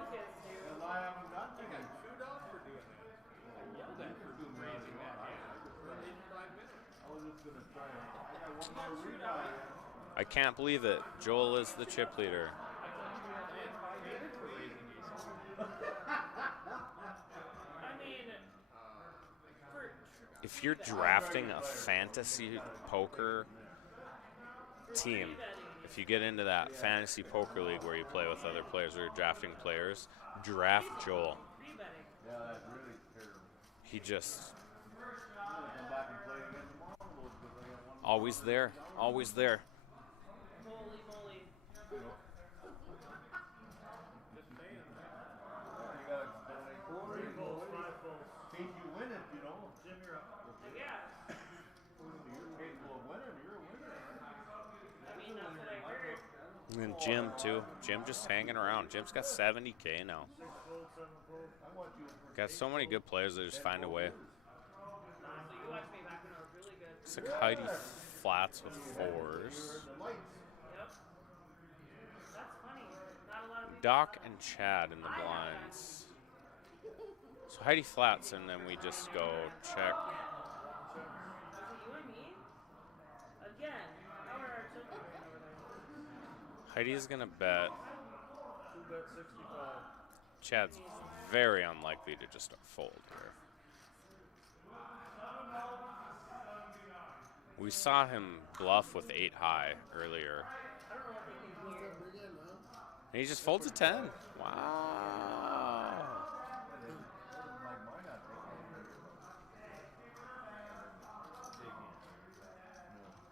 I can't believe it. Joel is the chip leader. I mean, If you're drafting a fantasy poker team, if you get into that fantasy poker league where you play with other players or you're drafting players, draft Joel. He just always there, always there. holy moly. Yeah. I mean, that's what I heard. And Jim too. Jim just hanging around. Jim's got 70K now. Got so many good players that just find a way. So you watched me back when I was really good. It's like Heidi flats with 4s. Yep. That's funny. Not a lot of people. Doc and Chad in the blinds. So Heidi flats and then we just go check. Was it you and me? Again. How are our children over there? Heidi's gonna bet. 2-bet 65. Chad's very unlikely to just fold here. We saw him bluff with 8 high earlier. And he just folds a 10. Wow.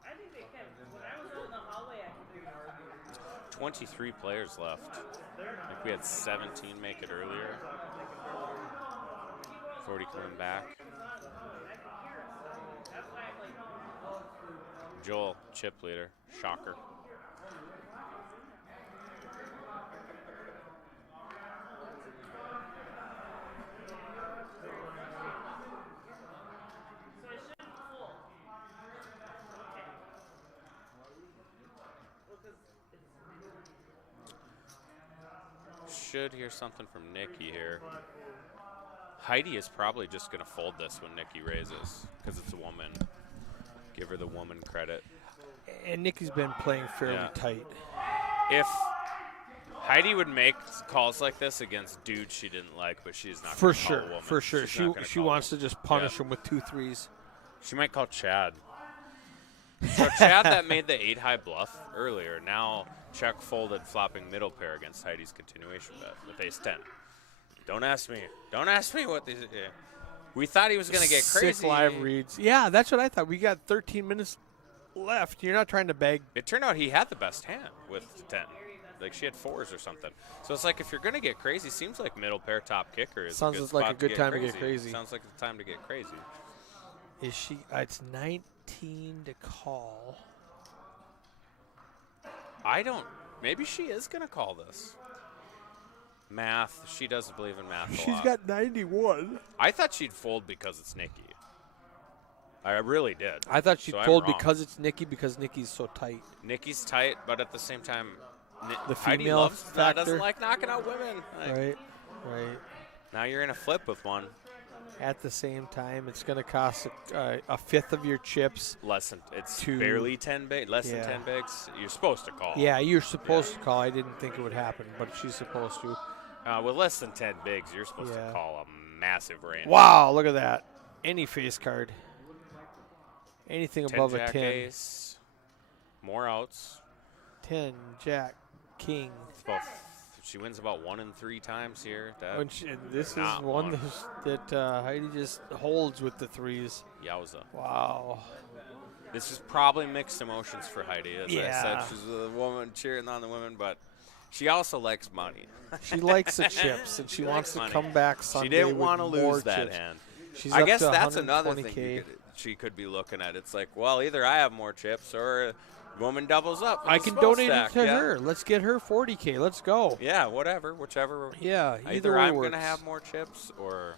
I think they can. When I was out in the hallway, I could figure out. 23 players left. I think we had 17 make it earlier. 40 coming back. Joel, chip leader. Shocker. should hear something from Nikki here. Heidi is probably just going to fold this when Nikki raises because it's a woman. Give her the woman credit. And Nikki's been playing fairly Yeah. tight. If Heidi would make calls like this against dudes she didn't like, but she's not For gonna call a sure, woman. for sure. She's not gonna She call wants them. to just punish Yeah. him with 2 threes. She might call Chad. So Chad that made the 8-high bluff earlier. Now check folded flopping middle pair against Heidi's continuation bet with ace-10. Don't ask me. Don't ask me what these. We thought he was going to get crazy. Sick live reads. Yeah, that's what I thought. We got 13 minutes left. You're not trying to bag. It turned out he had the best hand with the 10. Like she had 4s or something. So it's like if you're going to get crazy, seems like middle pair top kicker is Sounds a good like a spot good to time to get crazy. Sounds like the time to get crazy. Is she? It's 19 to call. I don't. Maybe she is going to call this. Math. She does believe in math a She's lot. got 91. I thought she'd fold because it's Nikki. I really did. I thought she'd So I'm fold wrong. because it's Nikki because Nikki's so tight. Nikki's tight, but at the same time, The Heidi female doesn't factor. like knocking out women. Like, Right. Right. Now you're in a flip with one. At the same time, it's going to cost a fifth of your chips. Less than it's Two. barely 10 big, less Yeah. than 10 bigs. You're supposed to call. Yeah, you're supposed to call. I didn't think it would happen, but she's supposed to. With less than 10 bigs, you're supposed Yeah. to call a massive range. Wow, look at that. Any face card. Anything 10 above a jack 10. ace. More outs. 10, Jack, King. It's about, she wins about 1 in 3 times here. When she, this is Not one one. that Heidi just holds with the threes. Yowza. Wow. This is probably mixed emotions for Heidi. As I Yeah. said, she's a woman cheering on the women, but she also likes money. She likes the chips, and she wants likes to money. come back Sunday She didn't with want to more lose that chips. hand. She's I up guess to that's another 120K. thing she could be looking at. It's like, well, either I have more chips or a woman doubles up. in I the can small donate stack. it to Yeah. her. Let's get her 40K. Let's go. Yeah, whatever, whichever. Yeah, either Either way I'm works. gonna have more chips or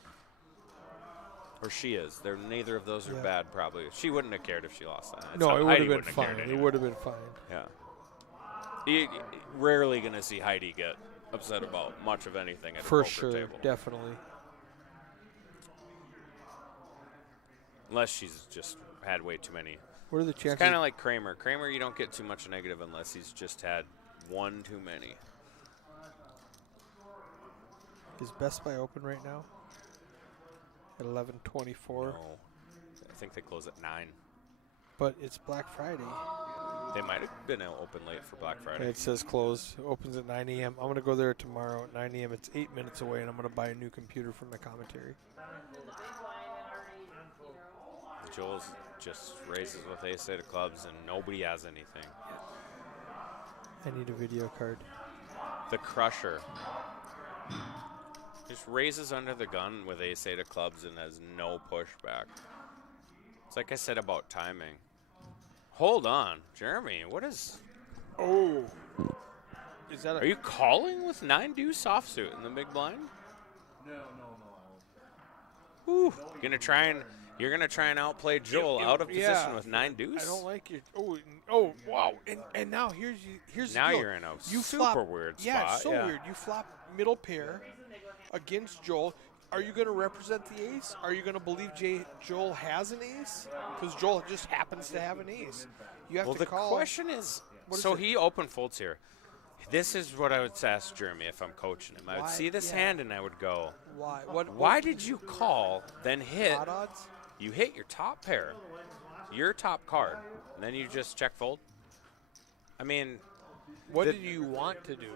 she is. They're neither of those are Yeah. bad. Probably she wouldn't have cared if she lost that. That's No, how it would Heidi have been wouldn't fine. cared It anyway. would have been fine. Yeah. You rarely gonna see Heidi get upset about much of anything at For a poker sure, table, definitely. unless she's just had way too many. What are the It's chances? kind of like Kramer. Kramer, you don't get too much negative unless he's just had one too many. Is Best Buy open right now? At 11:24, No. I think they close at 9. but it's Black Friday. They might have been open late for Black Friday. It says closed. Opens at 9 a.m. I'm gonna go there tomorrow at 9 a.m. It's 8 minutes away, and I'm gonna buy a new computer from the commentary. Jules just raises with ace-8 of clubs, and nobody has anything. I need a video card. The Crusher just raises under the gun with ace-8 of clubs and has no pushback. It's like I said about timing. Hold on, Jeremy. What is? Oh, is that Are you calling with 9 deuce offsuit in the big blind? No. Ooh, you're gonna try and outplay Joel out of position yeah. with 9 deuce. I don't like your. Oh, wow! And now here's the Now deal. you're in a You super flop, weird Yeah, spot. it's so weird. You flop middle pair against Joel. Are you going to represent the ace? Are you going to believe Joel has an ace? Because Joel just happens to have an ace. You have Well, to the call. question is, What is so it? he open folds here. This is what I would ask Jeremy if I'm coaching him. I would Why? see this Yeah. hand and I would go, Why? why did you call, then hit? Odd odds? You hit your top pair, your top card, and then you just check fold? I mean, What The- did you want to do?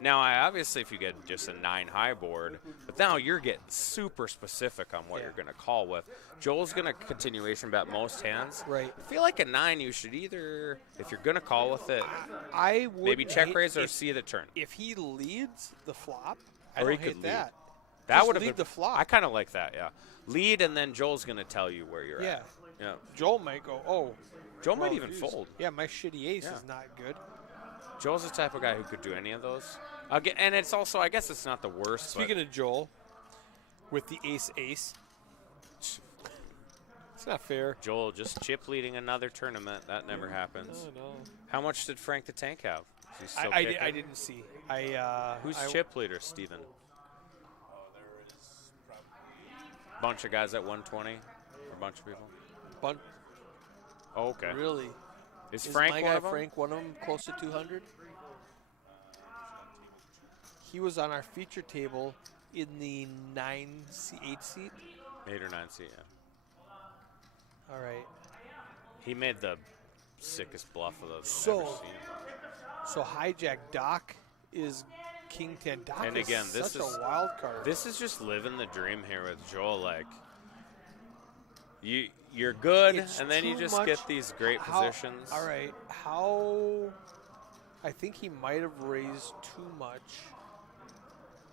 now I obviously if you get just a 9 high board, but now you're getting super specific on what Yeah. you're going to call with. Joel's going to continuation bet most hands. Right. I feel like a 9 you should either, if you're going to call with it, I would maybe check hate- raise or if, see the turn. if he leads the flop, I Or he don't could hate lead. that. That Just would have lead been the flop. I kind of like that, yeah. Lead and then Joel's going to tell you where you're Yeah. at. Yeah. Joel might go, oh. Joel might well, even geez. fold. Yeah, my shitty ace Yeah. is not good. Joel's the type of guy who could do any of those. Again, and it's also, I guess it's not the worst. Speaking of Joel, with the ace, it's not fair. Joel just chip leading another tournament. That never happens. Oh, no. How much did Frank the Tank have? He's still I kicking? didn't see. Who's I, chip leader, Steven? There is probably Bunch of guys at 120? Or a bunch of people? Bun- Oh, okay. Really? Is Is Frank my one guy of them? Frank one of them close to 200? He was on our feature table in the 8 seat. 8 or 9 seat, yeah. All right. He made the sickest bluff of those So- I've ever seen. So hijack Doc is King 10. Doc And is again, this such is- a wild card. This is just living the dream here with Joel. Like, you're good, It's and then you too just much- get these great how- positions. All right. How? I think he might have raised too much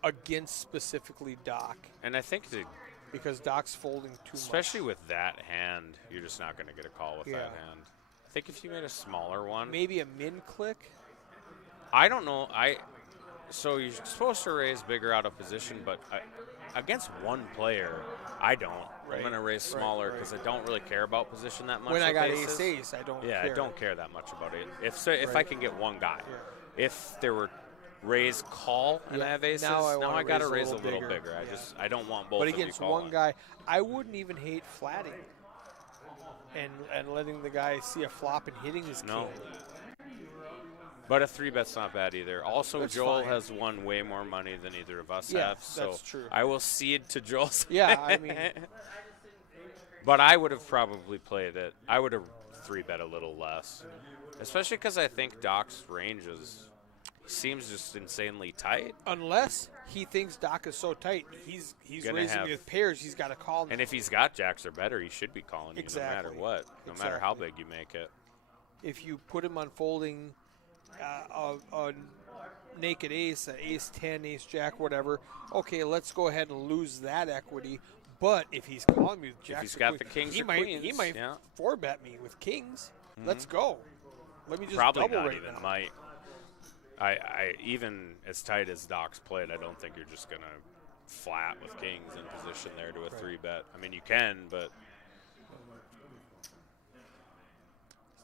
against specifically Doc And I think, because Doc's folding too especially much. with that hand, you're just not going to get a call with that Yeah. hand. I think if you made a smaller one, Maybe a min click. I don't know. So you're supposed to raise bigger out of position, but against one player, I don't. I'm Right, going to raise right, smaller right. because I don't really care about position that much. When I with got aces. ace, I don't. Yeah, care. I don't care that much about it. If I Right. can get one guy, Yeah. if there were raise call and Yeah, I have aces, now I now wanna I got to raise raise a a little little bigger. bigger. Yeah. I don't want both But of you against calling. one guy, I wouldn't even hate flatting and letting the guy see a flop and hitting his No. king. But a 3-bet's not bad either. Also, That's Joel fine. has won way more money than either of us Yeah, have. So that's true. I will cede to Joel's. Yeah, I mean, But I would have probably played it. I would have 3-bet a little less, especially because I think Doc's range seems just insanely tight. unless he thinks Doc is so tight, he's Gonna raising have- with pairs. He's got to call. And if he's got jacks or better, he should be calling you no matter Exactly. what, no matter how Exactly. big you make it. if you put him on folding a naked ace, an ace 10, ace jack, whatever, okay, let's go ahead and lose that equity. But if he's calling me with jacks, he's or got queen, the kings he or might he queens, might yeah. 4-bet me with kings. Let's go. Let me just Probably double not right even now. might. I even as tight as Doc's played, I don't think you're just gonna flat with kings in position there to a 3-bet. I mean, you can, but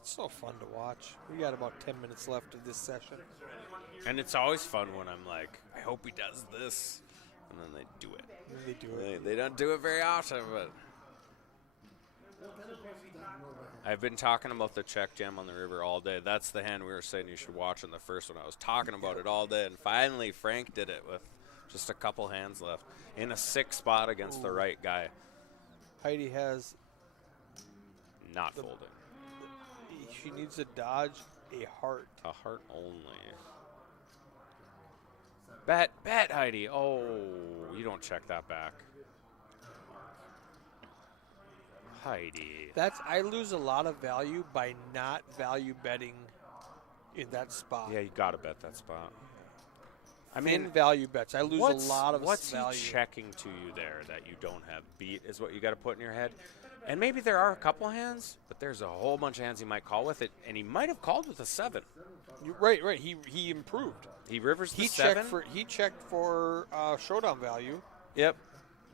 It's so fun to watch. We got about 10 minutes left of this session. and it's always fun when I'm like, I hope he does this, and then they do it. They do it. They don't do it very often, but I've been talking about the check jam on the river all day. That's the hand we were saying you should watch in the first one. I was talking about it all day, and finally Frank did it with just a couple hands left in a 6 spot against the right guy, Heidi has, not folding. she needs to dodge a heart. A heart only. Bet, Heidi. Oh, you don't check that back. Heidi. I lose a lot of value by not value betting in that spot. Yeah, you got to bet that spot. I Thin mean, value bets. I lose a lot of what's value. he checking to you there that you don't have beat is what you got to put in your head. And maybe there are a couple hands, but there's a whole bunch of hands he might call with it, and he might have called with a 7. Right. He improved. He rivers the He 7. checked for showdown value. Yep.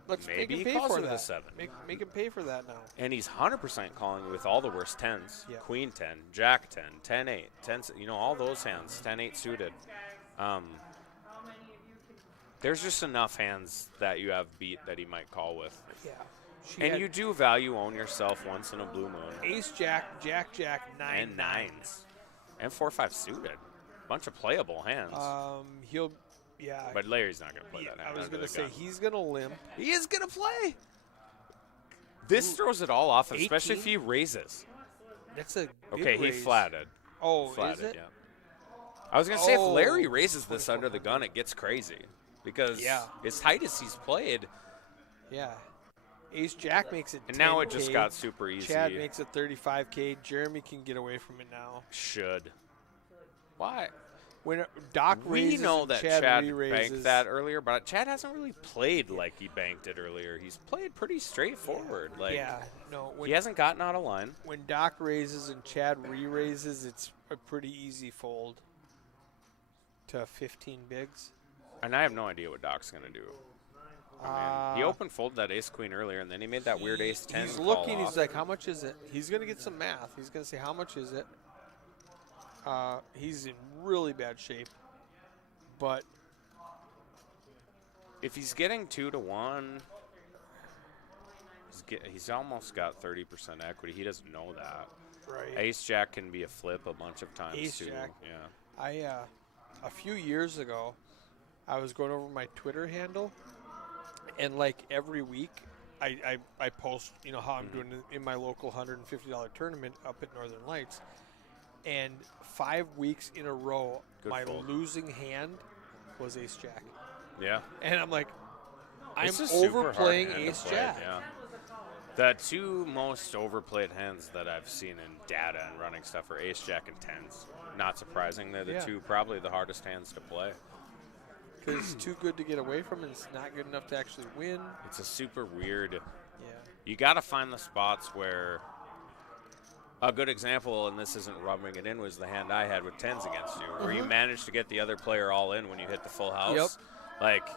Let's Maybe make him he pay calls for with a that. 7. Make him pay for that now. And he's 100% calling with all the worst 10s. Yeah. Queen 10, Jack 10, 10-8, 10, all those hands, 10-8 suited. There's just enough hands that you have beat that he might call with. Yeah. She And had you do value own yourself once in a blue moon. ace jack, jack jack, 9 And 9s. And 4-5 suited. Bunch of playable hands. He'll but Larry's not going to play yeah, that hand. I was under gonna the say gun. he's gonna limp. He is going to play. This throws it all off, especially if 18? he raises. That's a big Okay, he raise. flatted. Oh, Flatted, is it? yeah. I was going to say, if Oh, Larry raises this under the gun, it gets crazy. Because Yeah. as tight as he's played, Yeah. Ace jack makes it. and now it 10K. just got super easy. Chad makes it 35K. Jeremy can get away from it now. Should. Why? When Doc We raises know and that Chad Chad re-raises, banked that earlier, but Chad hasn't really played like he banked it earlier. He's played pretty straightforward. Like yeah, no. When, he hasn't gotten out of line. when Doc raises and Chad re-raises, it's a pretty easy fold to 15 bigs. And I have no idea what Doc's going to do. He open folded that ace queen earlier, and then he made that weird ace 10. He's call looking. off. He's like, "How much is it?" He's gonna get some math. He's gonna say, "How much is it?" He's in really bad shape, but If he's getting 2-1, he's almost got 30% equity. He doesn't know that. right. Ace Jack can be a flip a bunch of times Ace too. Jack. Yeah. I a few years ago, I was going over my Twitter handle, and like every week, I post how I'm doing in my local $150 tournament up at Northern Lights, and 5 weeks in a row, Good my fold. losing hand was Ace Jack, Yeah. and I'm like, I'm It's a super hard overplaying hand to Ace play, Jack. Yeah. The two most overplayed hands that I've seen in data and running stuff are Ace Jack and tens. Not surprising, they're the Yeah. two probably the hardest hands to play. Because it's too good to get away from, and it's not good enough to actually win. It's a super weird. Yeah. You got to find the spots where. A good example, and this isn't rubbing it in, was the hand I had with tens against you, where you managed to get the other player all in when you hit the full house. Yep. Like,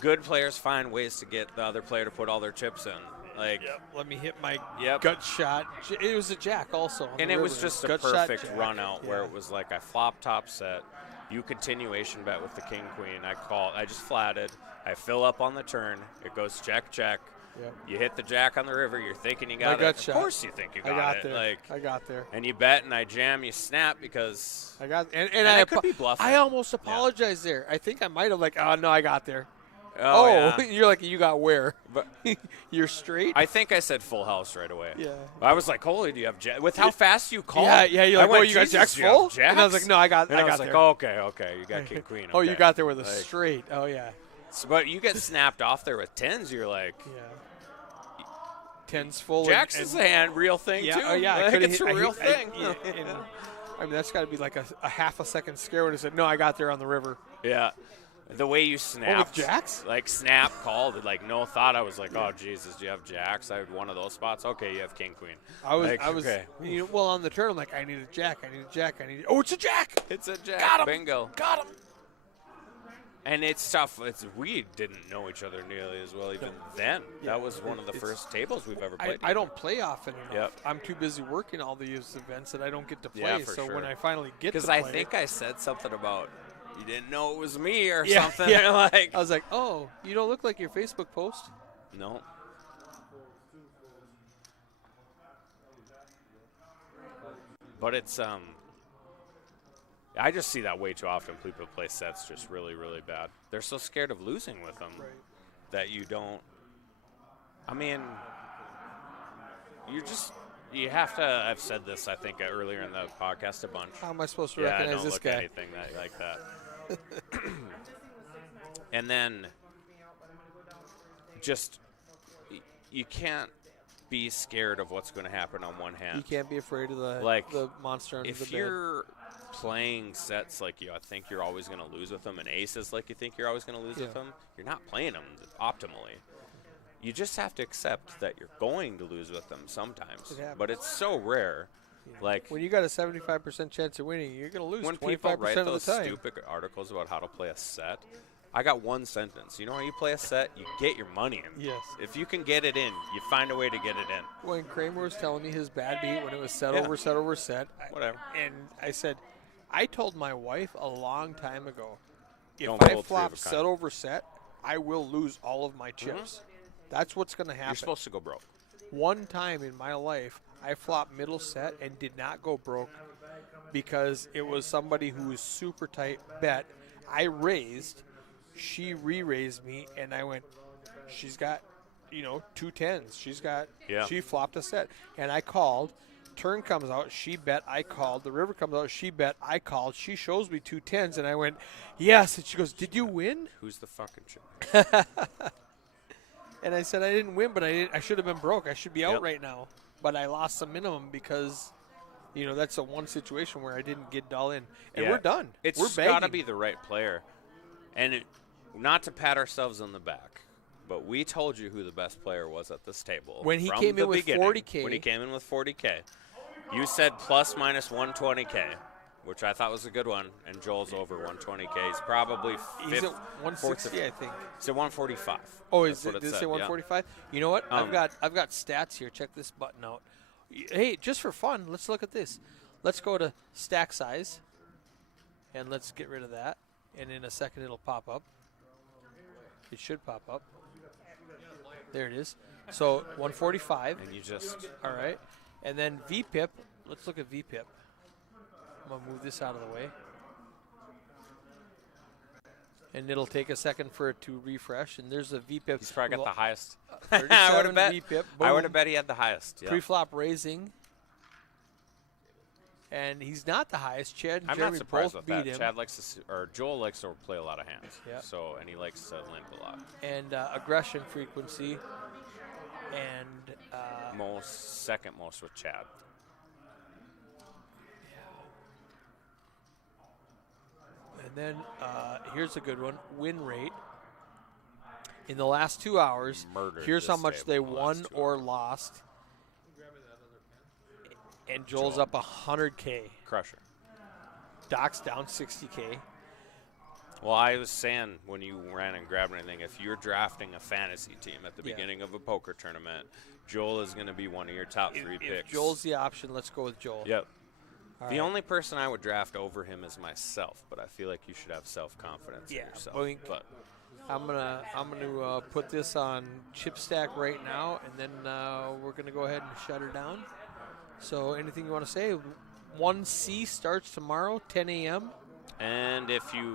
good players find ways to get the other player to put all their chips in. Like, Let me hit my Yep. gut shot. It was a jack also. on and the it was river. just a Gut shot perfect jack. run out where Yeah. it was like I flop top set, you continuation bet with the king queen. I just flatted. I fill up on the turn. It goes check check. Yep. You hit the jack on the river. You're thinking you My got it. gut Of shot. course you think you I got, got it. there. Like, I got there. and you bet and I jam. You snap because I got and I I could be bluffing. I almost apologized there. I think I might have oh no, I got there. oh, yeah. You're like, you got where? But You're straight. I think I said full house right away. Yeah. I was like, holy, do you have jack? With how fast you called. Yeah. You're I like, went, you got "Jesus, jacks do you have full? And I was jacks?" like, no, I got And I was got like, there. okay, you got king queen. Oh, you okay. got there with a Like, straight. Oh yeah. But you get snapped off there with tens. You're like, Yeah. Tens full. jacks and, is a hand, real thing yeah. too. Oh yeah. I Like, coulda it's hit- a I real hit- I- thing. yeah, and, I mean, that's got to be like a half a second scare when I said, no, I got there on the river. Yeah. The way you snapped. jacks? Like, snap, called, like, no thought. I was like, oh, Jesus, do you have jacks? I had one of those spots. Okay, you have king, queen. I was, Like, okay. well, on the turn, I'm like, I need a jack. Oh, it's a jack. It's a jack. Got him. Bingo. Got him. And it's tough. We didn't know each other nearly as well even then. Yeah, That was one of the it's- first tables we've ever played. I don't play often enough. Yep. I'm too busy working all these events that I don't get to play. Yeah, for so sure. when I finally get to Because play, I think I said something about you didn't know it was me or Yeah, something. yeah. Like, I was like, oh, you don't look like your Facebook post. no. But it's I just see that way too often. People play sets just really, really bad. They're so scared of losing with them that you don't. I mean, you have to. I've said this, I think, earlier in the podcast a bunch. How am I supposed to Yeah, I recognize don't this look guy? at anything like that. And then, just you can't be scared of what's going to happen on one hand. You can't be afraid of the monster under the If bed. you're playing sets like I think you're always going to lose with them, and aces like you think you're always going to lose Yeah. with them, you're not playing them optimally. You just have to accept that you're going to lose with them sometimes, It happens. but it's so rare. Like When you got a 75% chance of winning, you're going to lose when 25% people write of the those time. stupid articles about how to play a set, I got one sentence. You know how you play a set? You get your money in. Yes. If you can get it in, you find a way to get it in. When Kramer was telling me his bad beat when it was set Yeah. over set over set, Whatever. and I said, I told my wife a long time ago, if Don't I pull three of flop a set kind. over set, I will lose all of my chips. That's what's going to happen. You're supposed to go broke. One time in my life, I flopped middle set and did not go broke because it was somebody who was super tight bet. I raised, she re-raised me, and I went, she's got, 2 tens. Yeah. She flopped a set. And I called. Turn comes out, she bet, I called. The river comes out, she bet, I called. She shows me 2 tens, and I went, yes. And she goes, did you win? Who's the fucking shit? And I said, I didn't win, but I should have been broke. I should be out Yep. right now. But I lost some minimum because, that's the one situation where I didn't get all in. And Yeah. we're done. It's we're got to begging. be the right player. And not to pat ourselves on the back, but we told you who the best player was at this table. When he from came the in with beginning. 40K. When he came in with 40K. You said plus minus 120K, which I thought was a good one, and Joel's over 120K. He's probably He's fifth, at 160, I think. He's at 145. Oh, That's what did it said, say yeah. 145? You know what? Um, I've got stats here. Check this button out. Hey, just for fun, let's look at this. let's go to stack size, and let's get rid of that. And in a second, it'll pop up. It should pop up. There it is. So 145. And you just All right. And then VPIP. Let's look at VPIP. I'm going to move this out of the way. And it'll take a second for it to refresh. And there's a VPIP. he's probably got the highest. 37 VPIP. I would Boom. have bet he had the highest. Yeah. Pre-flop raising. And he's not the highest. Chad and I'm Jeremy not surprised both with beat that. him. Chad likes to, or Joel likes to play a lot of hands. Yeah. So, and he likes to limp a lot. And aggression frequency. And Second most with Chad. and then here's a good one. Win rate. In the last 2 hours, Murdered here's how this much table they in the last won 2 or hours. lost. And Joel's Joel. up 100K. Crusher. Doc's down 60K. Well, I was saying when you ran and grabbed anything, if you're drafting a fantasy team at the Yeah. beginning of a poker tournament, Joel is going to be one of your top 3 If picks. Joel's the option, let's go with Joel. Yep. All The right. only person I would draft over him is myself, but I feel like you should have self-confidence in Yeah, yourself. boink. But I'm gonna put this on chip stack right now, and then we're gonna go ahead and shut her down. So anything you want to say? 1C starts tomorrow, 10 a.m. and if you